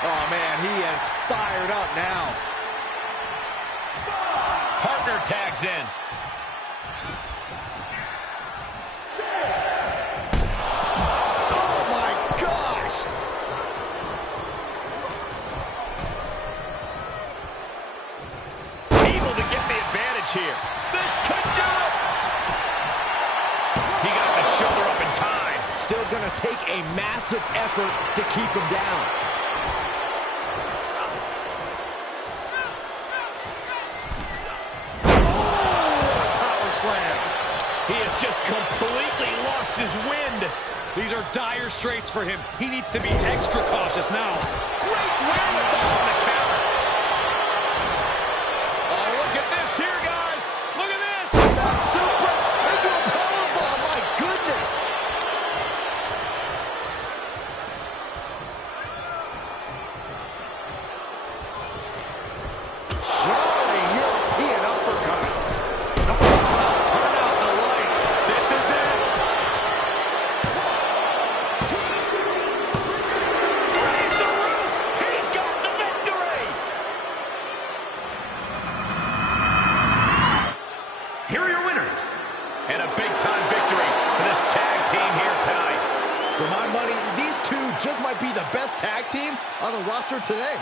Oh, man, he is fired up now. Partner tags in. Oh, my gosh. Able to get the advantage here. This could do it. He got the shoulder up in time. Still going to take a massive effort to keep him down. He has just completely lost his wind. These are dire straits for him. He needs to be extra cautious now. Great wherewithal on the counter. Oh, look at this here, guys. Look at this. That suplex into a powerbomb. My goodness. Jarring European uppercut. Turn out the lights. This is it. Raise the roof. He's got the victory. Here are your winners. And a big-time victory for this tag team here tonight. For my money, these two just might be the best tag team on the roster today.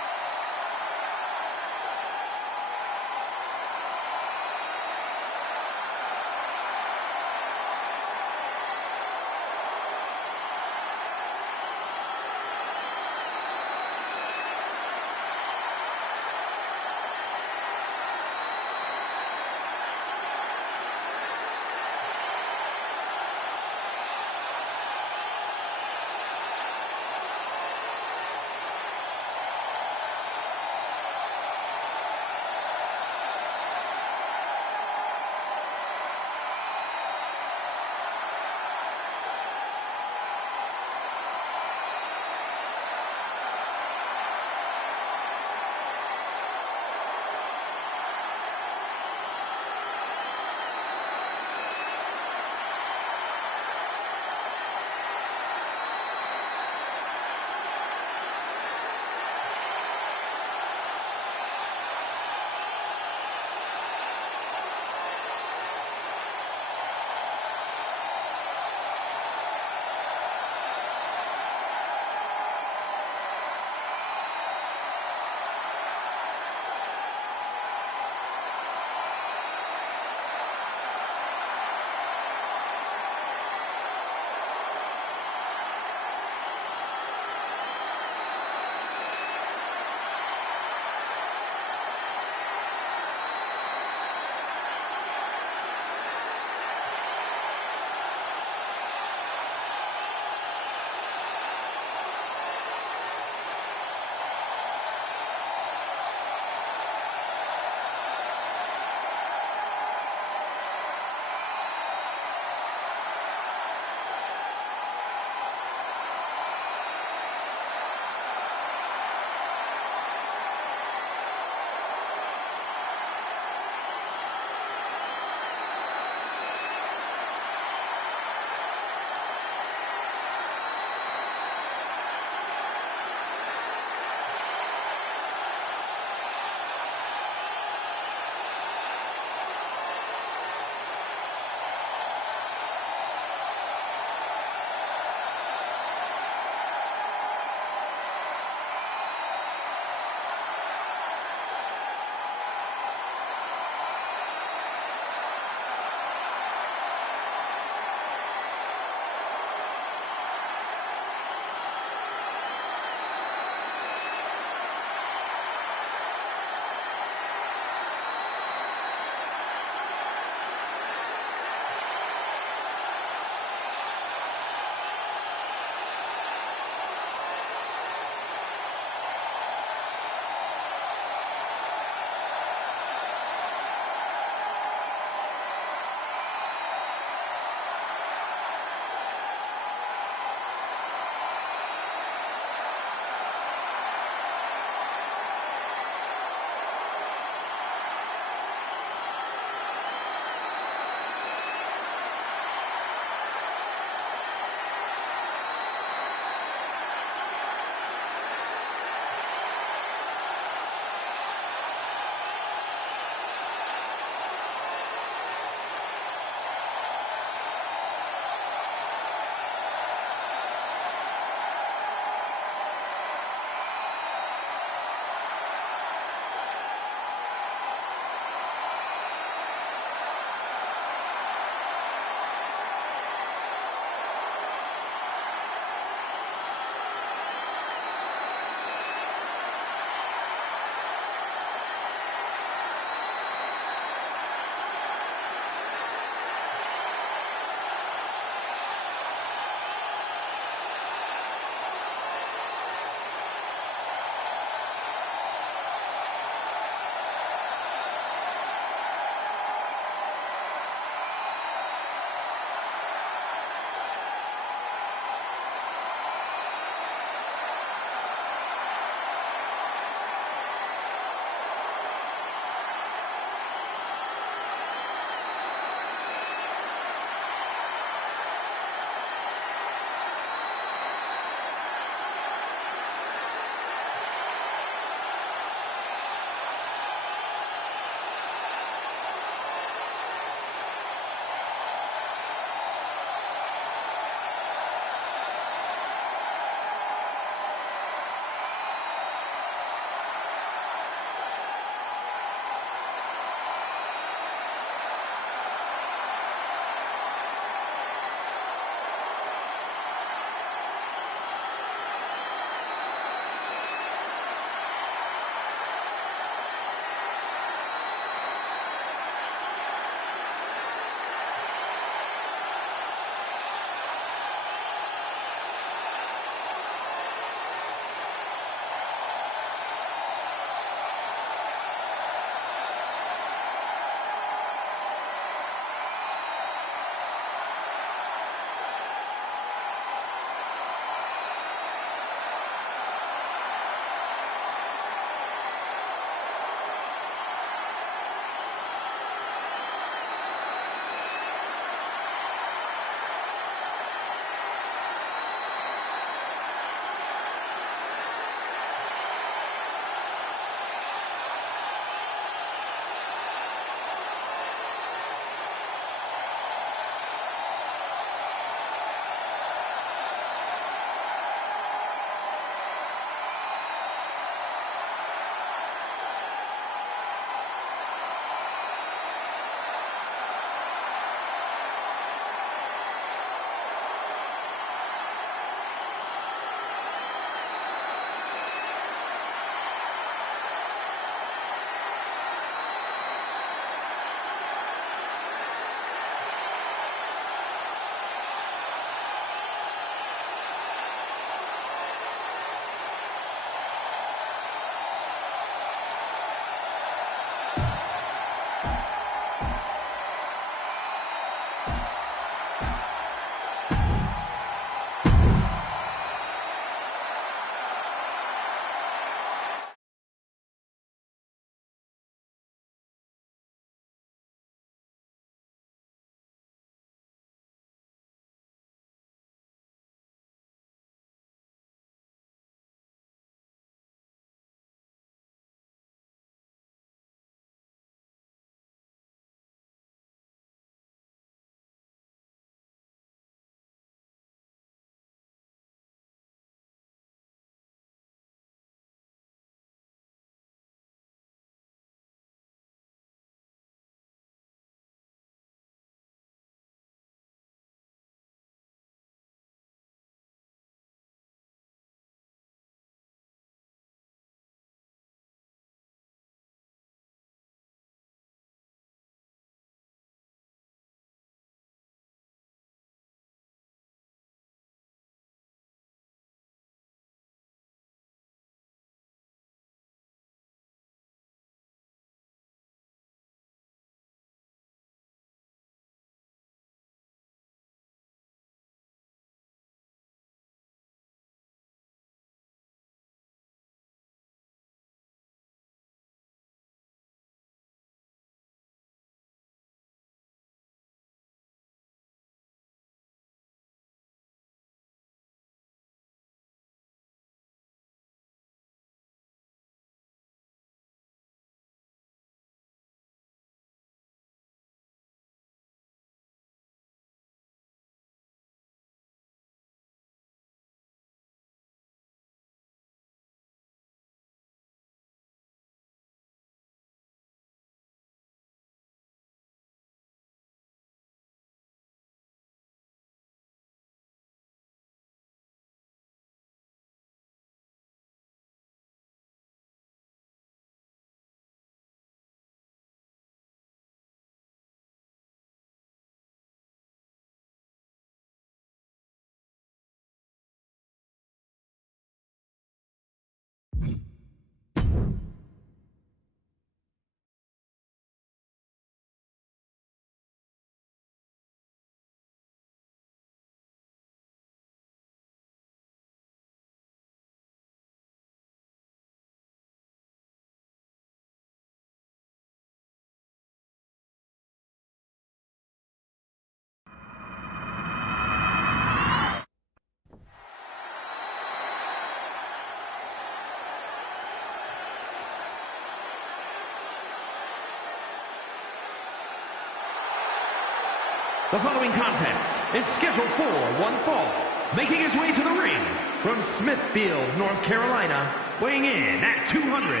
The following contest is scheduled for one fall. Making his way to the ring from Smithfield, North Carolina, weighing in at 201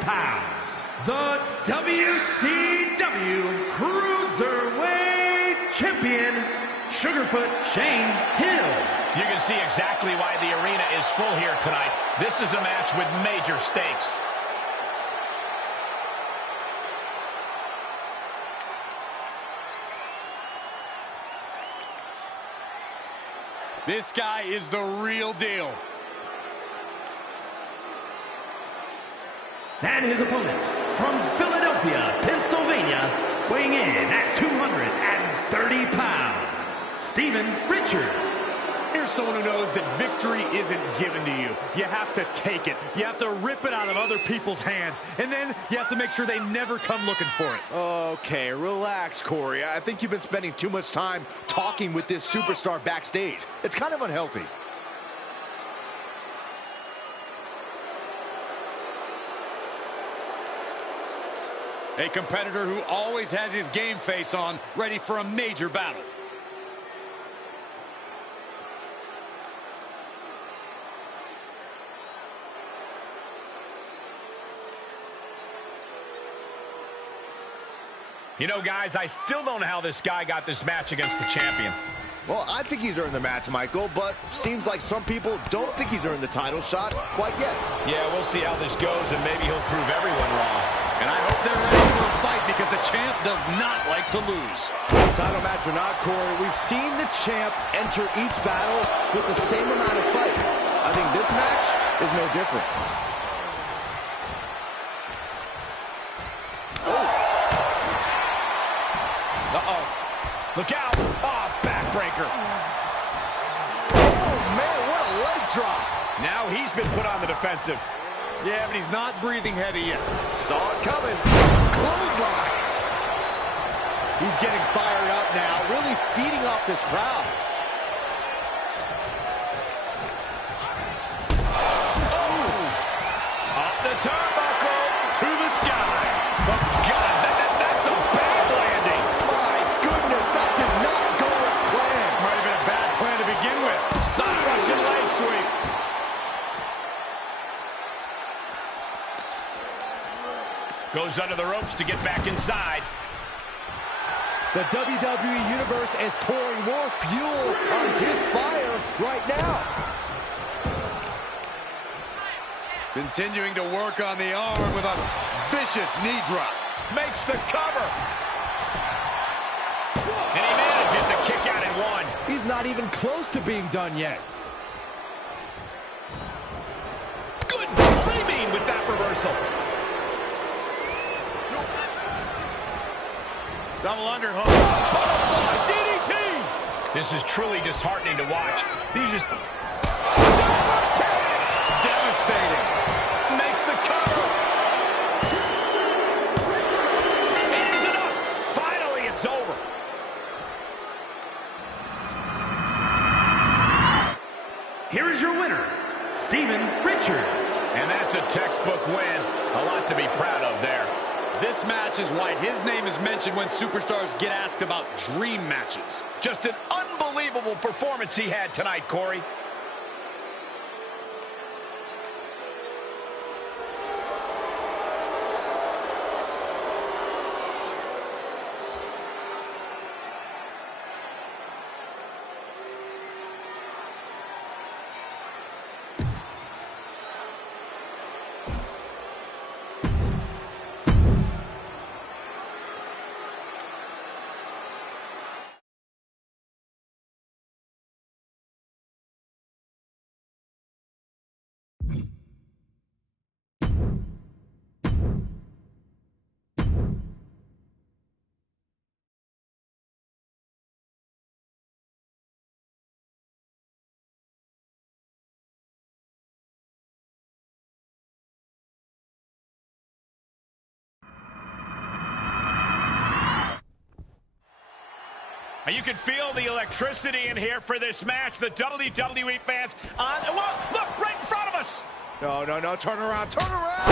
pounds, the WCW Cruiserweight Champion, Sugarfoot Shane Hill. You can see exactly why the arena is full here tonight. This is a match with major stakes. This guy is the real deal. And his opponent from Philadelphia, Pennsylvania, weighing in at 230 pounds, Steven Richards. Here's someone who knows that victory isn't given to you. You have to take it. You have to rip it out of other people's hands. And then you have to make sure they never come looking for it. Okay, relax, Corey. I think you've been spending too much time talking with this superstar backstage. It's kind of unhealthy. A competitor who always has his game face on, ready for a major battle. You know, guys, I still don't know how this guy got this match against the champion. Well, I think he's earned the match, Michael, but seems like some people don't think he's earned the title shot quite yet. Yeah, we'll see how this goes, and maybe he'll prove everyone wrong. And I hope they're ready for a fight because the champ does not like to lose. Title match or not, Corey, we've seen the champ enter each battle with the same amount of fight. I think this match is no different. Uh-oh. Look out. Oh, backbreaker. Oh, man, what a leg drop. Now he's been put on the defensive. Yeah, but he's not breathing heavy yet. Saw it coming. Clothesline. He's getting fired up now, really feeding off this crowd. Up the turnbuckle to the sky. Oh, God, that's a bad landing. My goodness, that did not go as planned. Might have been a bad plan to begin with. Side Russian leg sweep. Goes under the ropes to get back inside. The WWE Universe is pouring more fuel on his fire right now. Continuing to work on the arm with a vicious knee drop. Makes the cover. And he manages to kick out in one. He's not even close to being done yet. Good timing with that reversal. Double underhook. Butterfly DDT. This is truly disheartening to watch. These just Devastating. makes the cover. It is enough. Finally, it's over. Here is your winner, Steven Richards. And that's a textbook win. A lot to be proud of there. This match is why his name is mentioned when superstars get asked about dream matches. Just an unbelievable performance he had tonight, Corey. You can feel the electricity in here for this match. The WWE fans on... Whoa, look, right in front of us. No, no, no, turn around, turn around.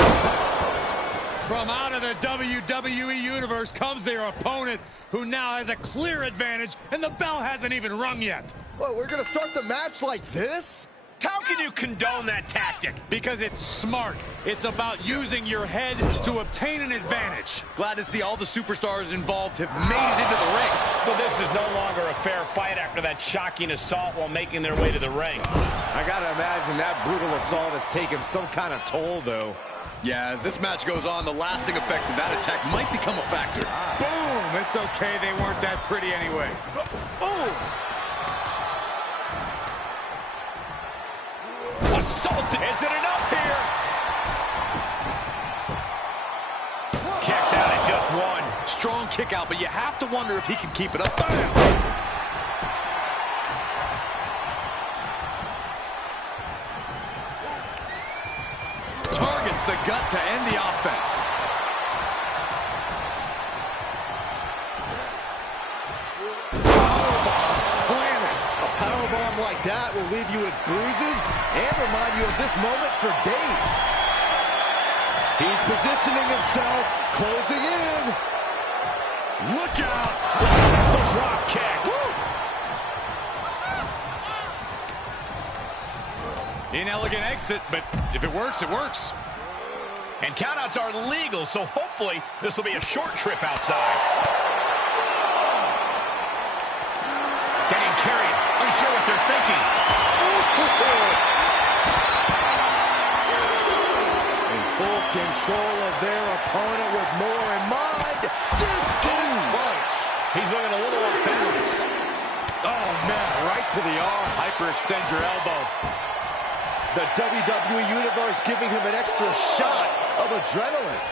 From out of the WWE Universe comes their opponent, who now has a clear advantage, and the bell hasn't even rung yet. Well, we're going to start the match like this? How can you condone that tactic? Because it's smart. It's about using your head to obtain an advantage. Glad to see all the superstars involved have made it into the ring. But this is no longer a fair fight after that shocking assault while making their way to the ring. I got to imagine that brutal assault has taken some kind of toll, though. Yeah, as this match goes on, the lasting effects of that attack might become a factor. Boom! It's okay, they weren't that pretty anyway. Oh! Assaulted. Is it enough here? Kicks out at just one. Strong kick out, but you have to wonder if he can keep it up. Targets the gut to end the offense. Powerbomb like that will leave you with bruises and remind you of this moment for days. He's positioning himself, closing in. Look out! That's a drop kick. Inelegant exit, but if it works, it works. And countouts are legal, so hopefully this will be a short trip outside. Getting carried. Unsure what they're thinking. In full control of their opponent with more in mind. Discus punch. He's looking a little off balance. Oh, man, right to the arm. Hyperextend your elbow. The WWE Universe giving him an extra shot of adrenaline.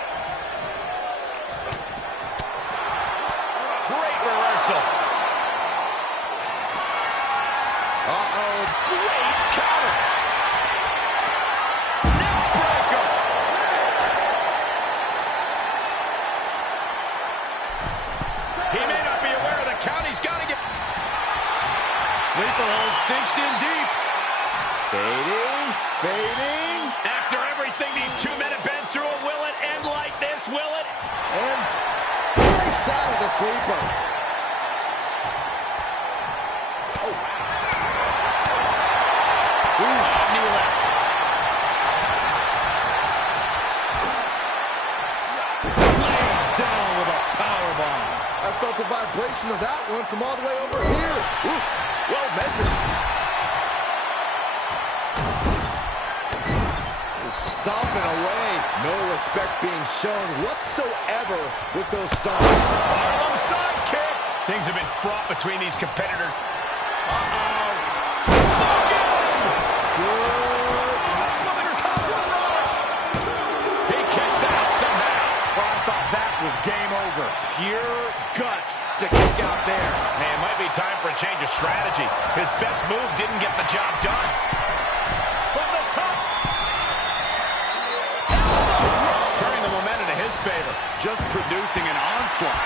Great reversal. Uh-oh. Great counter. Neckbreaker. He may not be aware of the count. He's got to get... Sleeper hold cinched in deep. Fading, fading. After everything these two men have been through, will it end like this? Will it? And breaks out of the sleeper. Oh, wow. Ooh, knee left. Laid down with a powerbomb. I felt the vibration of that one from all the way over here. Ooh, well measured. Stomping away. No respect being shown whatsoever with those stomps. Harlem sidekick. Things have been fraught between these competitors. Uh-oh. He kicks out somehow. Well, I thought that was game over. Pure guts to kick out there. Man, it might be time for a change of strategy. His best move didn't get the job done. From the top. Turning the momentum to his favor. Just producing an onslaught.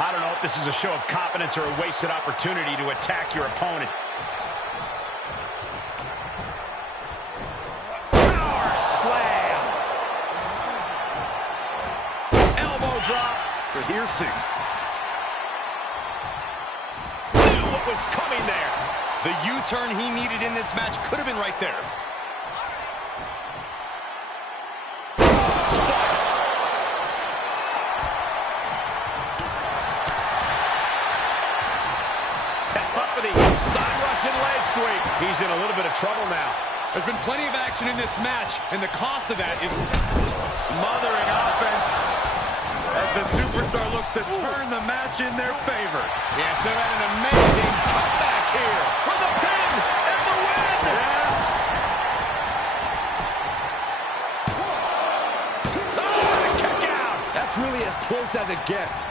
I don't know if this is a show of confidence or a wasted opportunity to attack your opponent. Power slam. Elbow drop. Piercing. Knew what was coming there. The U-turn he needed in this match could have been right there. Sweep. He's in a little bit of trouble now. There's been plenty of action in this match, and the cost of that is smothering offense as the superstar looks to turn the match in their favor. Yeah, so had an amazing comeback here for the pin and the win. Yes. Oh, kick out. That's really as close as it gets.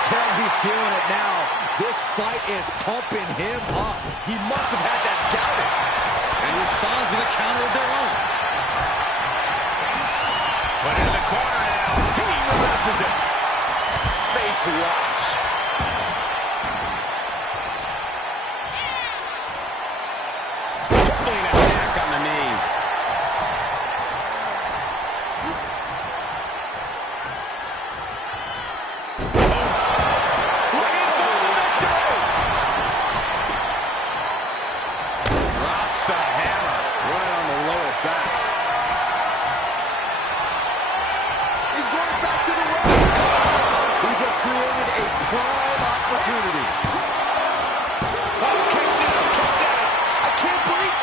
Tell he's feeling it now. This fight is pumping him up. He must have had that scouted. And responds with a counter. to watch. Juggling attack on the knee. Drops the hammer. Right on the lower back. He's going back to the ring. He just created a prime opportunity. Kicks out. I can't believe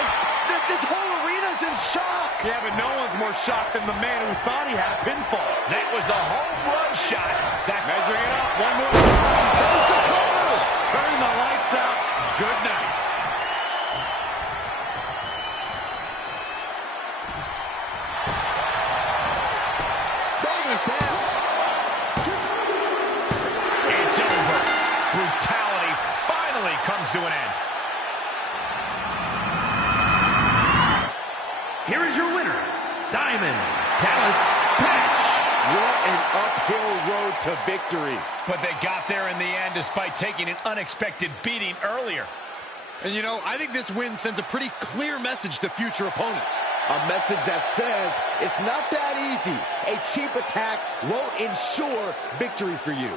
that this whole arena's in shock. Yeah, but no one's more shocked than the man who thought he had a pinfall. That was the home run shot. That Measuring it up. One more time. There's the cover. Turn the lights out. Good night. Shoulders down. It's over. Brutality finally comes to an end. Here is your winner, Diamond Dallas Page. What an uphill road to victory. But they got there in the end despite taking an unexpected beating earlier. And you know, I think this win sends a pretty clear message to future opponents. A message that says it's not that easy. A cheap attack won't ensure victory for you.